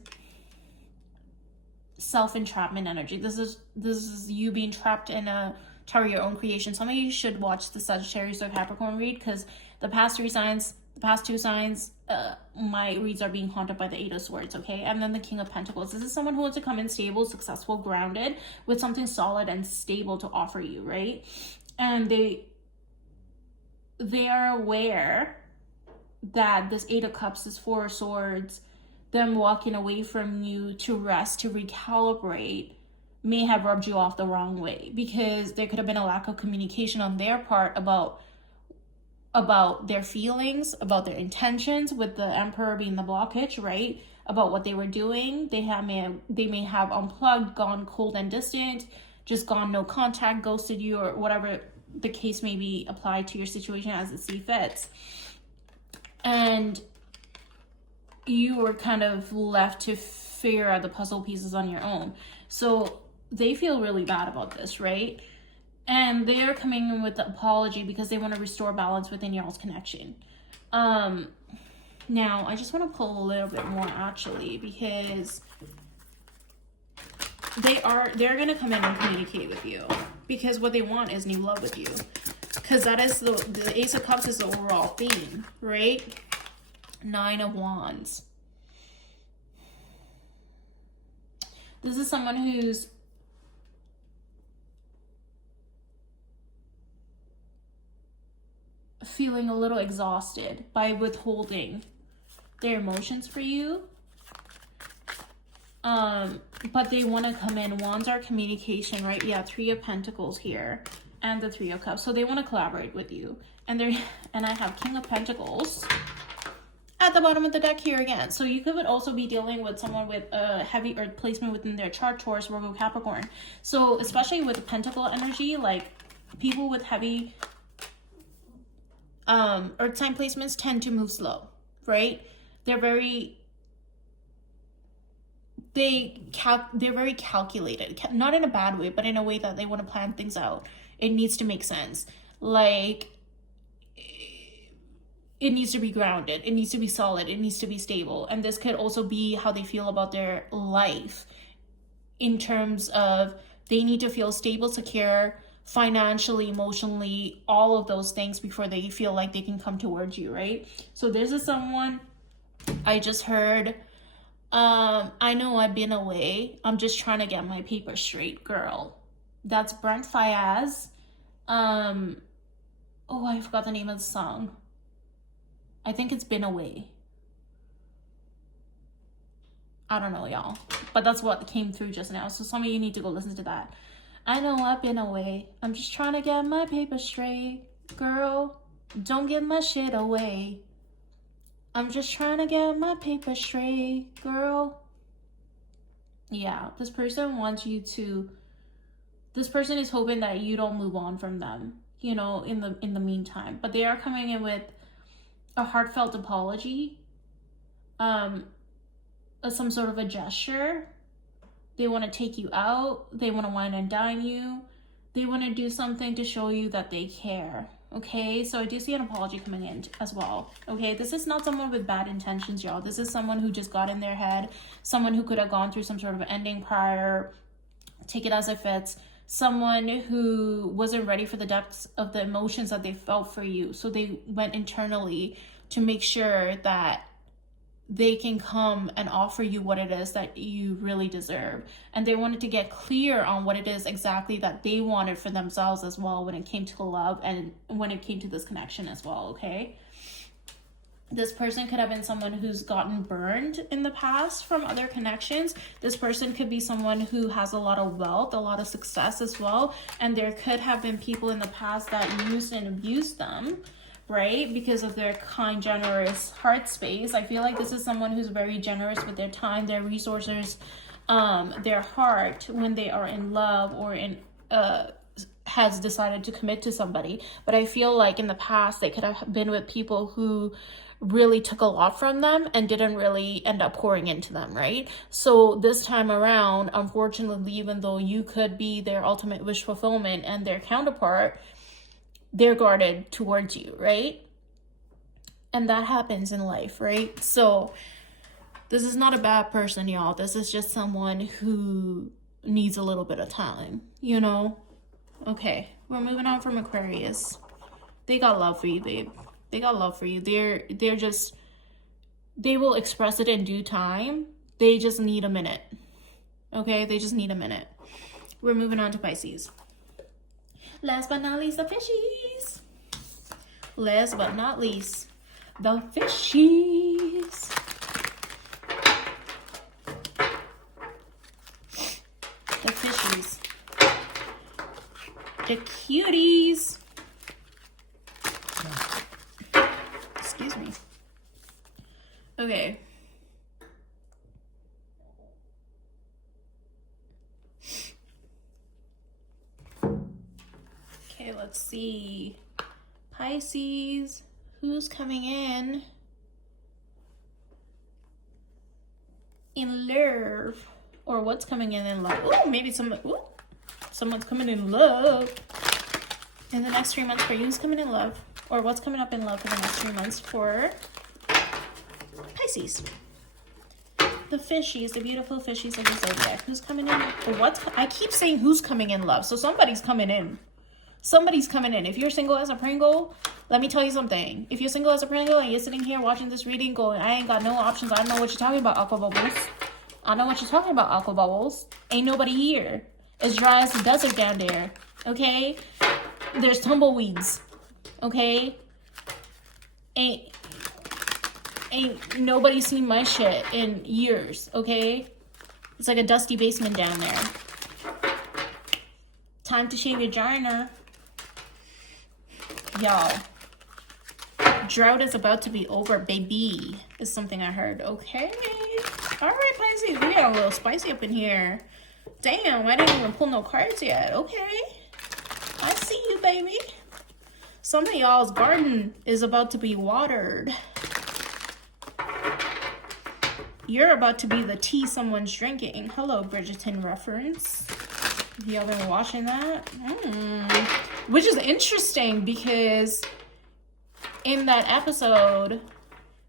self-entrapment energy. This is you being trapped in a tower of your own creation. Some of you should watch the Sagittarius or Capricorn read, because the past two signs, my reads are being haunted by the Eight of Swords, okay? And then the King of Pentacles. This is someone who wants to come in stable, successful, grounded, with something solid and stable to offer you, right? And they are aware that this Eight of Cups, this Four of Swords, them walking away from you to rest, to recalibrate, may have rubbed you off the wrong way, because there could have been a lack of communication on their part about their feelings, about their intentions, with the Emperor being the blockage, right? About what they were doing. They may have unplugged, gone cold and distant, just gone no contact, ghosted you, or whatever the case may be applied to your situation as it see fits. And you were kind of left to figure out the puzzle pieces on your own. So they feel really bad about this, right? And they are coming in with the apology because they want to restore balance within y'all's connection. Now, I just want to pull a little bit more, actually, because they're going to come in and communicate with you, because what they want is new love with you. Because that is the Ace of Cups is the overall theme, right? Nine of Wands. This is someone who's feeling a little exhausted by withholding their emotions for you. But they want to come in. Wands are communication, right? Yeah, Three of Pentacles here and the Three of Cups. So they want to collaborate with you. And I have King of Pentacles at the bottom of the deck here again. So you could also be dealing with someone with a heavy earth placement within their chart, Taurus, Virgo, Capricorn. So especially with the Pentacle energy, like people with heavy earth sign placements tend to move slow, right? They're very calculated, not in a bad way, but in a way that they want to plan things out. It needs to make sense. Like, it needs to be grounded. It needs to be solid. It needs to be stable. And this could also be how they feel about their life, in terms of they need to feel stable, secure, financially, emotionally, all of those things before they feel like they can come towards you, right? So this is someone I just heard, I know I've been away. I'm just trying to get my paper straight, girl. That's Brent Faiyaz. Oh, I forgot the name of the song. I think it's Been Away. I don't know, y'all. But that's what came through just now. So some of you need to go listen to that. I know I've been away. I'm just trying to get my paper straight. Girl, don't give my shit away. I'm just trying to get my paper straight, girl. Yeah, this person wants you to... This person is hoping that you don't move on from them, you know, in the meantime. But they are coming in with a heartfelt apology. Some sort of a gesture. They want to take you out. They want to wine and dine you. They want to do something to show you that they care. Okay, so I do see an apology coming in as well. Okay, this is not someone with bad intentions, y'all. This is someone who just got in their head. Someone who could have gone through some sort of ending prior. Take it as it fits. someone who wasn't ready for the depths of the emotions that they felt for you. So they went internally to make sure that they can come and offer you what it is that you really deserve. And they wanted to get clear on what it is exactly that they wanted for themselves as well when it came to love and when it came to this connection as well, okay? This person could have been someone who's gotten burned in the past from other connections. This person could be someone who has a lot of wealth, a lot of success as well. And there could have been people in the past that used and abused them, right? Because of their kind, generous heart space. I feel like this is someone who's very generous with their time, their resources, their heart when they are in love or in has decided to commit to somebody. But I feel like in the past they could have been with people who really took a lot from them and didn't really end up pouring into them, right? So this time around, unfortunately, even though you could be their ultimate wish fulfillment and their counterpart, they're guarded towards you, right? And that happens in life, right? So this is not a bad person, y'all. This is just someone who needs a little bit of time, you know? Okay, we're moving on from Aquarius. They got love for you, babe. They got love for you. They're just, they will express it in due time. They just need a minute. Okay, they just need a minute. We're moving on to Pisces. Last but not least, the fishies. Last but not least, the fishies. The fishies. The cuties. Excuse me. Okay. Okay, let's see. Pisces, who's coming in love? Or what's coming in love? Oh, maybe someone's coming in love. In the next 3 months for you, who's coming in love? Or what's coming up in love for the next 3 months for Pisces? The fishies, the beautiful fishies of the zodiac. Who's coming in? I keep saying who's coming in love. So somebody's coming in. Somebody's coming in. If you're single as a Pringle, let me tell you something. If you're single as a Pringle and you're sitting here watching this reading going, I ain't got no options. I don't know what you're talking about, Aqua Bubbles. I know what you're talking about, Aqua Bubbles. Ain't nobody here. It's dry as the desert down there. Okay? There's tumbleweeds. Okay? Ain't nobody seen my shit in years. Okay? It's like a dusty basement down there. Time to shave your vagina. Y'all, drought is about to be over, baby, is something I heard. Okay. All right, Pisces, we got a little spicy up in here. Damn, I didn't even pull no cards yet. Okay. I see you, baby. Some of y'all's garden is about to be watered. You're about to be the tea someone's drinking. Hello, Bridgerton reference. Y'all been watching that? Which is interesting because in that episode,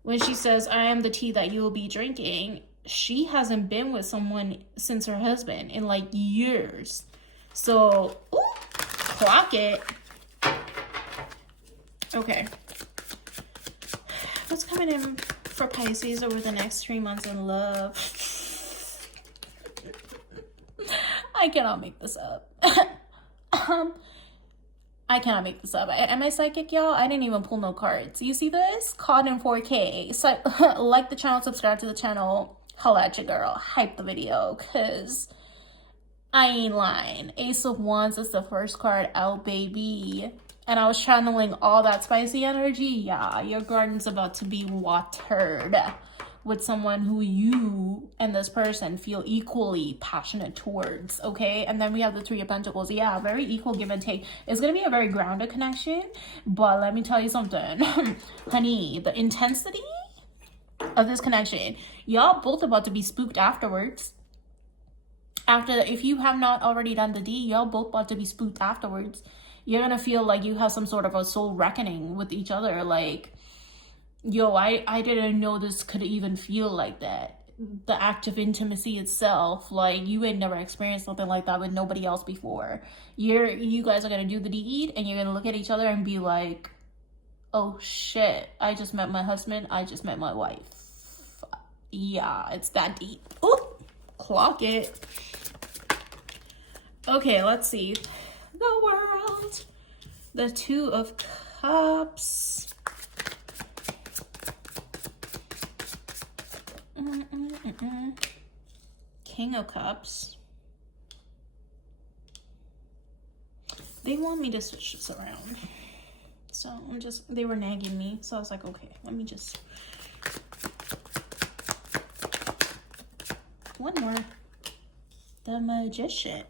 when she says, I am the tea that you will be drinking, she hasn't been with someone since her husband in like years. So, ooh, clock it. Okay. What's coming in for Pisces over the next 3 months in love? I cannot make this up. I cannot make this up. Am I psychic, y'all? I didn't even pull no cards. You see this? Caught in 4K. So, like the channel, subscribe to the channel. Holla at your girl. Hype the video, because I ain't lying. Ace of Wands is the first card out, baby. And I was channeling all that spicy energy. Yeah, your garden's about to be watered with someone who you and this person feel equally passionate towards, okay? And then we have the Three of Pentacles. Yeah, very equal give and take. It's gonna be a very grounded connection, but let me tell you something. Honey, the intensity of this connection, y'all both about to be spooked afterwards. If you have not already done the deed, y'all both about to be spooked afterwards. You're gonna feel like you have some sort of a soul reckoning with each other, like, yo, I didn't know this could even feel like that. the act of intimacy itself. Like, you ain't never experienced something like that with nobody else before. You guys are gonna do the deed, and you're gonna look at each other and be like, oh shit, I just met my husband, I just met my wife. Yeah, it's that deep. Ooh, clock it. Okay, let's see. The World. The Two of Cups. King of Cups. They want me to switch this around. So they were nagging me. So I was like, okay, let me just. One more. The Magician.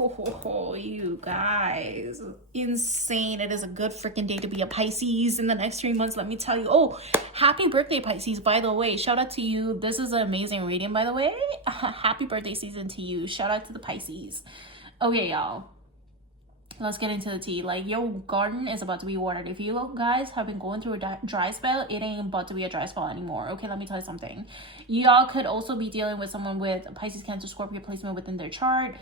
Oh, you guys. Insane. It is a good freaking day to be a Pisces in the next 3 months, let me tell you. Oh, happy birthday, Pisces, by the way. Shout out to you. This is an amazing reading, by the way. Happy birthday season to you. Shout out to the Pisces. Okay, y'all. Let's get into the tea. Like, your garden is about to be watered. If you guys have been going through a dry spell, it ain't about to be a dry spell anymore. Okay, let me tell you something. Y'all could also be dealing with someone with Pisces, Cancer, Scorpio placement within their chart.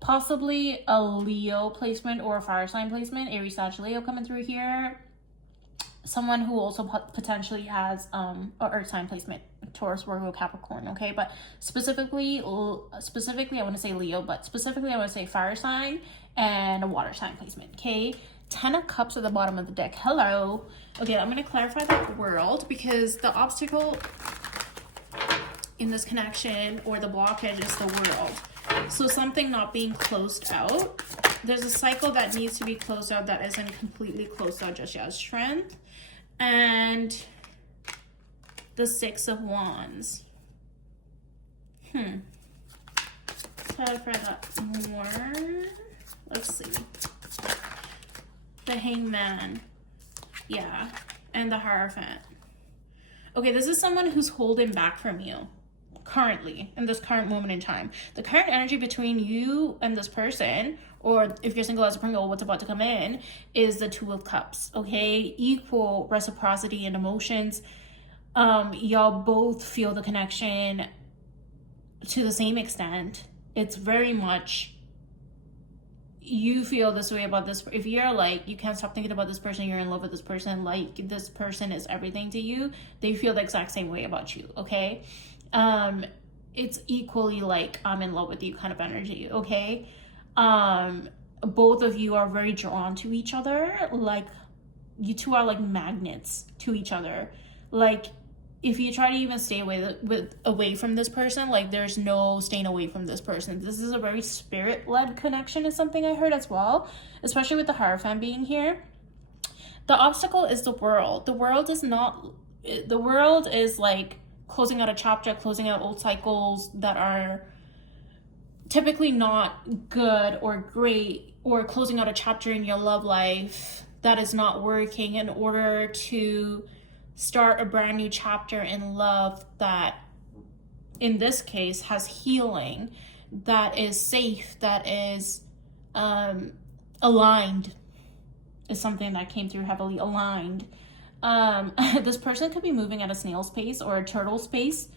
Possibly a Leo placement or a fire sign placement. Aries, Sag, Leo coming through here. Someone who also potentially has a earth sign placement. Taurus, Virgo, Capricorn, okay? But specifically I want to say Leo, but specifically I want to say fire sign and a water sign placement, okay? 10 of Cups at the bottom of the deck. Hello. Okay, I'm going to clarify the World, because the obstacle in this connection or the blockage is the World. So something not being closed out. There's a cycle that needs to be closed out that isn't completely closed out just yet. Strength and the Six of Wands. Clarify that more. Let's see. The Hangman. Yeah. And the Hierophant. Okay, this is someone who's holding back from you currently, in this current moment in time. The current energy between you and this person, or if you're single as a Pringle, what's about to come in, is the Two of Cups, okay? Equal reciprocity and emotions. Y'all both feel the connection to the same extent. It's very much, you feel this way about this. If you're like, you can't stop thinking about this person, you're in love with this person, like this person is everything to you, they feel the exact same way about you, okay? It's equally like, I'm in love with you kind of energy, okay? Both of you are very drawn to each other. Like, you two are like magnets to each other. Like, if you try to even stay away from this person, like, there's no staying away from this person. This is a very spirit-led connection, is something I heard as well, especially with the Hierophant being here. The obstacle is the World. The World is like closing out a chapter, closing out old cycles that are typically not good or great, or closing out a chapter in your love life that is not working in order to start a brand new chapter in love that, in this case, has healing, that is safe, that is aligned, is something that came through heavily. Aligned. This person could be moving at a snail's pace or a turtle's pace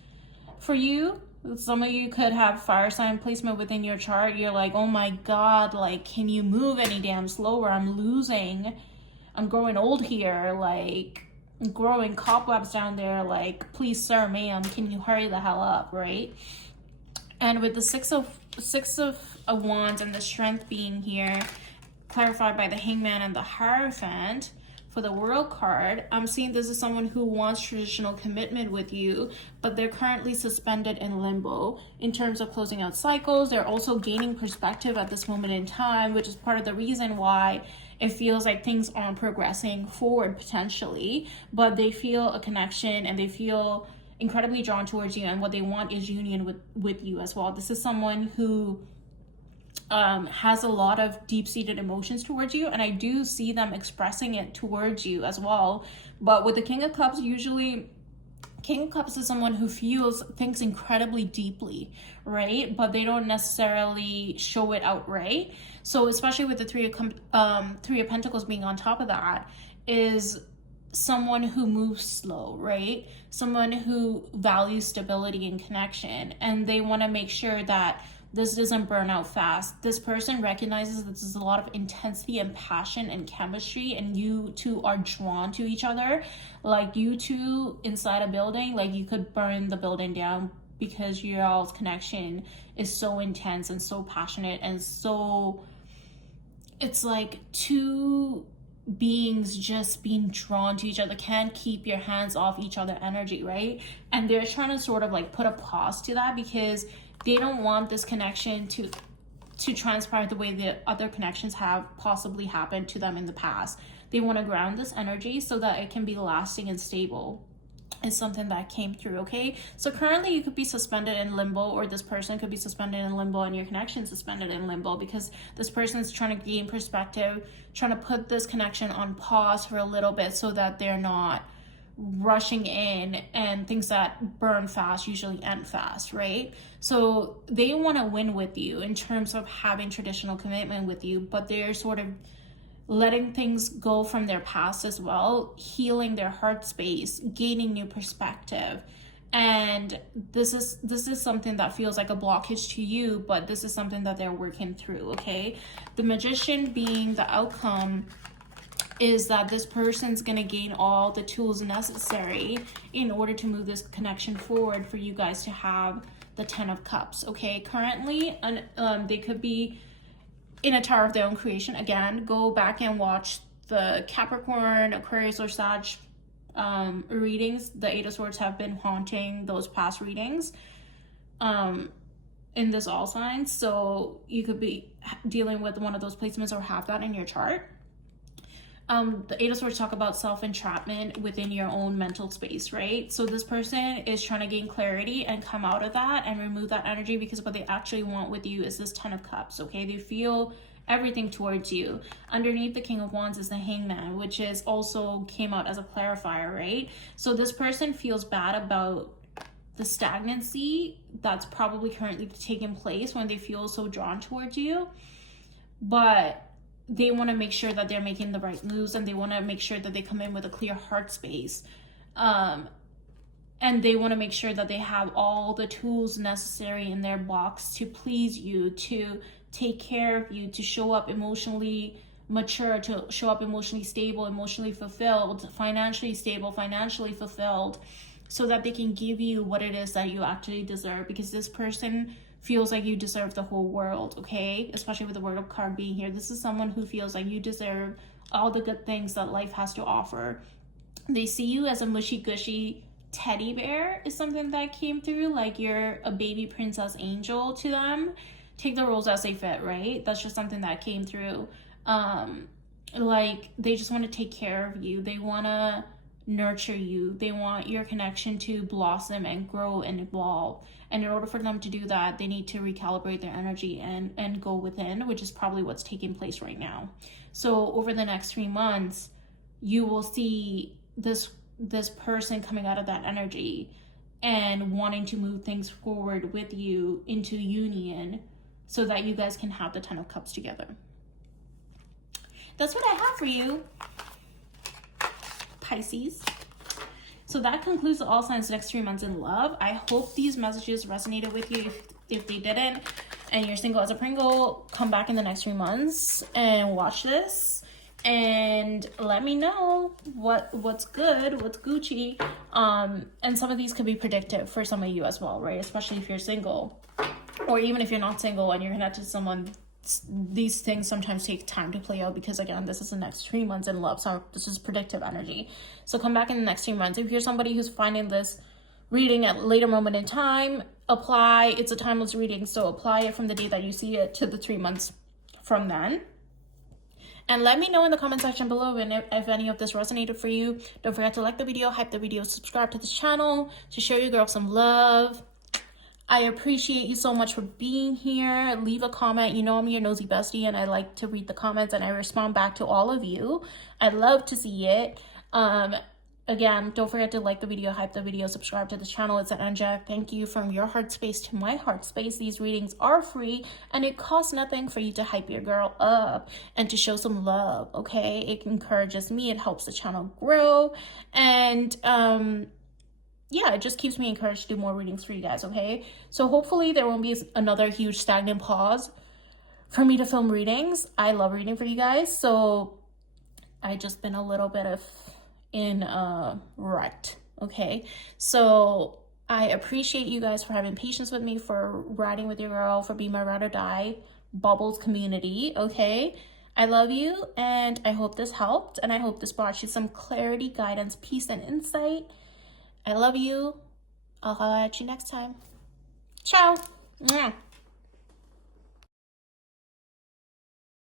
for you. Some of you could have fire sign placement within your chart. You're like, oh my God, like, can you move any damn slower? I'm losing. I'm growing old here. Like, I'm growing cobwebs down there. Like, please, sir, ma'am, can you hurry the hell up, right? And with the Six of Wands and the Strength being here, clarified by the Hangman and the Hierophant, for the World card, I'm seeing this is someone who wants traditional commitment with you, but they're currently suspended in limbo in terms of closing out cycles. They're also gaining perspective at this moment in time, which is part of the reason why it feels like things aren't progressing forward potentially, but they feel a connection and they feel incredibly drawn towards you, and what they want is union with you as well. This is someone who has a lot of deep-seated emotions towards you, and I do see them expressing it towards you as well. But with the King of Cups, usually King of Cups is someone who thinks incredibly deeply, right? But they don't necessarily show it outright. So especially with the Three of Pentacles being on top of that, is someone who moves slow, right? Someone who values stability and connection, and they want to make sure that this doesn't burn out fast. This person recognizes that there's a lot of intensity and passion and chemistry, and you two are drawn to each other. Like you two inside a building, like you could burn the building down because your all's connection is so intense and so passionate, and so it's like two beings just being drawn to each other, can't keep your hands off each other energy, right? And they're trying to sort of like put a pause to that because they don't want this connection to transpire the way the other connections have possibly happened to them in the past. They want to ground this energy so that it can be lasting and stable. Is something that came through. Okay, so currently you could be suspended in limbo, or this person could be suspended in limbo, and your connection suspended in limbo because this person is trying to gain perspective, trying to put this connection on pause for a little bit so that they're not rushing in, and things that burn fast usually end fast, right? So they want to win with you in terms of having traditional commitment with you, but they're sort of letting things go from their past as well, healing their heart space, gaining new perspective. And this is something that feels like a blockage to you, but this is something that they're working through. Okay, the Magician being the outcome is that this person's going to gain all the tools necessary in order to move this connection forward for you guys to have the 10 of Cups. Okay, currently they could be in a tower of their own creation. Again, go back and watch the Capricorn, Aquarius, or Sag readings. The Eight of Swords have been haunting those past readings in this all signs. So you could be dealing with one of those placements or have that in your chart. The Eight of Swords talk about self-entrapment within your own mental space, right? So this person is trying to gain clarity and come out of that and remove that energy, because what they actually want with you is this 10 of Cups, okay? They feel everything towards you. Underneath the King of Wands is the Hangman, which is also came out as a clarifier, right? So this person feels bad about the stagnancy that's probably currently taking place when they feel so drawn towards you, but they want to make sure that they're making the right moves, and they want to make sure that they come in with a clear heart space. And they want to make sure that they have all the tools necessary in their box to please you, to take care of you, to show up emotionally mature, to show up emotionally stable, emotionally fulfilled, financially stable, financially fulfilled, so that they can give you what it is that you actually deserve, because this person feels like you deserve the whole world, okay? Especially with the World card being here. This is someone who feels like you deserve all the good things that life has to offer. They see you as a mushy-gushy teddy bear is something that came through, like you're a baby princess angel to them. Take the roles as they fit, right? That's just something that came through. Like they just want to take care of you. They want to nurture you. They want your connection to blossom and grow and evolve. And in order for them to do that, they need to recalibrate their energy and go within, which is probably what's taking place right now. So over the next 3 months, you will see this person coming out of that energy and wanting to move things forward with you into union so that you guys can have the 10 of Cups together. That's what I have for you, Pisces. So that concludes the all signs next 3 months in love. I hope these messages resonated with you. If they didn't, and you're single as a Pringle, come back in the next 3 months and watch this and let me know what's good, what's Gucci. And some of these could be predictive for some of you as well, right? Especially if you're single, or even if you're not single and you're connected to someone. These things sometimes take time to play out, because again, this is the next 3 months in love, so this is predictive energy. So come back in the next 3 months. If you're somebody who's finding this reading at a later moment in time, apply. It's a timeless reading, so apply it from the day that you see it to the 3 months from then. And let me know in the comment section below if any of this resonated for you. Don't forget to like the video, hype the video, subscribe to this channel to show your girl some love. I appreciate you so much for being here. Leave a comment. You know I'm your nosy bestie, and I like to read the comments, and I respond back to all of you. I'd love to see it. Again, don't forget to like the video, hype the video, subscribe to the channel. It's an energetic thank you from your heart space to my heart space. These readings are free and it costs nothing for you to hype your girl up and to show some love, okay? It encourages me, it helps the channel grow, and yeah, it just keeps me encouraged to do more readings for you guys, okay? So hopefully there won't be another huge stagnant pause for me to film readings. I love reading for you guys, so I just been a little bit of in a rut, okay? So I appreciate you guys for having patience with me, for riding with your girl, for being my ride or die bubbles community, okay? I love you, and I hope this helped, and I hope this brought you some clarity, guidance, peace, and insight. I love you. I'll holler at you next time. Ciao. Mwah.